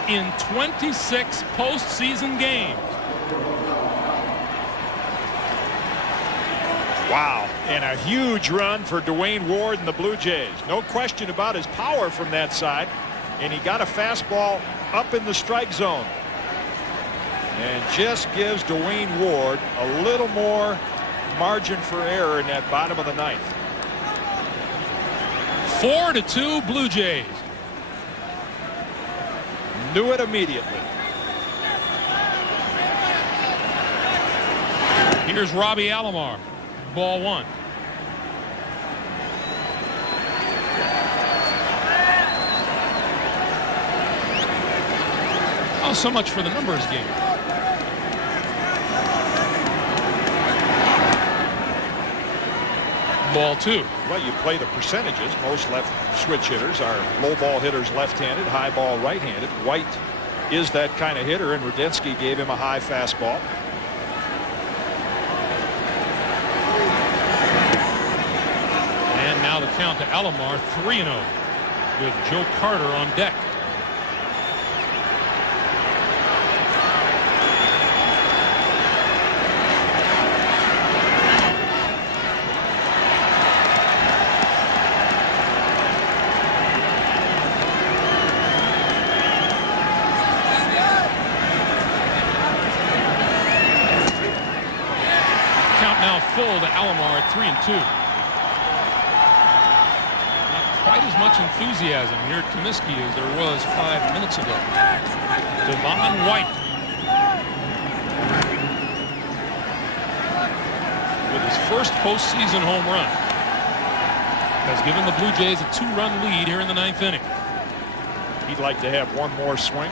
in 26 postseason games. Wow, and a huge run for Dwayne Ward and the Blue Jays. No question about his power from that side, and he got a fastball up in the strike zone. And just gives Dwayne Ward a little more margin for error in that bottom of the ninth. 4-2 Blue Jays. Knew it immediately. Here's Robbie Alomar. Ball one. Oh, so much for the numbers game. Ball two. Well, you play the percentages. Most left switch hitters are low ball hitters left-handed, high ball right-handed. White is that kind of hitter, and Rudensky gave him a high fastball. And now the count to Alomar, 3-0 with Joe Carter on deck. Full to Alomar at 3-2. Not quite as much enthusiasm here at Comiskey as there was 5 minutes ago. Devon White with his first postseason home run has given the Blue Jays a 2-run lead here in the ninth inning. He'd like to have one more swing.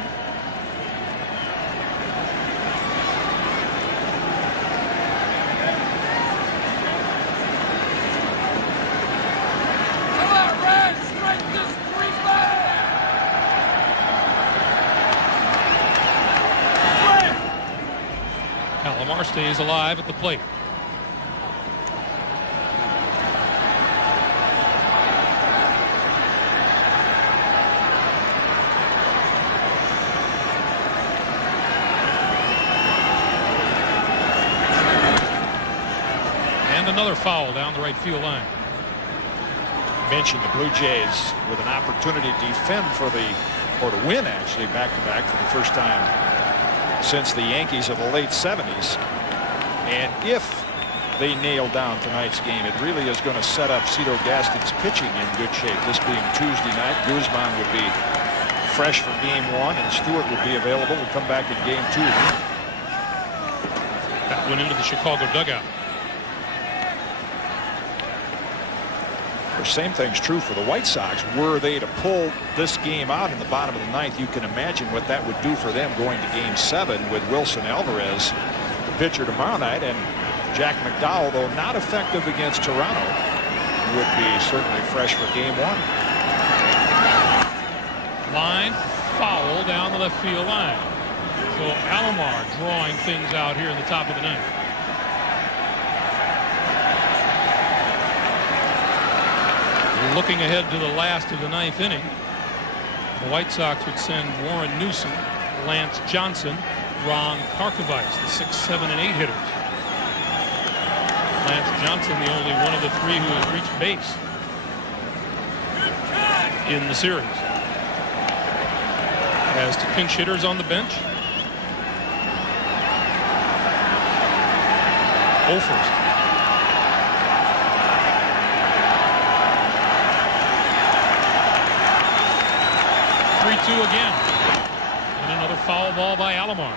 Alomar stays alive at the plate. And another foul down the right field line. Mentioned the Blue Jays with an opportunity to defend or to win actually back-to-back for the first time since the Yankees of the late 70s. And if they nail down tonight's game, it really is going to set up Cito Gaston's pitching in good shape. This being Tuesday night, Guzman would be fresh for game one, and Stewart would be available to come back in game two. That went into the Chicago dugout. The same thing's true for the White Sox. Were they to pull this game out in the bottom of the ninth, you can imagine what that would do for them going to game 7 with Wilson Alvarez, the pitcher tomorrow night, and Jack McDowell, though not effective against Toronto, would be certainly fresh for game 1. Line foul down the left field line. So Alomar drawing things out here in the top of the ninth. Looking ahead to the last of the ninth inning, the White Sox would send Warren Newsom, Lance Johnson, Ron Karkovice, the 6, 7, and 8 hitters. Lance Johnson, the only one of the 3 who has reached base in the series. As to pinch hitters on the bench, Offers. 3-2 again. And another foul ball by Alomar.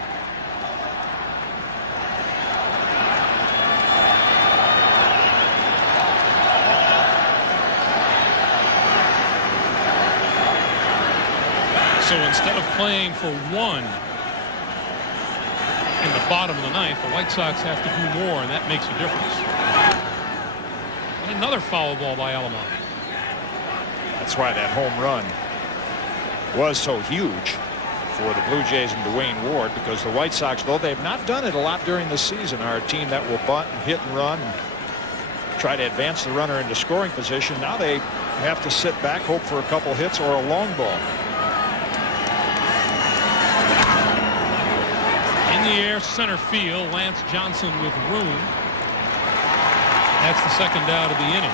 So instead of playing for one in the bottom of the ninth, the White Sox have to do more, and that makes a difference. And another foul ball by Alomar. That's why that home run was so huge for the Blue Jays and Dwayne Ward, because the White Sox, though they've not done it a lot during the season, are a team that will bunt and hit and run and try to advance the runner into scoring position. Now they have to sit back, hope for a couple hits or a long ball. In the air, center field, Lance Johnson with room. That's the second out of the inning.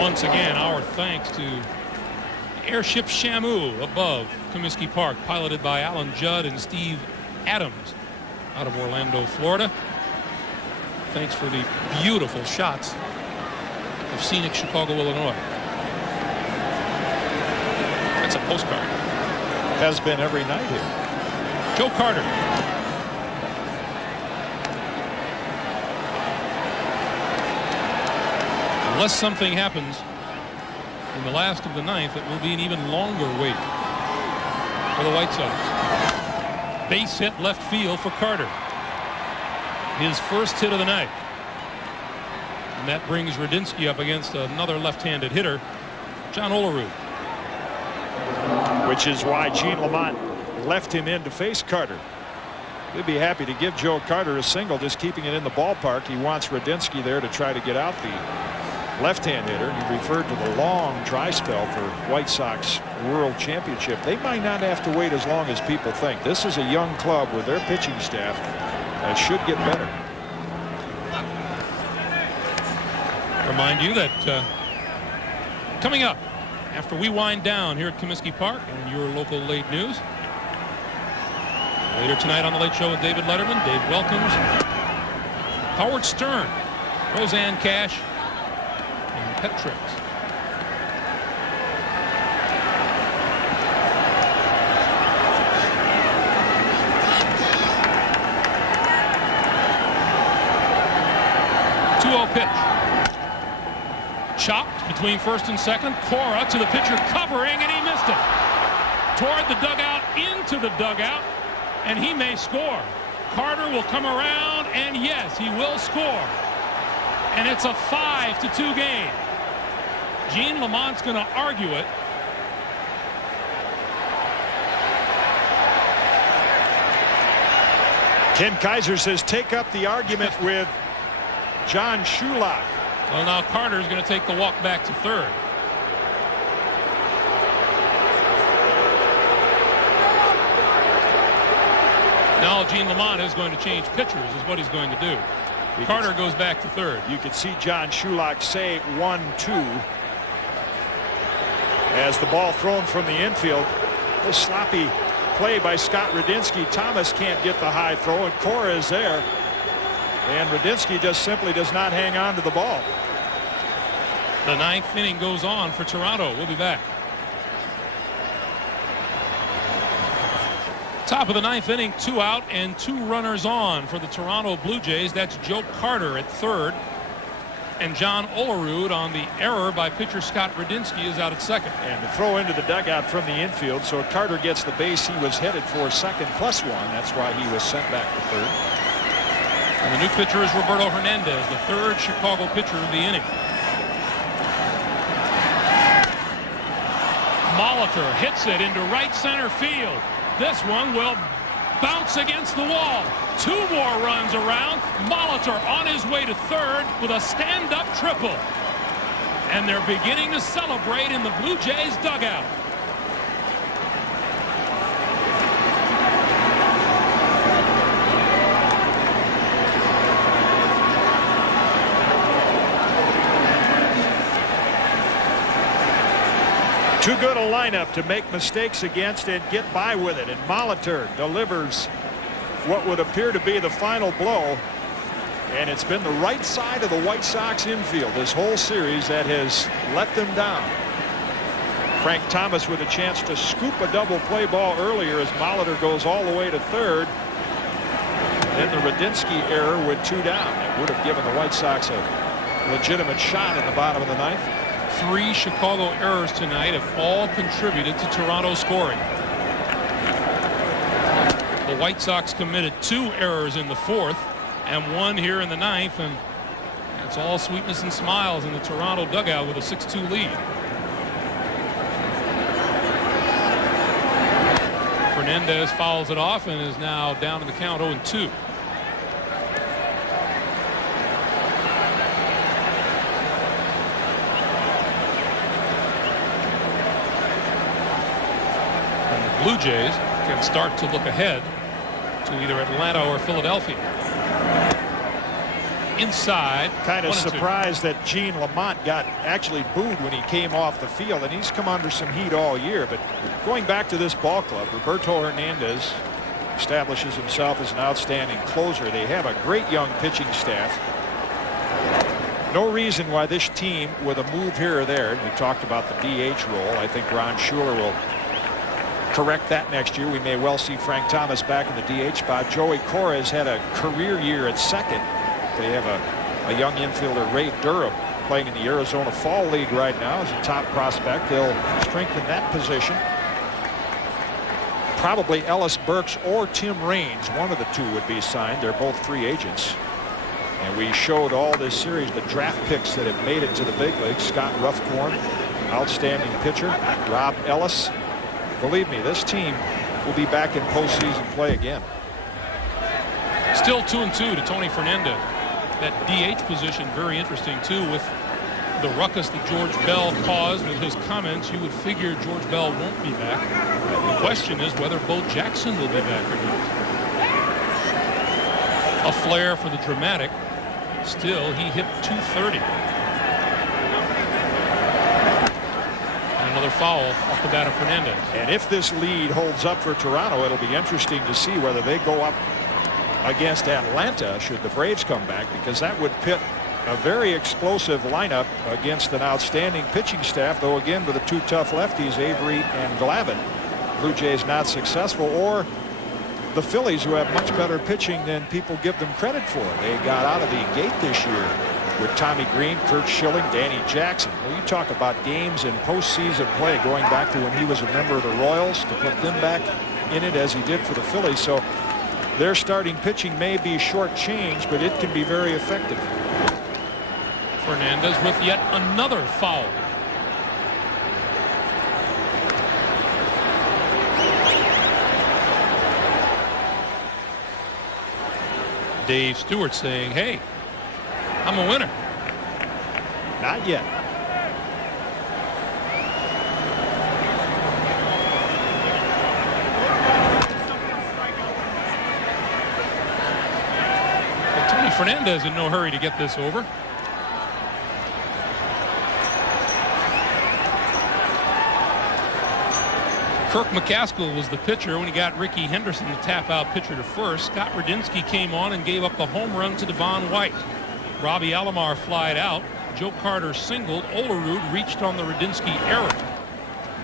Once again, our thanks to Airship Shamu above Comiskey Park, piloted by Alan Judd and Steve Adams out of Orlando, Florida. Thanks for the beautiful shots of scenic Chicago, Illinois. That's a postcard. Has been every night here. Joe Carter. Unless something happens in the last of the ninth, it will be an even longer wait for the White Sox. Base hit left field for Carter. His first hit of the night. And that brings Radinsky up against another left-handed hitter, John Olerud. Which is why Gene Lamont left him in to face Carter. He'd be happy to give Joe Carter a single, just keeping it in the ballpark. He wants Radinsky there to try to get out the left-hand hitter. He referred to the long dry spell for White Sox World Championship. They might not have to wait as long as people think. This is a young club with their pitching staff that should get better. Remind you that coming up after we wind down here at Comiskey Park and your local late news, later tonight on the Late Show with David Letterman, Dave Welkins, Howard Stern, Roseanne Cash, and Petrix. Pitch. Chopped between first and second. Cora to the pitcher covering, and he missed it. Toward the dugout, into the dugout, and he may score. Carter will come around, and yes, he will score. And it's a 5-2 game. Gene Lamont's going to argue it. Ken Kaiser says take up the argument with John Shulak. Well, now Carter's going to take the walk back to third. Now Gene Lamont is going to change pitchers, is what he's going to do. Carter goes back to third. You can see John Shulak say 1-2 as the ball thrown from the infield. A sloppy play by Scott Radinsky. Thomas can't get the high throw, and Cora is there. And Radinsky just simply does not hang on to the ball. The ninth inning goes on for Toronto. We'll be back. Top of the ninth inning, 2 out and 2 runners on for the Toronto Blue Jays. That's Joe Carter at third, and John Olerud on the error by pitcher Scott Radinsky is out at second. And the throw into the dugout from the infield, so Carter gets the base he was headed for, second +1. That's why he was sent back to third. And the new pitcher is Roberto Hernandez, the third Chicago pitcher of the inning. Molitor hits it into right center field. This one will bounce against the wall. 2 more runs around. Molitor on his way to third with a stand-up triple. And they're beginning to celebrate in the Blue Jays dugout. Too good a lineup to make mistakes against and get by with it. And Molitor delivers what would appear to be the final blow. And it's been the right side of the White Sox infield this whole series that has let them down. Frank Thomas with a chance to scoop a double play ball earlier as Molitor goes all the way to third. Then the Radinsky error with 2 down. It would have given the White Sox a legitimate shot in the bottom of the ninth. 3 Chicago errors tonight have all contributed to Toronto scoring. The White Sox committed 2 errors in the 4th and 1 here in the 9th, and it's all sweetness and smiles in the Toronto dugout with a 6-2 lead. Fernandez fouls it off and is now down in the count 0-2. And the Blue Jays can start to look ahead to either Atlanta or Philadelphia. Inside. Kind of surprised that Gene Lamont got actually booed when he came off the field, and he's come under some heat all year. But going back to this ball club, Roberto Hernandez establishes himself as an outstanding closer. They have a great young pitching staff. No reason why this team, with a move here or there, and we talked about the DH role, I think Ron Schuler will correct that next year. We may well see Frank Thomas back in the DH spot. Joey Cora has had a career year at second. They have a young infielder, Ray Durham, playing in the Arizona Fall League right now as a top prospect. They'll strengthen that position. Probably Ellis Burks or Tim Raines, one of the two, would be signed. They're both free agents. And we showed all this series the draft picks that have made it to the big leagues. Scott Ruffcorn, outstanding pitcher. Rob Ellis. Believe me, this team will be back in postseason play again. Still 2-2 to Tony Fernandez. That DH position very interesting too, with the ruckus that George Bell caused with his comments. You would figure George Bell won't be back. The question is whether Bo Jackson will be back or not. A flare for the dramatic. Still, he hit .230. And another foul off the bat of Fernandez. And if this lead holds up for Toronto, it'll be interesting to see whether they go up against Atlanta should the Braves come back, because that would pit a very explosive lineup against an outstanding pitching staff, though again with the 2 tough lefties, Avery and Glavine. Blue Jays not successful, or the Phillies, who have much better pitching than people give them credit for. They got out of the gate this year with Tommy Green, Kurt Schilling, Danny Jackson. Well, you talk about games in postseason play going back to when he was a member of the Royals, to put them back in it as he did for the Phillies. So their starting pitching may be shortchanged, but it can be very effective. Fernandez with yet another foul. Dave Stewart saying, hey, I'm a winner. Not yet. Fernandez in no hurry to get this over. Kirk McCaskill was the pitcher when he got Ricky Henderson to tap out pitcher to first. Scott Radinsky came on and gave up the home run to Devon White. Robbie Alomar flied out. Joe Carter singled. Olerud reached on the Radinsky error.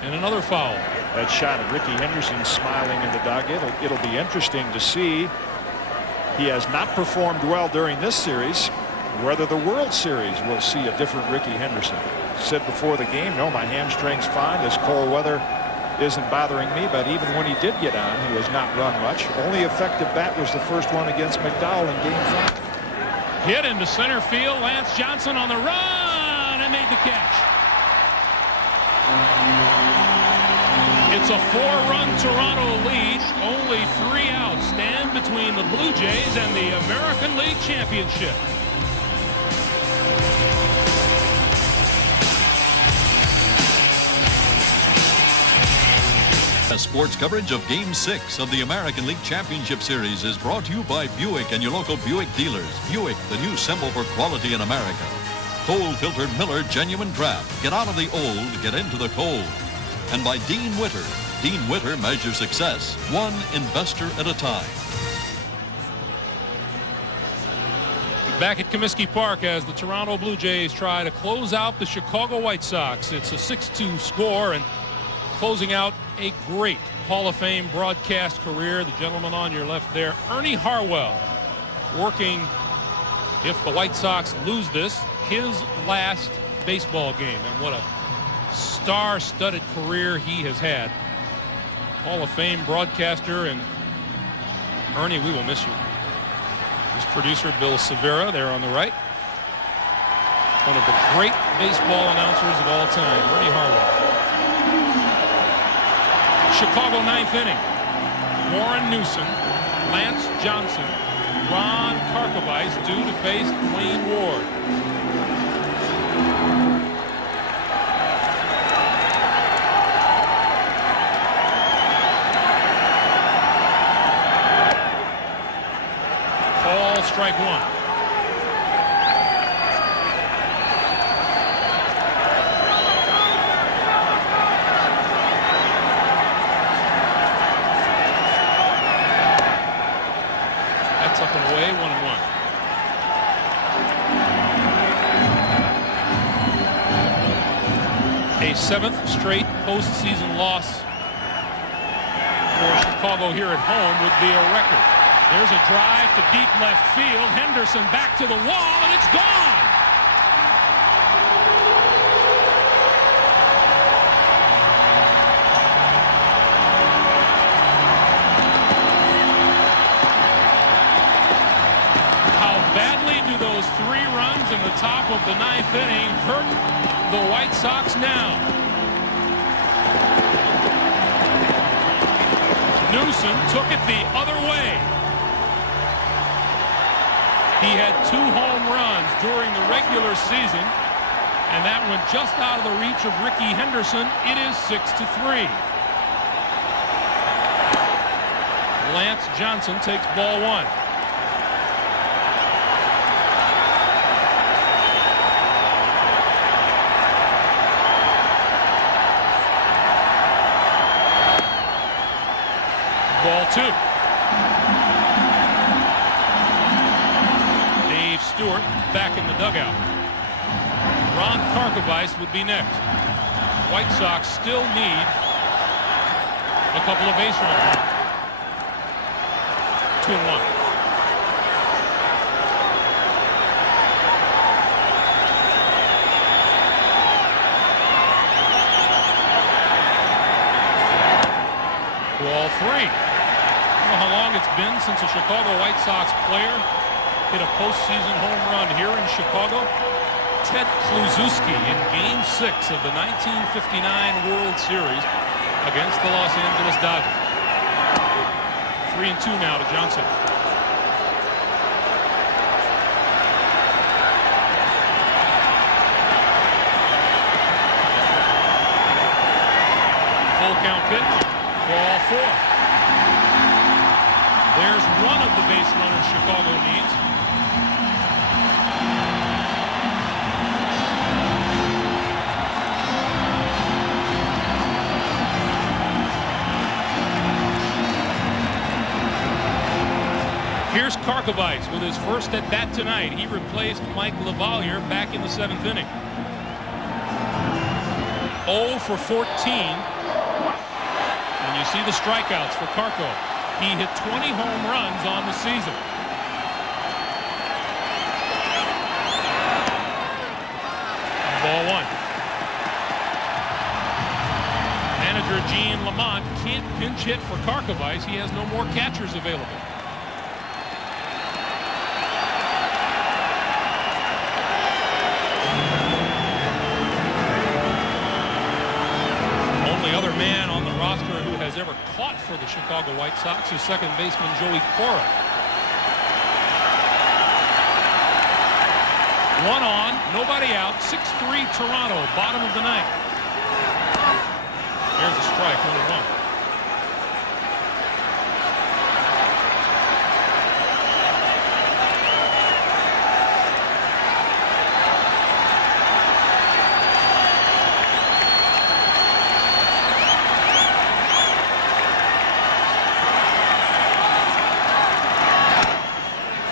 And another foul. That shot of Ricky Henderson smiling in the dugout. It'll be interesting to see. He has not performed well during this series. Whether the World Series will see a different Ricky Henderson. Said before the game, no, my hamstring's fine. This cold weather isn't bothering me. But even when he did get on, he has not run much. Only effective bat was the first one against McDowell in Game 5. Hit into center field. Lance Johnson on the run and made the catch. It's a 4-run Toronto lead. Only 3 outs stand between the Blue Jays and the American League Championship. Sports coverage of Game 6 of the American League Championship Series is brought to you by Buick and your local Buick dealers. Buick, the new symbol for quality in America. Cold-filtered Miller Genuine Draft. Get out of the old, get into the cold. And by Dean Witter. Dean Witter measures success one investor at a time. Back at Comiskey Park as the Toronto Blue Jays try to close out the Chicago White Sox. It's a 6-2 score, and closing out a great Hall of Fame broadcast career. The gentleman on your left there, Ernie Harwell, working, if the White Sox lose this, his last baseball game, and what a star-studded career he has had. Hall of Fame broadcaster, and Ernie, we will miss you. His producer, Bill Severa, there on the right. One of the great baseball announcers of all time, Ernie Harwood. Chicago ninth inning. Warren Newson, Lance Johnson, Ron Karkovice due to face Wayne Ward. Ball, strike one. That's up and away, 1-1. A seventh straight postseason loss for Chicago here at home would be a record. There's a drive to deep left field. Henderson back to the wall, and it's gone. How badly do those 3 runs in the top of the ninth inning hurt the White Sox now? Newson took it the other way. He had 2 home runs during the regular season, and that went just out of the reach of Rickey Henderson. It is 6-3. Lance Johnson takes ball 1. Ball 2. Dave Stewart back in the dugout. Ron Karkovice would be next. White Sox still need a couple of base runners. 2-1. Ball 3. How long it's been since a Chicago White Sox player hit a postseason home run here in Chicago. Ted Kluszewski in Game 6 of the 1959 World Series against the Los Angeles Dodgers. 3-2 now to Johnson. Full count pitch. Ball 4. There's one of the base runners Chicago needs. Here's Karkovice with his first at bat tonight. He replaced Mike LaValliere back in the 7th inning. 0 for 14. And you see the strikeouts for Karko. He hit 20 home runs on the season. Ball 1. Manager Gene Lamont can't pinch hit for Karkovice. He has no more catchers available. Only other man on the roster who has ever caught for the Chicago White Sox is second baseman Joey Cora. 1 on, nobody out, 6-3 Toronto, bottom of the 9th. There's a strike, 1-1.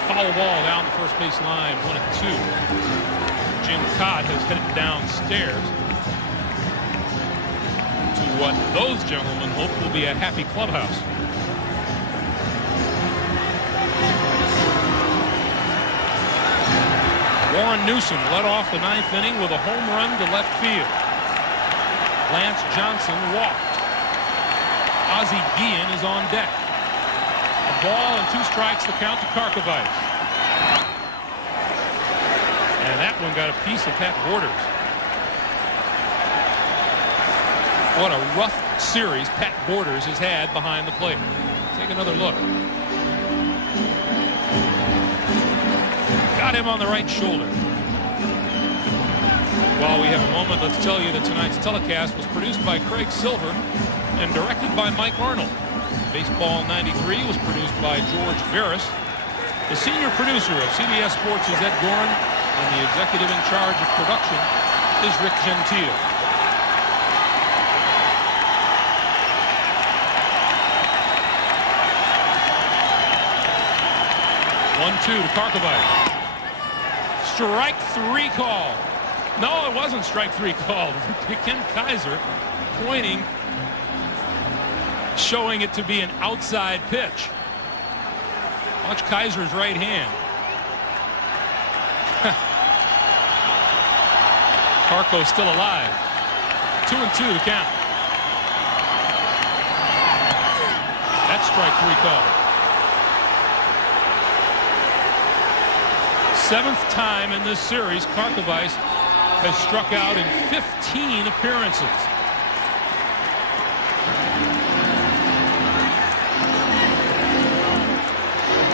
Foul ball down the first base line, 1-2. Jim Cott has headed downstairs to what those gentlemen hope will be a happy clubhouse. Warren Newsom led off the 9th inning with a home run to left field. Lance Johnson walked. Ozzie Guillen is on deck. A ball and 2 strikes, the count to Karkovice. And that one got a piece of Pat Borders. What a rough series Pat Borders has had behind the plate. Take another look. Got him on the right shoulder. While we have a moment, let's tell you that tonight's telecast was produced by Craig Silver and directed by Mike Arnold. Baseball 93 was produced by George Veras. The senior producer of CBS Sports is Ed Gorin, and the executive in charge of production is Rick Gentile. One-two to Karkovice. Strike 3 call. No, it wasn't strike 3 called. Ken Kaiser pointing, showing it to be an outside pitch. Watch Kaiser's right hand. Karko still alive. 2-2 to count. That's strike 3 call. 7th time in this series, Karkovice has struck out in 15 appearances.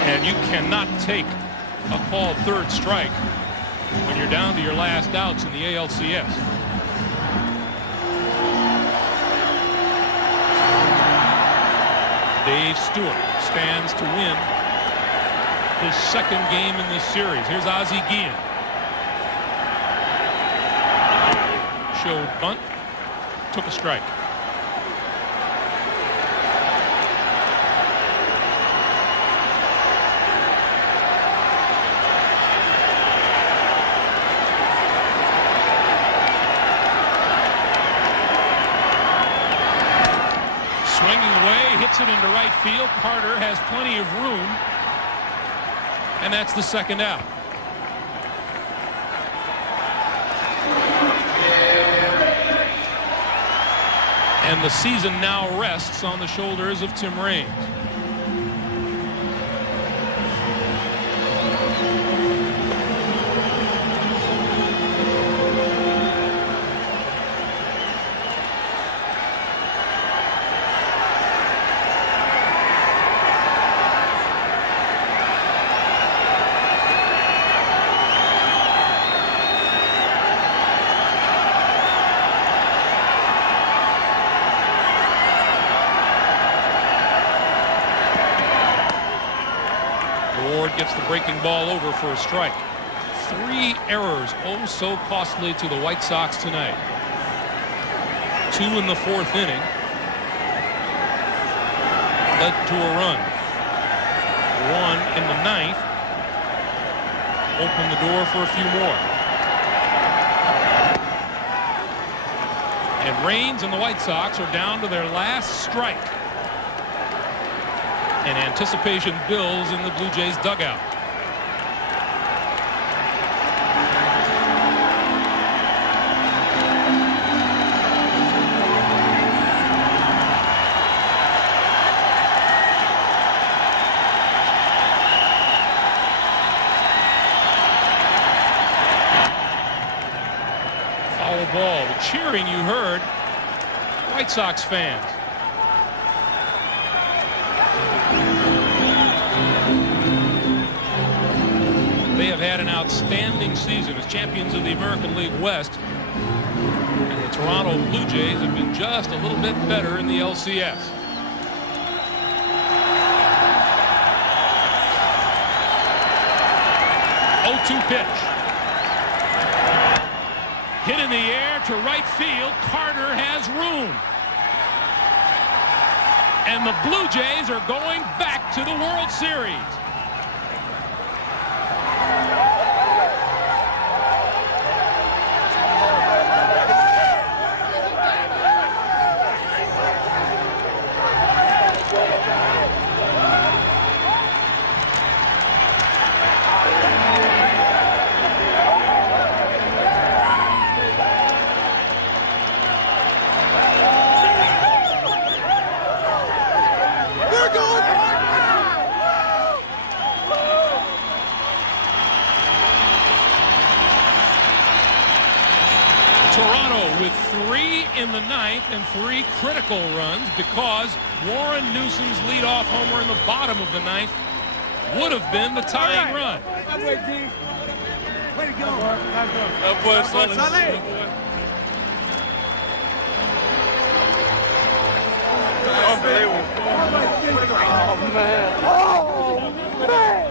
And you cannot take a called 3rd strike when you're down to your last outs in the ALCS. Dave Stewart stands to win his 2nd game in this series. Here's Ozzie Guillen. Showed bunt, took a strike. Swinging away, hits it into right field. Carter has plenty of room, and that's the 2nd out. And the season now rests on the shoulders of Tim Raines. Gets the breaking ball over for a strike. 3 errors, oh so costly to the White Sox tonight. 2 in the 4th inning led to a run. 1 in the 9th opened the door for a few more. And Raines and the White Sox are down to their last strike. And anticipation builds in the Blue Jays dugout. Foul ball. The cheering you heard, White Sox fans. They have had an outstanding season as champions of the American League West. And the Toronto Blue Jays have been just a little bit better in the LCS. Oh-2 pitch. Hit in the air to right field. Carter has room. And the Blue Jays are going back to the World Series. Toronto with 3 in the ninth and 3 critical runs because Warren Newsom's leadoff homer in the bottom of the ninth would have been the tying run. Way to go. That boy Sully. Unbelievable. Oh, man. Oh, man.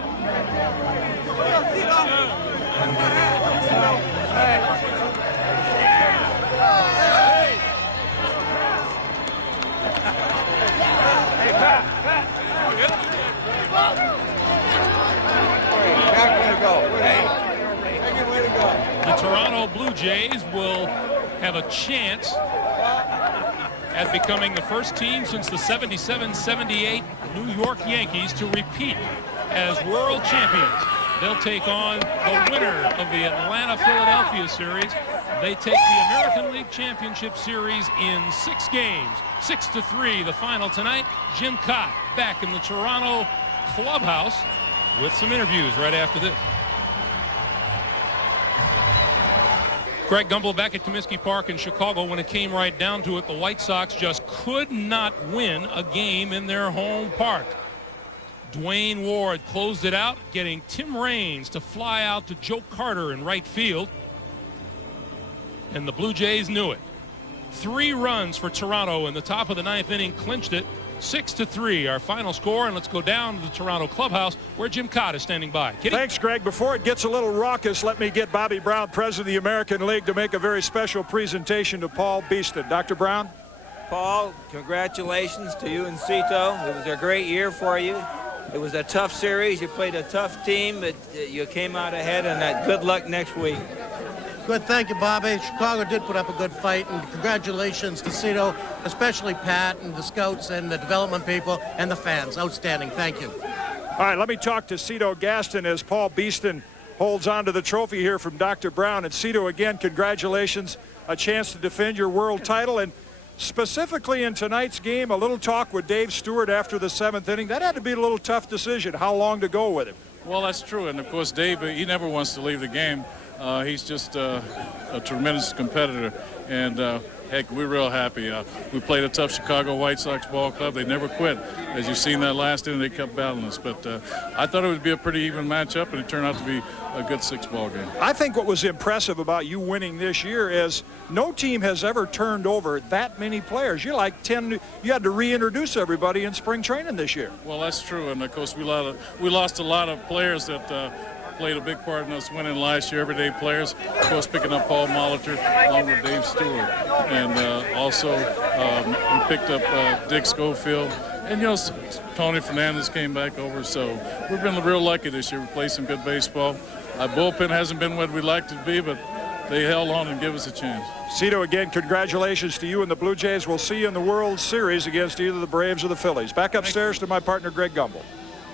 Hey, Pat. The Toronto Blue Jays will have a chance at becoming the first team since the 77-78 New York Yankees to repeat as world champions. They'll take on the winner of the Atlanta-Philadelphia series. They take the American League Championship Series in 6 games. 6-3 the final tonight. Jim Cott back in the Toronto clubhouse with some interviews right after this. Greg Gumbel back at Comiskey Park in Chicago. When it came right down to it, the White Sox just could not win a game in their home park. Dwayne Ward closed it out, getting Tim Raines to fly out to Joe Carter in right field. And the Blue Jays knew it. 3 runs for Toronto in the top of the 9th inning clinched it. 6-3 our final score, and let's go down to the Toronto clubhouse where Jim Cott is standing by. Kitty? Thanks, Greg. Before it gets a little raucous, let me get Bobby Brown, president of the American League, to make a very special presentation to Paul Beeston. Dr. Brown? Paul, congratulations to you and Cito. It was a great year for you. It was a tough series. You played a tough team, but you came out ahead, and good luck next week. Good, thank you, Bobby. Chicago did put up a good fight, and congratulations to Cito, especially Pat and the scouts and the development people and the fans. Outstanding, thank you. All right, let me talk to Cito Gaston as Paul Beeston holds on to the trophy here from Dr. Brown. And Cito, again, congratulations, a chance to defend your world title. And specifically in tonight's game, a little talk with Dave Stewart after the 7th inning. That had to be a little tough decision, how long to go with him. Well, that's true, and of course Dave, he never wants to leave the game. He's just a tremendous competitor, and heck, we're real happy. We played a tough Chicago White Sox ball club. They never quit. As you've seen that last inning, they kept battling us. But I thought it would be a pretty even matchup, and it turned out to be a good 6-ball game. I think what was impressive about you winning this year is no team has ever turned over that many players. You're like 10. You had to reintroduce everybody in spring training this year. Well, that's true, and of course we lost a lot of players that played a big part in us winning last year, everyday players. Of course, picking up Paul Molitor along with Dave Stewart. And also we picked up Dick Schofield. And, you know, Tony Fernandez came back over. So we've been real lucky this year. We played some good baseball. Our bullpen hasn't been what we'd like to be, but they held on and gave us a chance. Cito, again, congratulations to you and the Blue Jays. We'll see you in the World Series against either the Braves or the Phillies. Back upstairs to my partner, Greg Gumbel.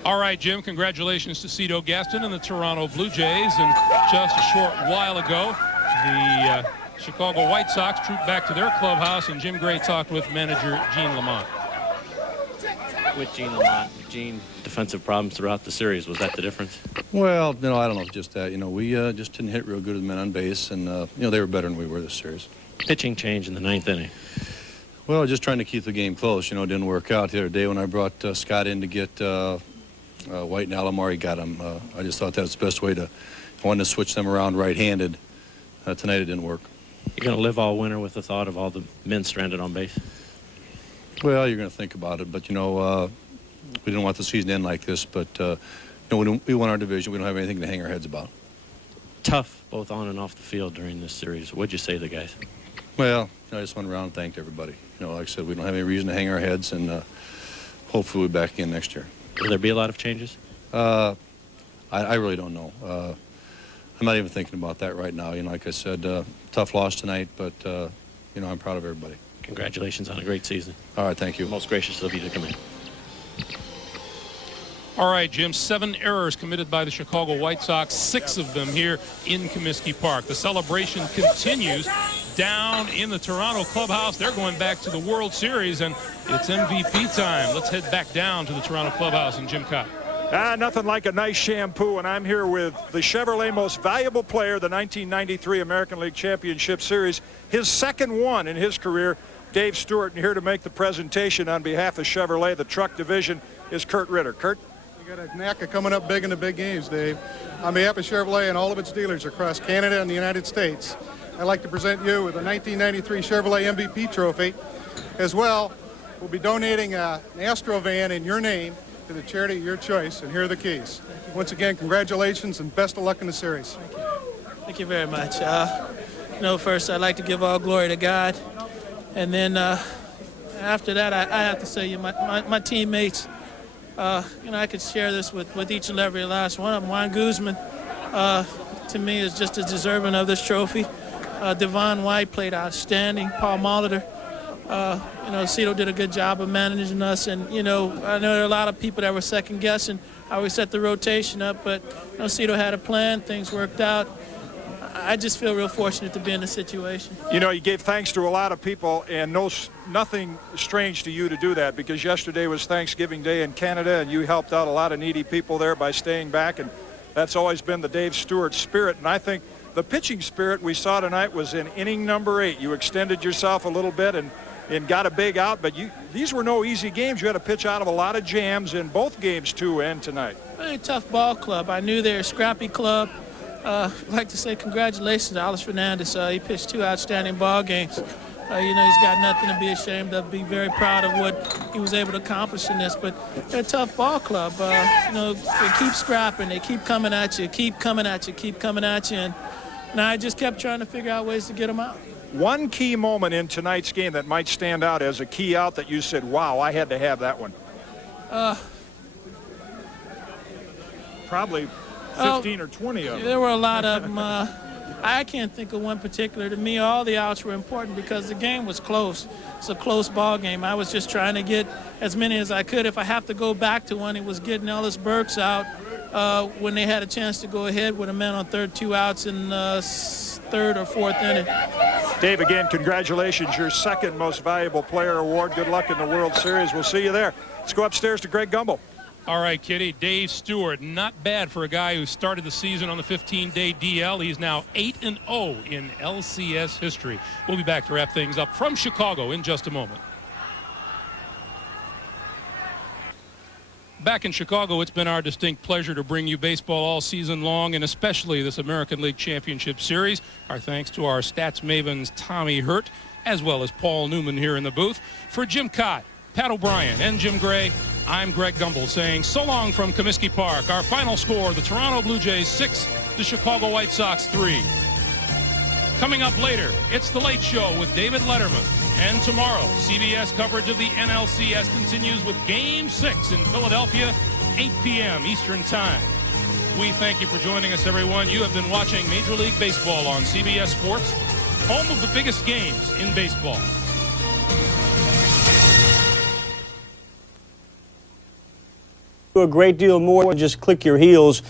All right, Jim, congratulations to Cito Gaston and the Toronto Blue Jays. And just a short while ago, the Chicago White Sox trooped back to their clubhouse, and Jim Gray talked with manager Gene Lamont. With Gene Lamont, Gene, defensive problems throughout the series. Was that the difference? Well, no, I don't know if just that. You know, we just didn't hit real good with men on base, and, you know, they were better than we were this series. Pitching change in the 9th inning. Well, just trying to keep the game close. You know, it didn't work out the other day when I brought Scott in to get White and Alomar. He got him. I just thought that was the best way to. I wanted to switch them around right-handed. Tonight it didn't work. You're going to live all winter with the thought of all the men stranded on base? Well, you're going to think about it, but, you know, we didn't want the season to end like this, but, you know, we won our division. We don't have anything to hang our heads about. Tough, both on and off the field during this series. What'd you say to the guys? Well, you know, I just went around and thanked everybody. You know, like I said, we don't have any reason to hang our heads, and hopefully we'll be back again next year. Will there be a lot of changes? I really don't know. I'm not even thinking about that right now. You know, like I said, tough loss tonight, but, you know, I'm proud of everybody. Congratulations on a great season. All right, thank you. Most gracious of you to come in. All right, Jim, 7 errors committed by the Chicago White Sox, 6 of them here in Comiskey Park. The celebration continues down in the Toronto clubhouse. They're going back to the World Series, and it's MVP time. Let's head back down to the Toronto clubhouse and Jim Cott. Nothing like a nice shampoo, and I'm here with the Chevrolet Most Valuable Player, the 1993 American League Championship Series, his second one in his career, Dave Stewart, and here to make the presentation on behalf of Chevrolet, the truck division, is Kurt Ritter. Kurt? You got a knack of coming up big in the big games, Dave. On behalf of Chevrolet and all of its dealers across Canada and the United States, I'd like to present you with a 1993 Chevrolet MVP trophy. As well, we'll be donating an Astro van in your name to the charity of your choice, and here are the keys. Once again, congratulations and best of luck in the series. Thank you very much. First I'd like to give all glory to God, and then after that I have to say my teammates, I could share this with each and every last one of them. Juan Guzman, to me, is just as deserving of this trophy. Devon White played outstanding. Paul Molitor, Cito did a good job of managing us, and I know there are a lot of people that were second guessing how we set the rotation up, but Cito had a plan, things worked out. I just feel real fortunate to be in this situation. You gave thanks to a lot of people, and nothing strange to you to do that, because yesterday was Thanksgiving Day in Canada, and you helped out a lot of needy people there by staying back, and that's always been the Dave Stewart spirit. And I think the pitching spirit we saw tonight was in inning number 8. You extended yourself a little bit and got a big out, but these were no easy games. You had to pitch out of a lot of jams in both games, too, and tonight. Really tough ball club. I knew they were a scrappy club. I'd like to say congratulations to Alex Fernandez. He pitched 2 outstanding ball games. He's got nothing to be ashamed of. Be very proud of what he was able to accomplish in this. But they're a tough ball club. They keep scrapping. They keep coming at you, keep coming at you, keep coming at you. And I just kept trying to figure out ways to get them out. One key moment in tonight's game that might stand out as a key out that you said, wow, I had to have that one. Probably 15 or 20 of them. There were a lot of them. I can't think of one particular. To me, all the outs were important because the game was close. It's a close ball game. I was just trying to get as many as I could. If I have to go back to one, it was getting Ellis Burks out when they had a chance to go ahead with a man on third, 2 outs in third or fourth inning. Dave, again, congratulations. Your second most valuable player award. Good luck in the World Series. We'll see you there. Let's go upstairs to Greg Gumbel. All right, Kitty. Dave Stewart, not bad for a guy who started the season on the 15-day DL. He's now 8-0 in LCS history. We'll be back to wrap things up from Chicago in just a moment. Back in Chicago, it's been our distinct pleasure to bring you baseball all season long, and especially this American League Championship Series. Our thanks to our stats mavens Tommy Hurt, as well as Paul Newman here in the booth. For Jim Cott, Pat O'Brien, and Jim Gray, I'm Greg Gumbel saying so long from Comiskey Park. Our final score, the Toronto Blue Jays 6, the Chicago White Sox 3. Coming up later, it's The Late Show with David Letterman. And tomorrow, CBS coverage of the NLCS continues with Game 6 in Philadelphia, 8 p.m. Eastern Time. We thank you for joining us, everyone. You have been watching Major League Baseball on CBS Sports, home of the biggest games in baseball. A great deal more than just click your heels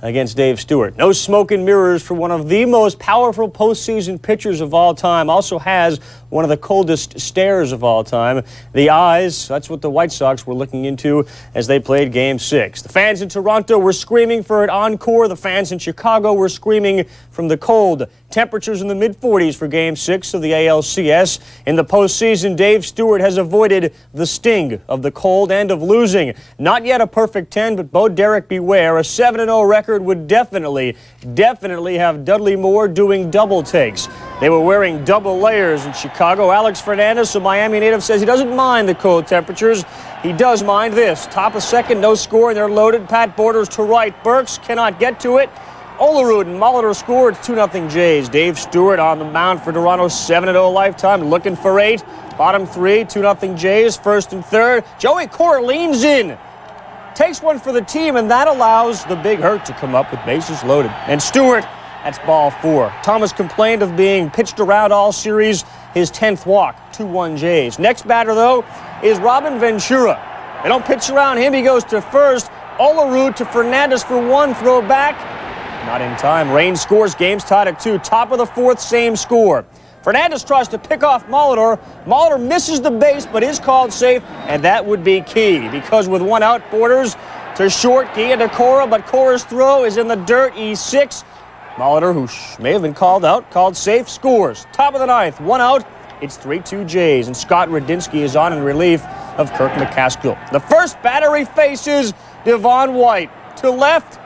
against Dave Stewart. No smoke and mirrors for one of the most powerful postseason pitchers of all time. Also has one of the coldest stares of all time. The eyes, that's what the White Sox were looking into as they played Game 6. The fans in Toronto were screaming for an encore. The fans in Chicago were screaming from the cold. Temperatures in the mid-40s for Game 6 of the ALCS. In the postseason, Dave Stewart has avoided the sting of the cold and of losing. Not yet a perfect 10, but Bo Derek beware. A 7-0 record would definitely have Dudley Moore doing double takes. They were wearing double layers in Chicago. Alex Fernandez, a Miami native, says he doesn't mind the cold temperatures. He does mind this. Top of second, no score, and they're loaded. Pat Borders to right. Burks cannot get to it. Olerud and Molitor scored. 2-0 Jays. Dave Stewart on the mound for Toronto's 7-0 lifetime, looking for 8. Bottom 3, 2-0 Jays. First and third. Joey Cora leans in. Takes one for the team, and that allows the Big Hurt to come up with bases loaded. And Stewart, that's ball 4. Thomas complained of being pitched around all series. His 10th walk, 2-1 Jays. Next batter, though, is Robin Ventura. They don't pitch around him. He goes to first. Olerud to Fernandez for 1, throw back. Not in time. Rain scores. Game's tied at 2. Top of the 4th, same score. Fernandez tries to pick off Molitor. Molitor misses the base, but is called safe, and that would be key because with 1 out, Borders to short, Gia to Cora, but Cora's throw is in the dirt. E6. Molitor, who may have been called out, called safe, scores. Top of the ninth, 1 out. It's 3-2 Jays, and Scott Radinsky is on in relief of Kirk McCaskill. The first batter he faces, Devon White. To left,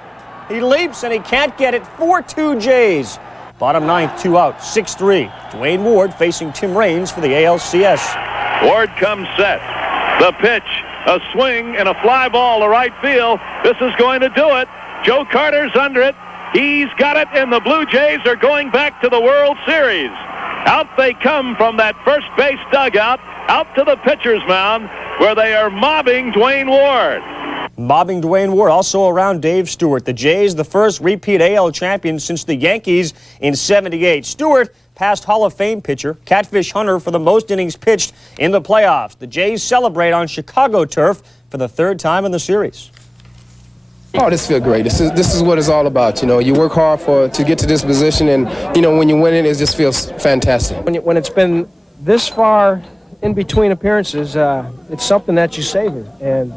he leaps, and he can't get it. 4-2 Jays. Bottom ninth, 2 out, 6-3. Dwayne Ward facing Tim Raines for the ALCS. Ward comes set. The pitch, a swing, and a fly ball to right field. This is going to do it. Joe Carter's under it. He's got it, and the Blue Jays are going back to the World Series. Out they come from that first base dugout, out to the pitcher's mound, where they are mobbing Dwayne Ward. Mobbing Dwayne Ward, also around Dave Stewart. The Jays, the first repeat AL champions since the Yankees in '78. Stewart passed Hall of Fame pitcher Catfish Hunter for the most innings pitched in the playoffs. The Jays celebrate on Chicago turf for the third time in the series. Oh, this feels great. This is what it's all about. You know, you work hard to get to this position, and you know when you win it just feels fantastic. When it's been this far in between appearances, it's something that you savor, and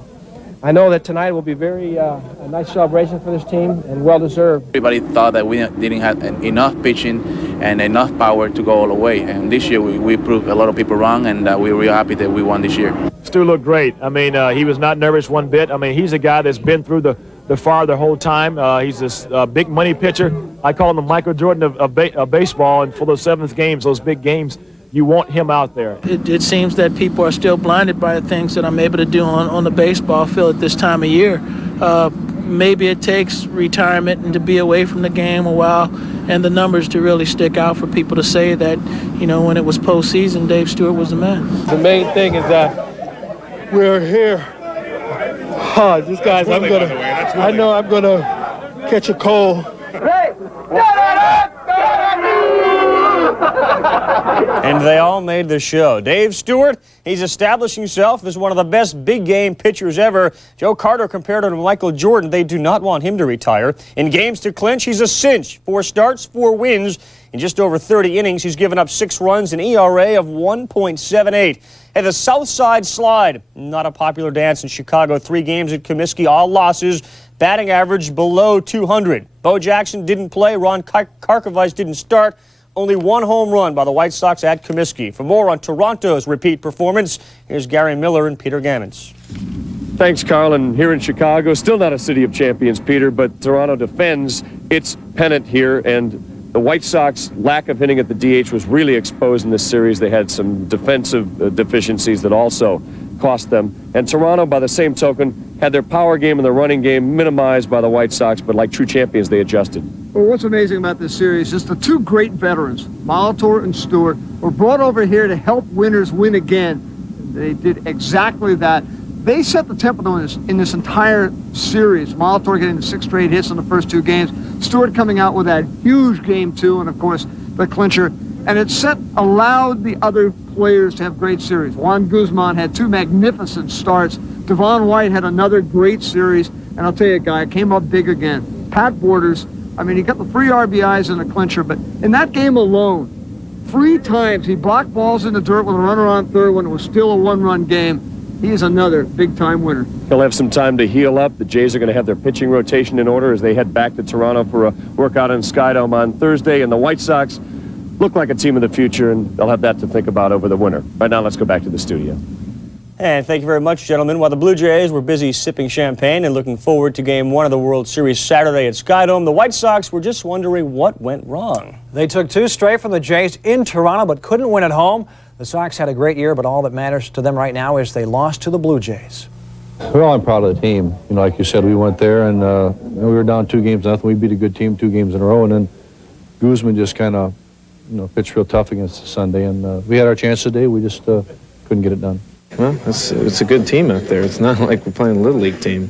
I know that tonight will be a nice celebration for this team and well deserved. Everybody thought that we didn't have enough pitching and enough power to go all the way, and this year we proved a lot of people wrong, and we're real happy that we won this year. Stu looked great. I mean, he was not nervous one bit. I mean, he's a guy that's been through the fire the whole time. He's this big money pitcher. I call him the Michael Jordan of baseball, and for those seventh games, those big games, you want him out there. It seems that people are still blinded by the things that I'm able to do on the baseball field at this time of year. Maybe it takes retirement and to be away from the game a while and the numbers to really stick out for people to say that, you know, when it was postseason, Dave Stewart was the man. The main thing is that we're here. Oh, these guys, I know I'm gonna catch a cold. And they all made the show. Dave Stewart, he's established himself as one of the best big game pitchers ever. Joe Carter compared him to Michael Jordan. They do not want him to retire. In games to clinch, he's a cinch. 4 starts, 4 wins. In just over 30 innings, he's given up 6 runs, an ERA of 1.78. At the South Side Slide, not a popular dance in Chicago. 3 games at Comiskey, all losses. Batting average below 200. Bo Jackson didn't play. Ron Karkovice didn't start. Only 1 home run by the White Sox at Comiskey. For more on Toronto's repeat performance, here's Gary Miller and Peter Gammons. Thanks, Carl. And here in Chicago, still not a city of champions, Peter, but Toronto defends its pennant here, and the White Sox lack of hitting at the DH was really exposed in this series. They had some defensive deficiencies that also cost them. And Toronto, by the same token, had their power game and their running game minimized by the White Sox, but like true champions, they adjusted. Well, what's amazing about this series is the 2 great veterans, Molitor and Stewart, were brought over here to help winners win again. They did exactly that. They set the tempo in this entire series. Molitor getting the 6 straight hits in the first 2 games. Stewart coming out with that huge game 2, and of course the clincher. And it allowed the other players to have great series. Juan Guzman had 2 magnificent starts. Devon White had another great series. And I'll tell you, guy, came up big again. Pat Borders, I mean, he got the 3 RBIs in the clincher, but in that game alone, 3 times he blocked balls in the dirt with a runner on third when it was still a 1-run game. He is another big-time winner. He'll have some time to heal up. The Jays are going to have their pitching rotation in order as they head back to Toronto for a workout in Skydome on Thursday. And the White Sox look like a team of the future, and they'll have that to think about over the winter. Right now, let's go back to the studio. And thank you very much, gentlemen. While the Blue Jays were busy sipping champagne and looking forward to Game 1 of the World Series Saturday at Skydome, the White Sox were just wondering what went wrong. They took 2 straight from the Jays in Toronto, but couldn't win at home. The Sox had a great year, but all that matters to them right now is they lost to the Blue Jays. Well, I'm proud of the team. You know, like you said, we went there and we were down 2-0. We beat a good team 2 games in a row, and then Guzman just kind of, pitched real tough against us Sunday, and we had our chance today. We just couldn't get it done. Well, it's a good team out there. It's not like we're playing a little league team.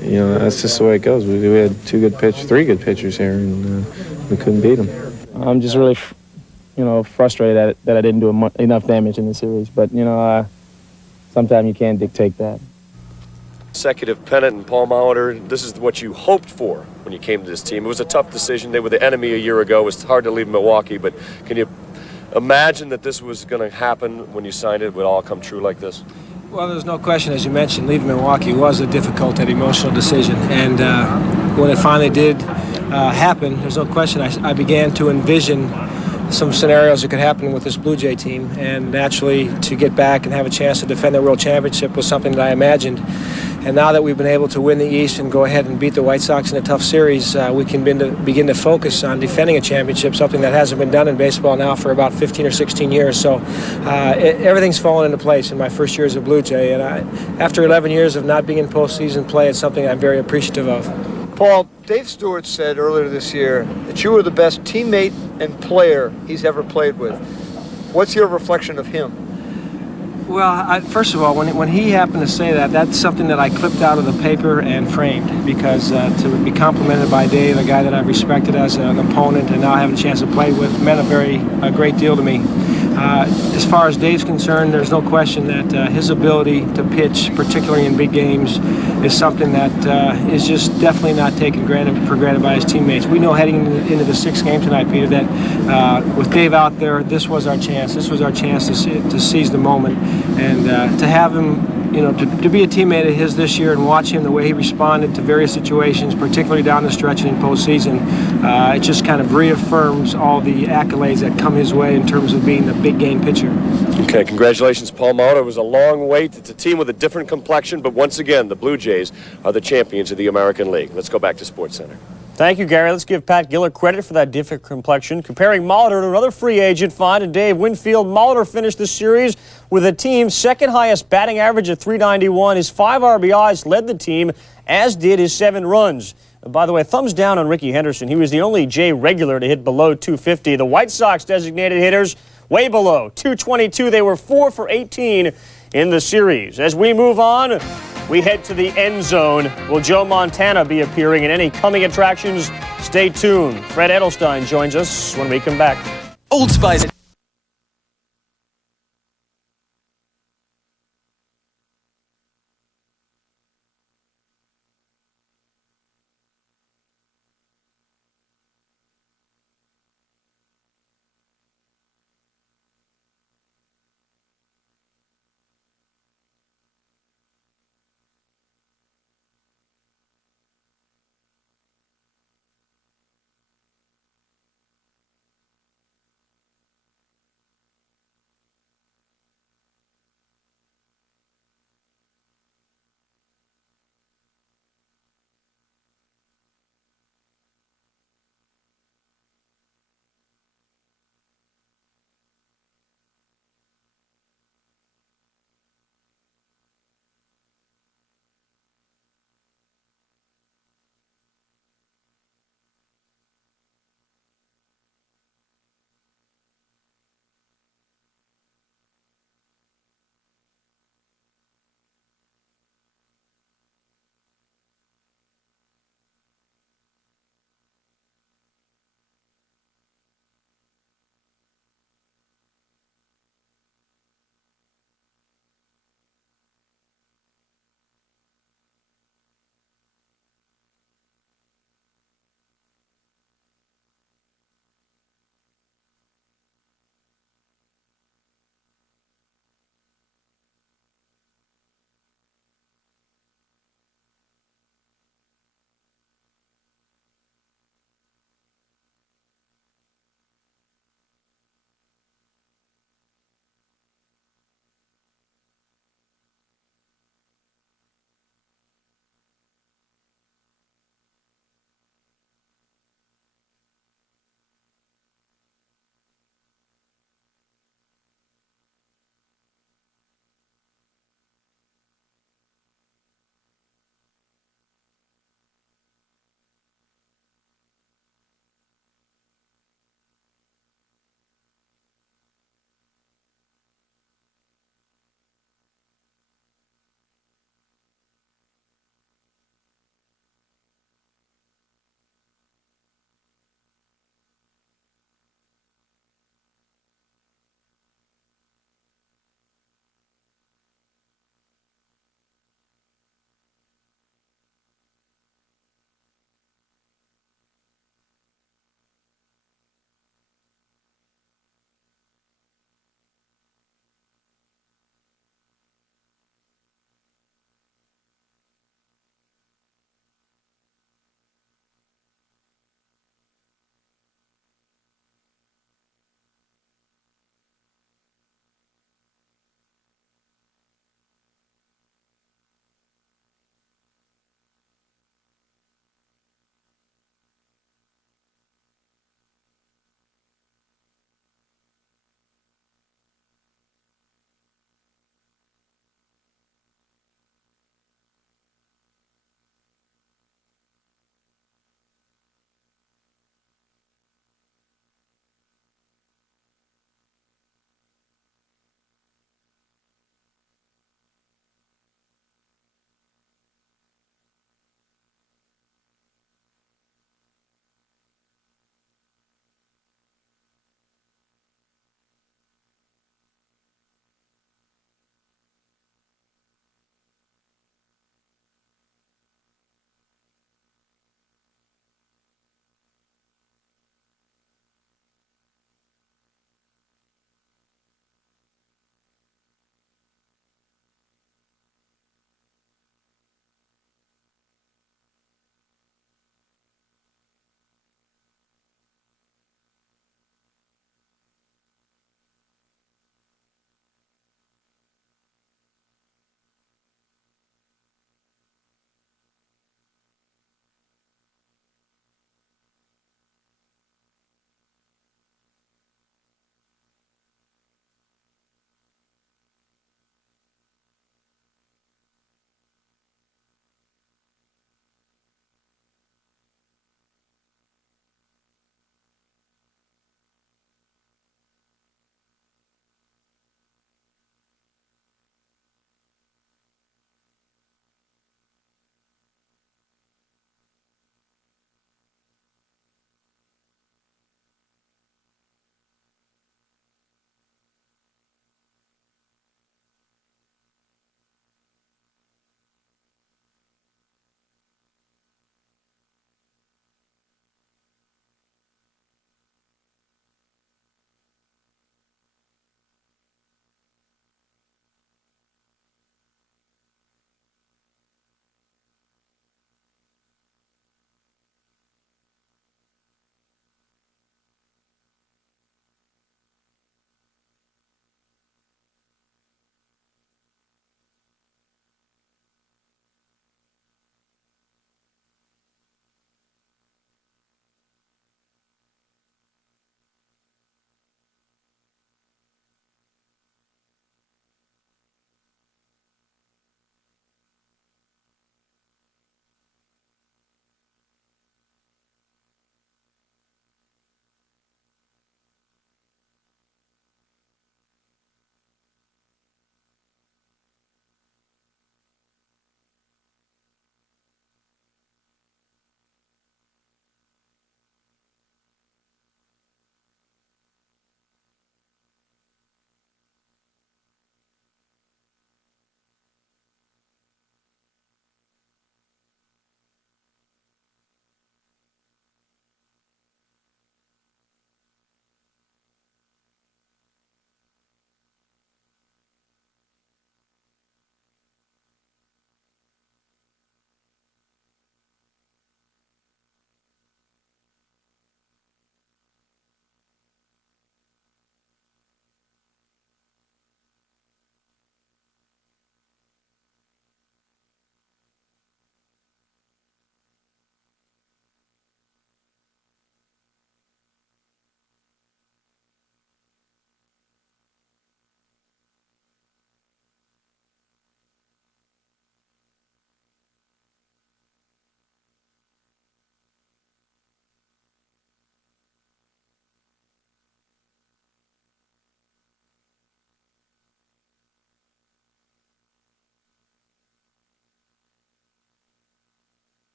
That's just the way it goes. We had 3 good pitchers here, and we couldn't beat them. I'm just really, frustrated that I didn't do enough damage in the series. But sometimes you can't dictate that. Consecutive pennant and Paul Molitor, this is what you hoped for when you came to this team. It was a tough decision. They were the enemy a year ago. It was hard to leave Milwaukee, but can you imagine that this was going to happen when you signed it? Would all come true like this? Well, there's no question, as you mentioned, leaving Milwaukee was a difficult and emotional decision. And when it finally did happen, there's no question I began to envision some scenarios that could happen with this Blue Jay team. And naturally, to get back and have a chance to defend the World Championship was something that I imagined. And now that we've been able to win the East and go ahead and beat the White Sox in a tough series, we can begin to focus on defending a championship, something that hasn't been done in baseball now for about 15 or 16 years. So everything's fallen into place in my first year as a Blue Jay. And after 11 years of not being in postseason play, it's something I'm very appreciative of. Paul, Dave Stewart said earlier this year that you were the best teammate and player he's ever played with. What's your reflection of him? Well, first of all, when he happened to say that, that's something that I clipped out of the paper and framed, because to be complimented by Dave, a guy that I've respected as an opponent and now having a chance to play with, meant a great deal to me. As far as Dave's concerned, there's no question that his ability to pitch, particularly in big games, is something that is just definitely not taken for granted by his teammates. We know heading into the sixth game tonight, Peter, that with Dave out there, this was our chance. This was our chance to seize the moment, and to have him, to be a teammate of his this year and watch him, the way he responded to various situations, particularly down the stretch and in postseason, it just kind of reaffirms all the accolades that come his way in terms of being the big game pitcher. Okay, congratulations, Paul Molitor. It was a long wait. It's a team with a different complexion, but once again, the Blue Jays are the champions of the American League. Let's go back to SportsCenter. Thank you, Gary. Let's give Pat Giller credit for that different complexion. Comparing Molitor to another free agent find and Dave Winfield, Molitor finished the series with a team's second highest batting average at .391. His 5 RBIs led the team, as did his 7 runs. By the way, thumbs down on Ricky Henderson. He was the only Jay regular to hit below .250. The White Sox designated hitters way below .222. They were 4 for 18 in the series. As we move on, we head to the end zone. Will Joe Montana be appearing in any coming attractions? Stay tuned. Fred Edelstein joins us when we come back. Old Spice.